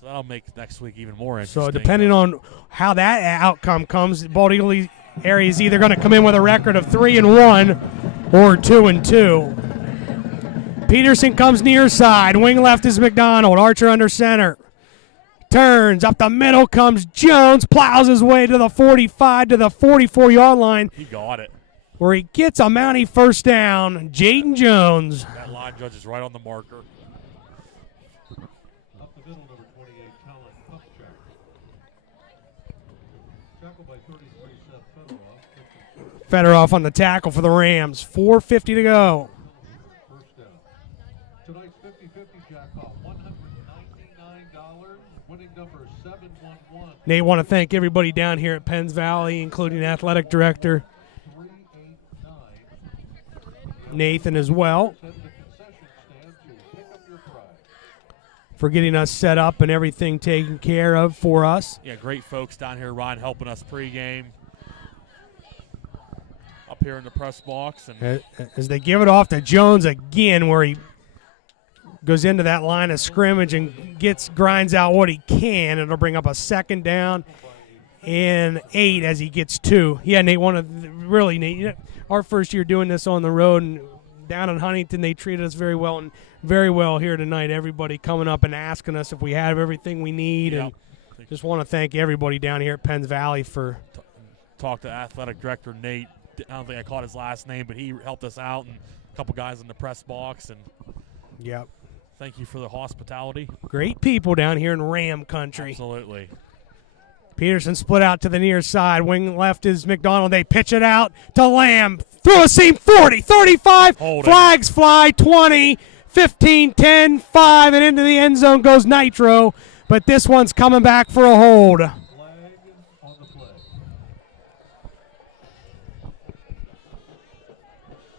So that'll make next week even more interesting. So, depending on how that outcome comes, Bald Eagle area is either going to come in with a record of 3-1 or 2-2. Peterson comes near side. Wing left is McDonald. Archer under center. Turns up the middle comes Jones, plows his way to the 45 to the 44-yard line. He got it. Where he gets a Mountie first down. Jaden Jones. That line judge is right on the marker. Up the middle, number 28, Colin Kupchak. Tackle by 33, Seth Fedorov. Fedorov on the tackle for the Rams. 4:50 to go. First down. Tonight's 50-50 jackpot, $199. Winning number 711. Nate, want to thank everybody down here at Penns Valley, including athletic director 389. Nathan as well, Head to the concession stand to pick up your prize. for getting us set up and everything taken care of for us. Yeah, great folks down here, Ryan, helping us pregame up here in the press box. And As they give it off to Jones again, where he goes into that line of scrimmage and grinds out what he can. It'll bring up a second down and 8 as he gets 2. Yeah, Nate, Nate, you know, our first year doing this on the road and down in Huntington, they treated us very well, and very well here tonight. Everybody coming up and asking us if we have everything we need. Yep. And just want to thank everybody down here at Penns Valley for talked to athletic director Nate. I don't think I caught his last name, but he helped us out, and a couple guys in the press box. And yep, thank you for the hospitality. great people down here in Ram country. Absolutely. Peterson split out to the near side. Wing left is McDonald. They pitch it out to Lamb. Through a seam, 40, 35. Holding. Flags fly, 20, 15, 10, 5, and into the end zone goes Nitro. But this one's coming back for a hold. Flag on the play.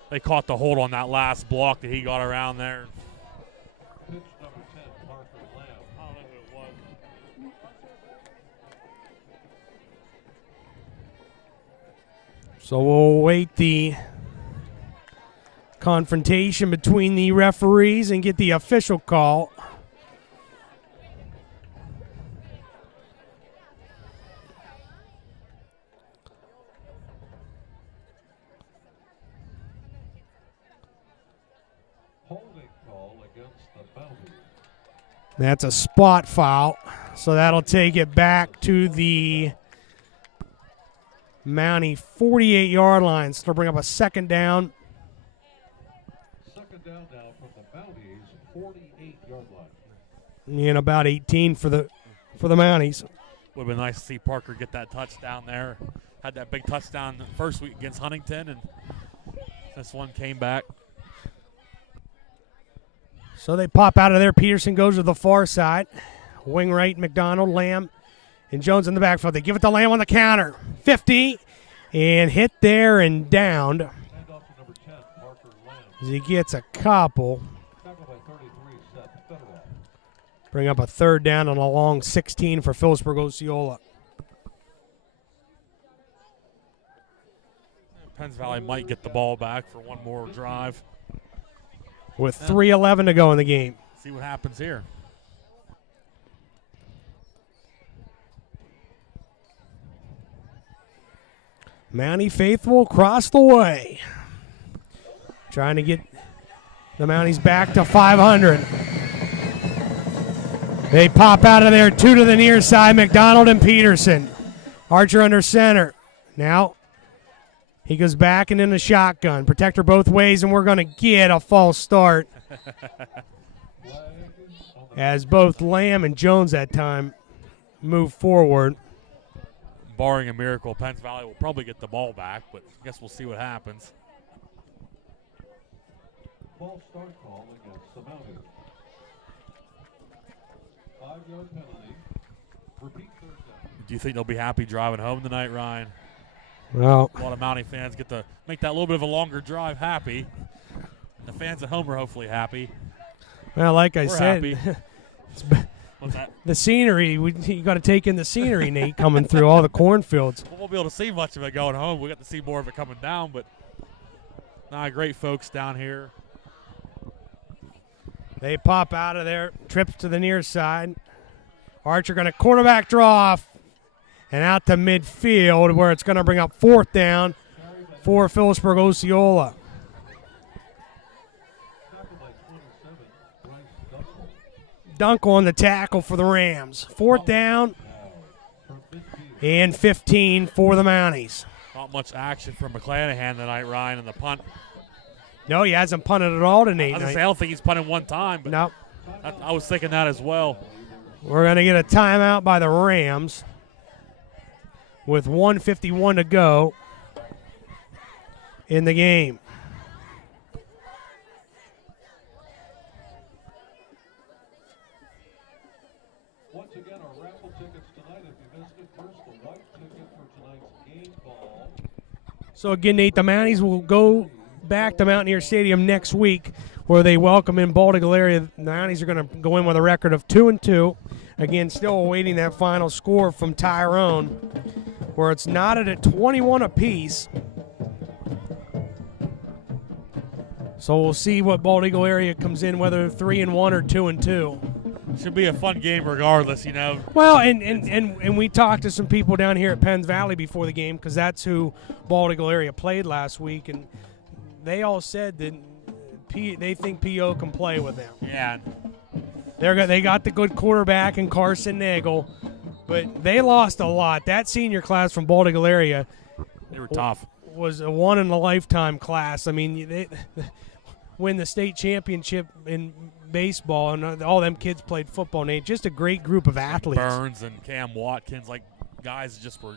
They caught the hold on that last block that he got around there. Pitch number 10, Parker Lamb. I don't know who it was. So we'll wait the confrontation between the referees and get the official call. Holding call against the Mountie. That's a spot foul. So that'll take it back to the Mountie 48-yard line. So they'll bring up a second down. Second down now from the Mountie's 48-yard line. And about 18 for the Mounties. Would have been nice to see Parker get that touchdown there. Had that big touchdown the first week against Huntington, and this one came back. So they pop out of there. Peterson goes to the far side. Wing right, McDonald, Lamb, and Jones in the backfield. They give it to Lamb on the counter. 50, and hit there and downed. Hand off to number 10, Parker Lamb. As he gets a couple. Tackled by 33, Seth Fedorov. Bring up a third down and a long 16 for Phillipsburg-Osceola. Penns Valley might get the ball back for one more drive. With 3:11 to go in the game. See what happens here. Mountie faithful across the way. Trying to get the Mounties back to 500. They pop out of there, 2 to the near side, McDonald and Peterson. Archer under center. Now he goes back and in the shotgun. Protector both ways, and we're going to get a false start. As both Lamb and Jones that time move forward. Barring a miracle, Penns Valley will probably get the ball back, but I guess we'll see what happens. False start call against the Mountie. 5-yard penalty. Repeat third down. Do you think they'll be happy driving home tonight, Ryan? Well, A lot of Mountie fans get to make that little bit of a longer drive happy. The fans at home are hopefully happy. like I We're said, happy. What's that? the scenery, you got to take in the scenery, Nate, coming through all the cornfields. We won't be able to see much of it going home. We got to see more of it coming down, but great folks down here. They pop out of there, trips to the near side. Archer going to quarterback draw off and out to midfield where it's going to bring up 4th down for Phillipsburg-Osceola. Tackled by 27, Bryce Dunkel. Dunk on the tackle for the Rams. 4th down From midfield. and 15 for the Mounties. Not much action from McClanahan tonight, Ryan, in the punt. No, he hasn't punted at all tonight. I was gonna say, I don't think he's punted one time, but No, I was thinking that as well. we're going to get a timeout by the Rams. with 1:51 to go in the game. Once again, our raffle tickets tonight, if you missed it, first the white ticket for tonight's game ball. So again, Nate, the Mounties will go back to Mountaineer Stadium next week, where they welcome in Baltic area. The Mounties are going to go in with a record of 2-2. Again, still awaiting that final score from Tyrone, where it's knotted at 21 apiece. So we'll see what Bald Eagle area comes in, whether 3-1 or 2-2. Should be a fun game regardless, you know. Well, and we talked to some people down here at Penns Valley before the game, because that's who Bald Eagle area played last week, and they all said that they think PO can play with them. Yeah. They got the good quarterback in Carson Nagel, but they lost a lot. That senior class from Bald Eagle area, They were tough. Was a one-in-a-lifetime class. I mean, they win the state championship in baseball, and all them kids played football. Nate, just a great group of athletes. Burns and Cam Watkins, like guys just were.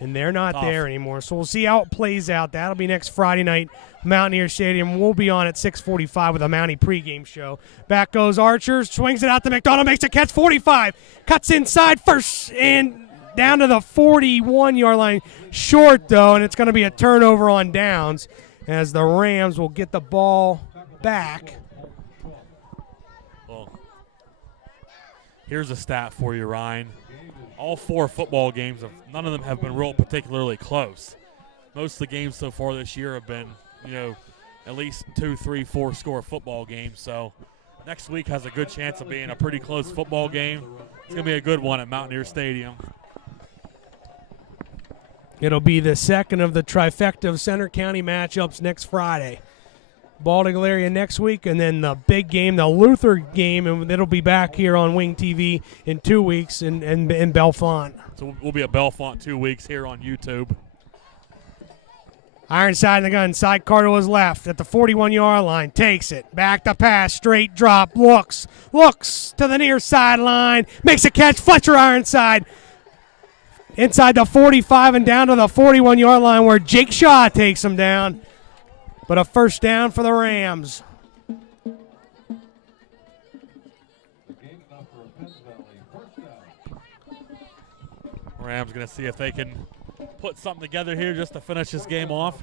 And they're not tough. there anymore. So we'll see how it plays out. That'll be next Friday night, Mountaineer Stadium. We'll be on at 6:45 with a Mountie pregame show. Back goes Archer, swings it out to McDonald, makes a catch, 45, cuts inside first, and down to the 41-yard line. Short, though, and it's going to be a turnover on downs as the Rams will get the ball back. Well, here's a stat for you, Ryan. All 4 football games, none of them have been real particularly close. Most of the games so far this year have been, at least 2, 3, 4 score football games. So next week has a good chance of being a pretty close football game. It's going to be a good one at Mountaineer Stadium. It'll be the second of the trifecta of Center County matchups next Friday. Bald Eagle area next week, and then the big game, the Luther game, and it'll be back here on Wing TV in 2 weeks in Bellefonte. So we'll be at Bellefonte 2 weeks here on YouTube. Ironside in the gun, sidecar to his left at the 41-yard line, takes it, back to pass, straight drop, looks to the near sideline, makes a catch, Fletcher Ironside, inside the 45 and down to the 41-yard line where Jake Shaw takes him down. But a first down for the Rams. Rams going to see if they can put something together here just to finish this game off.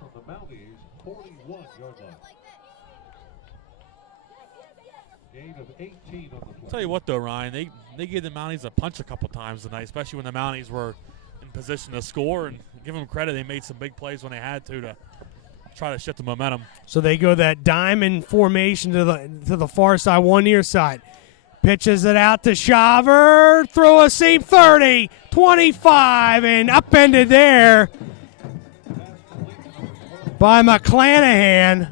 Tell you what, though, Ryan, they gave the Mounties a punch a couple times tonight, especially when the Mounties were in position to score. And give them credit, they made some big plays when they had to try to shift the momentum. So they go that diamond formation to the far side, one near side. Pitches it out to Shaver. Throw a seam 30, 25, and upended there by McClanahan.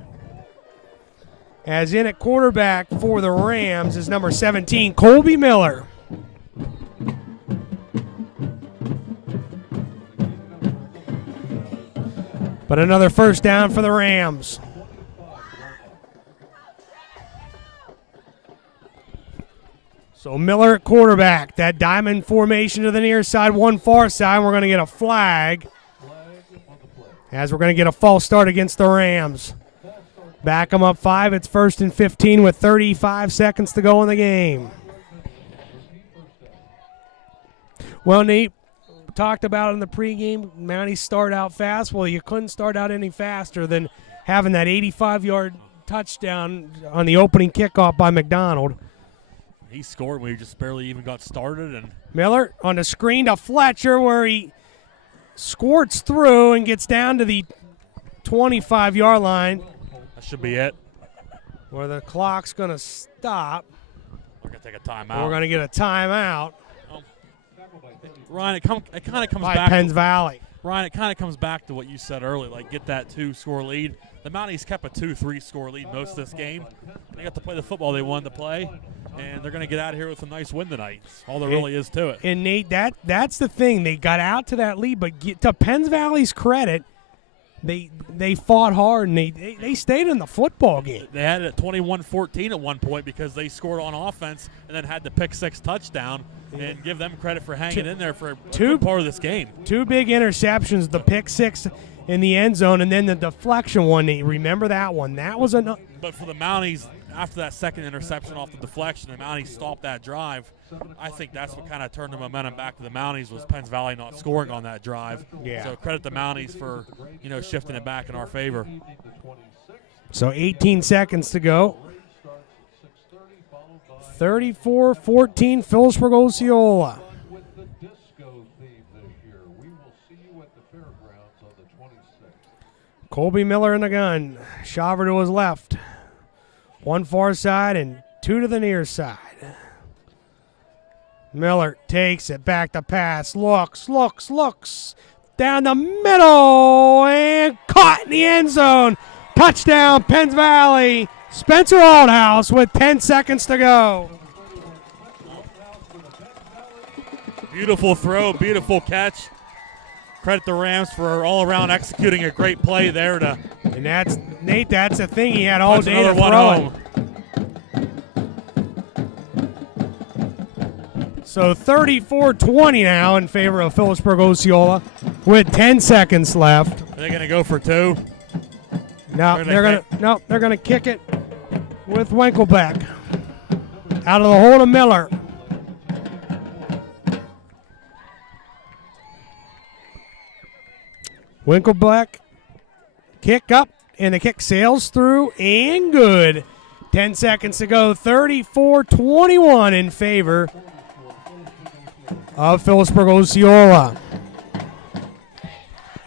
As in at quarterback for the Rams is number 17, Colby Miller. But another first down for the Rams. So Miller at quarterback. That diamond formation to the near side, one far side. We're going to get a flag as we're going to get a false start against the Rams. Back them up 5. It's 1st and 15 with 35 seconds to go in the game. Well, Nate, talked about in the pregame, Mounties start out fast. Well, you couldn't start out any faster than having that 85-yard touchdown on the opening kickoff by McDonald. He scored when he just barely even got started. And Miller on the screen to Fletcher where he squirts through and gets down to the 25-yard line. That should be it. Where the clock's going to stop. We're going to take a timeout. We're going to get a timeout. Ryan, it kind of comes by back. Penns Valley. Ryan, it kind of comes back to what you said earlier, like get that 2-score lead. The Mounties kept a 2-3 score lead most of this game. They got to play the football they wanted to play, and they're going to get out of here with a nice win tonight. That's all there really is to it. And, Nate, that's the thing. They got out to that lead, but to Penns Valley's credit, they fought hard and they stayed in the football game. They had it at 21-14 at one point because they scored on offense and then had the pick six touchdown. And give them credit for hanging in there for a good part of this game. 2 big interceptions, the pick six in the end zone, and then the deflection one. Remember that one? That was a. But for the Mounties, after that second interception off the deflection, the Mounties stopped that drive. I think that's what kind of turned the momentum back to the Mounties was Penns Valley not scoring on that drive. Yeah. So credit the Mounties for shifting it back in our favor. So 18 seconds to go. 34-14, Phillipsburg-Osceola. With the disco theme this year, we will see you at the fairgrounds on the 26th. Colby Miller in the gun. Shaver to his left. 1 far side and 2 to the near side. Miller takes it back to pass. Looks. Down the middle and caught in the end zone. Touchdown, Penns Valley. Spencer Aldhouse with 10 seconds to go. Beautiful throw, beautiful catch. Credit the Rams for all around executing a great play there. And that's, Nate, that's the thing he had all day to one throw home. it. So 34-20 now in favor of Phillipsburg-Osceola with 10 seconds left. Are they going to go for 2? No, they're gonna kick it with Winkleback out of the hole to Miller. Winkleback kick up, and the kick sails through and good. 10 seconds to go. 34-21 in favor of Phillipsburg-Osceola.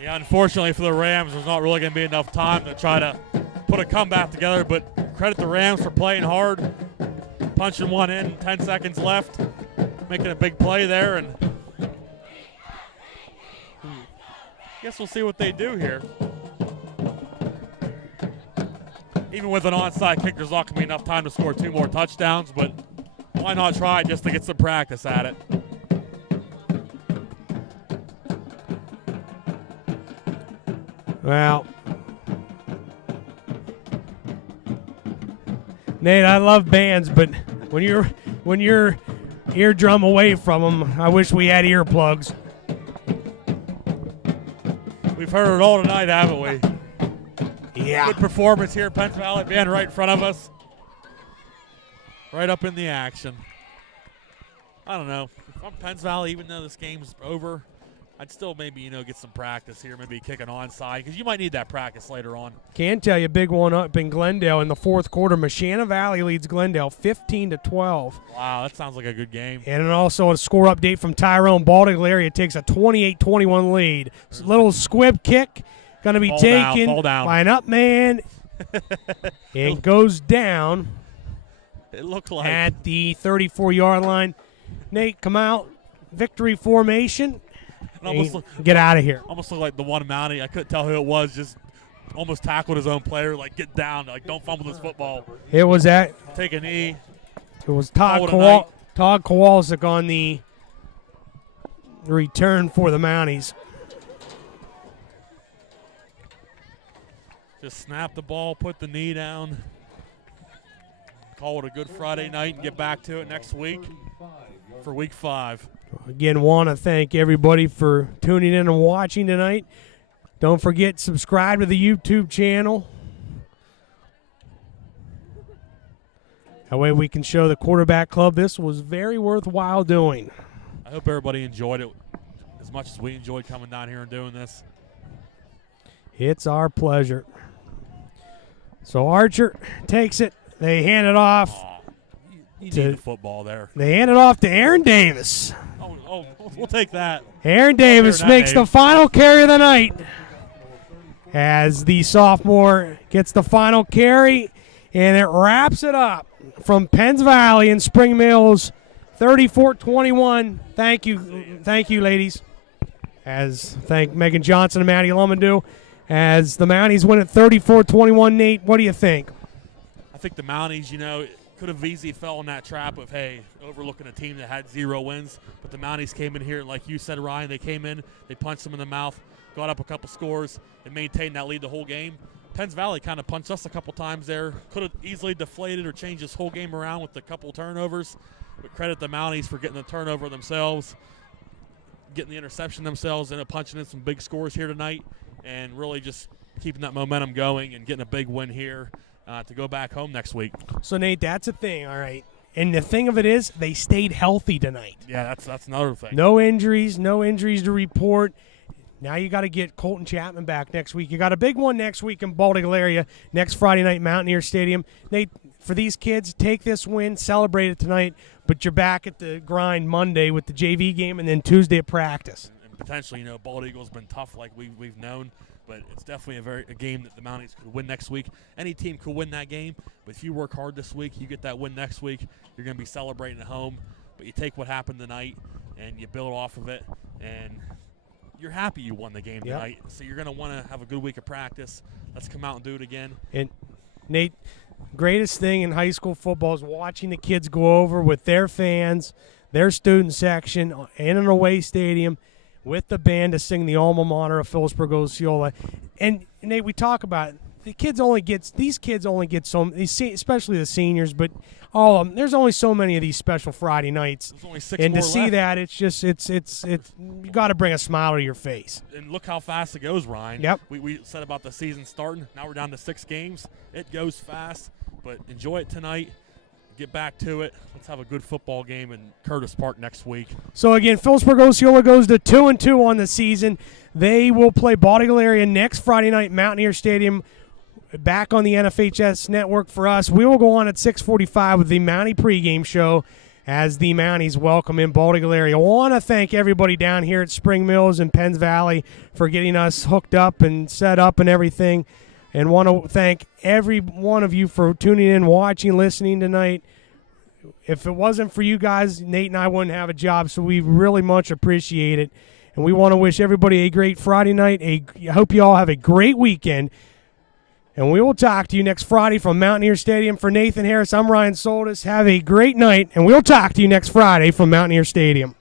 Yeah, unfortunately for the Rams, there's not really going to be enough time to try to put a comeback together, but credit the Rams for playing hard, punching one in, 10 seconds left, making a big play there, and guess we'll see what they do here. Even with an onside kick, there's not going to be enough time to score 2 more touchdowns, but why not try just to get some practice at it? Well, Nate, I love bands, but when you're eardrum away from them, I wish we had earplugs. We've heard it all tonight, haven't we? Yeah. Good performance here, Penns Valley band right in front of us. Right up in the action. I don't know. If I'm Penns Valley, even though this game's over, I'd still maybe, get some practice here, maybe kick an onside, because you might need that practice later on. Can tell you, big one up in Glendale in the fourth quarter. Mashana Valley leads Glendale 15-12. Wow, that sounds like a good game. And then also a score update from Tyrone. Baldwin takes a 28-21 lead. Little squib kick going to be taken by an up man and goes down. It looked like at the 34-yard line. Nate, come out. Victory formation. Get out of here. Almost looked like the one Mountie. I couldn't tell who it was. Just almost tackled his own player. Like, get down. Like, don't fumble this football. It was Take a knee. It was Todd Kowalczyk on the return for the Mounties. Just snap the ball, put the knee down. Call it a good Friday night and get back to it next week for week 5. Again, want to thank everybody for tuning in and watching tonight. Don't forget, subscribe to the YouTube channel. That way we can show the quarterback club this was very worthwhile doing. I hope everybody enjoyed it as much as we enjoyed coming down here and doing this. It's our pleasure. So Archer takes it. They hand it off. You need the football there. They hand it off to Aaron Davis. Oh, we'll take that. Aaron Davis makes the final carry of the night as the sophomore gets the final carry, and it wraps it up from Penns Valley and Spring Mills, 34-21. Thank you, ladies. Thank Megan Johnson and Maddie Lumendu. As the Mounties win at 34-21, Nate, what do you think? I think the Mounties, could have easily fell in that trap of, hey, overlooking a team that had 0 wins. But the Mounties came in here, and like you said, Ryan, they came in, they punched them in the mouth, got up a couple scores, and maintained that lead the whole game. Penns Valley kind of punched us a couple times there. Could have easily deflated or changed this whole game around with a couple turnovers. But credit the Mounties for getting the turnover themselves, getting the interception themselves, and punching in some big scores here tonight, and really just keeping that momentum going and getting a big win here to go back home next week. So, Nate, that's a thing, all right. And the thing of it is, they stayed healthy tonight. Yeah, that's another thing. No injuries to report. Now you got to get Colton Chapman back next week. You got a big one next week in Bald Eagle next Friday night, Mountaineer Stadium. Nate, for these kids, take this win, celebrate it tonight, but you're back at the grind Monday with the JV game and then Tuesday at practice. And potentially, Bald Eagle's been tough like we've known, but it's definitely a game that the Mounties could win next week. Any team could win that game, but if you work hard this week, you get that win next week, you're going to be celebrating at home. But you take what happened tonight and you build off of it, and you're happy you won the game tonight. So you're going to want to have a good week of practice. Let's come out and do it again. And, Nate, greatest thing in high school football is watching the kids go over with their fans, their student section, in an away stadium, with the band to sing the alma mater of Philipsburg-Osceola. And Nate, we talk about these kids only get so, especially the seniors, but all of them. There's only so many of these special Friday nights. There's only 6 and more to see left. that, it's just it's you got to bring a smile to your face. And look how fast it goes, Ryan. Yep. We said about the season starting. Now we're down to 6 games. It goes fast, but enjoy it tonight. Get back to it. Let's have a good football game in Curtis Park next week. So again, Philipsburg-Osceola goes to 2-2 on the season. They will play Bald Eagle next Friday night, Mountaineer Stadium. Back on the NFHS network for us. We will go on at 6:45 with the Mountie pregame show as the Mounties welcome in Bald Eagle. I want to thank everybody down here at Spring Mills and Penns Valley for getting us hooked up and set up and everything. And want to thank every one of you for tuning in, watching, listening tonight. If it wasn't for you guys, Nate and I wouldn't have a job, so we really much appreciate it. And we want to wish everybody a great Friday night. I hope you all have a great weekend. And we will talk to you next Friday from Mountaineer Stadium. For Nathan Harris, I'm Ryan Soldis. Have a great night, and we'll talk to you next Friday from Mountaineer Stadium.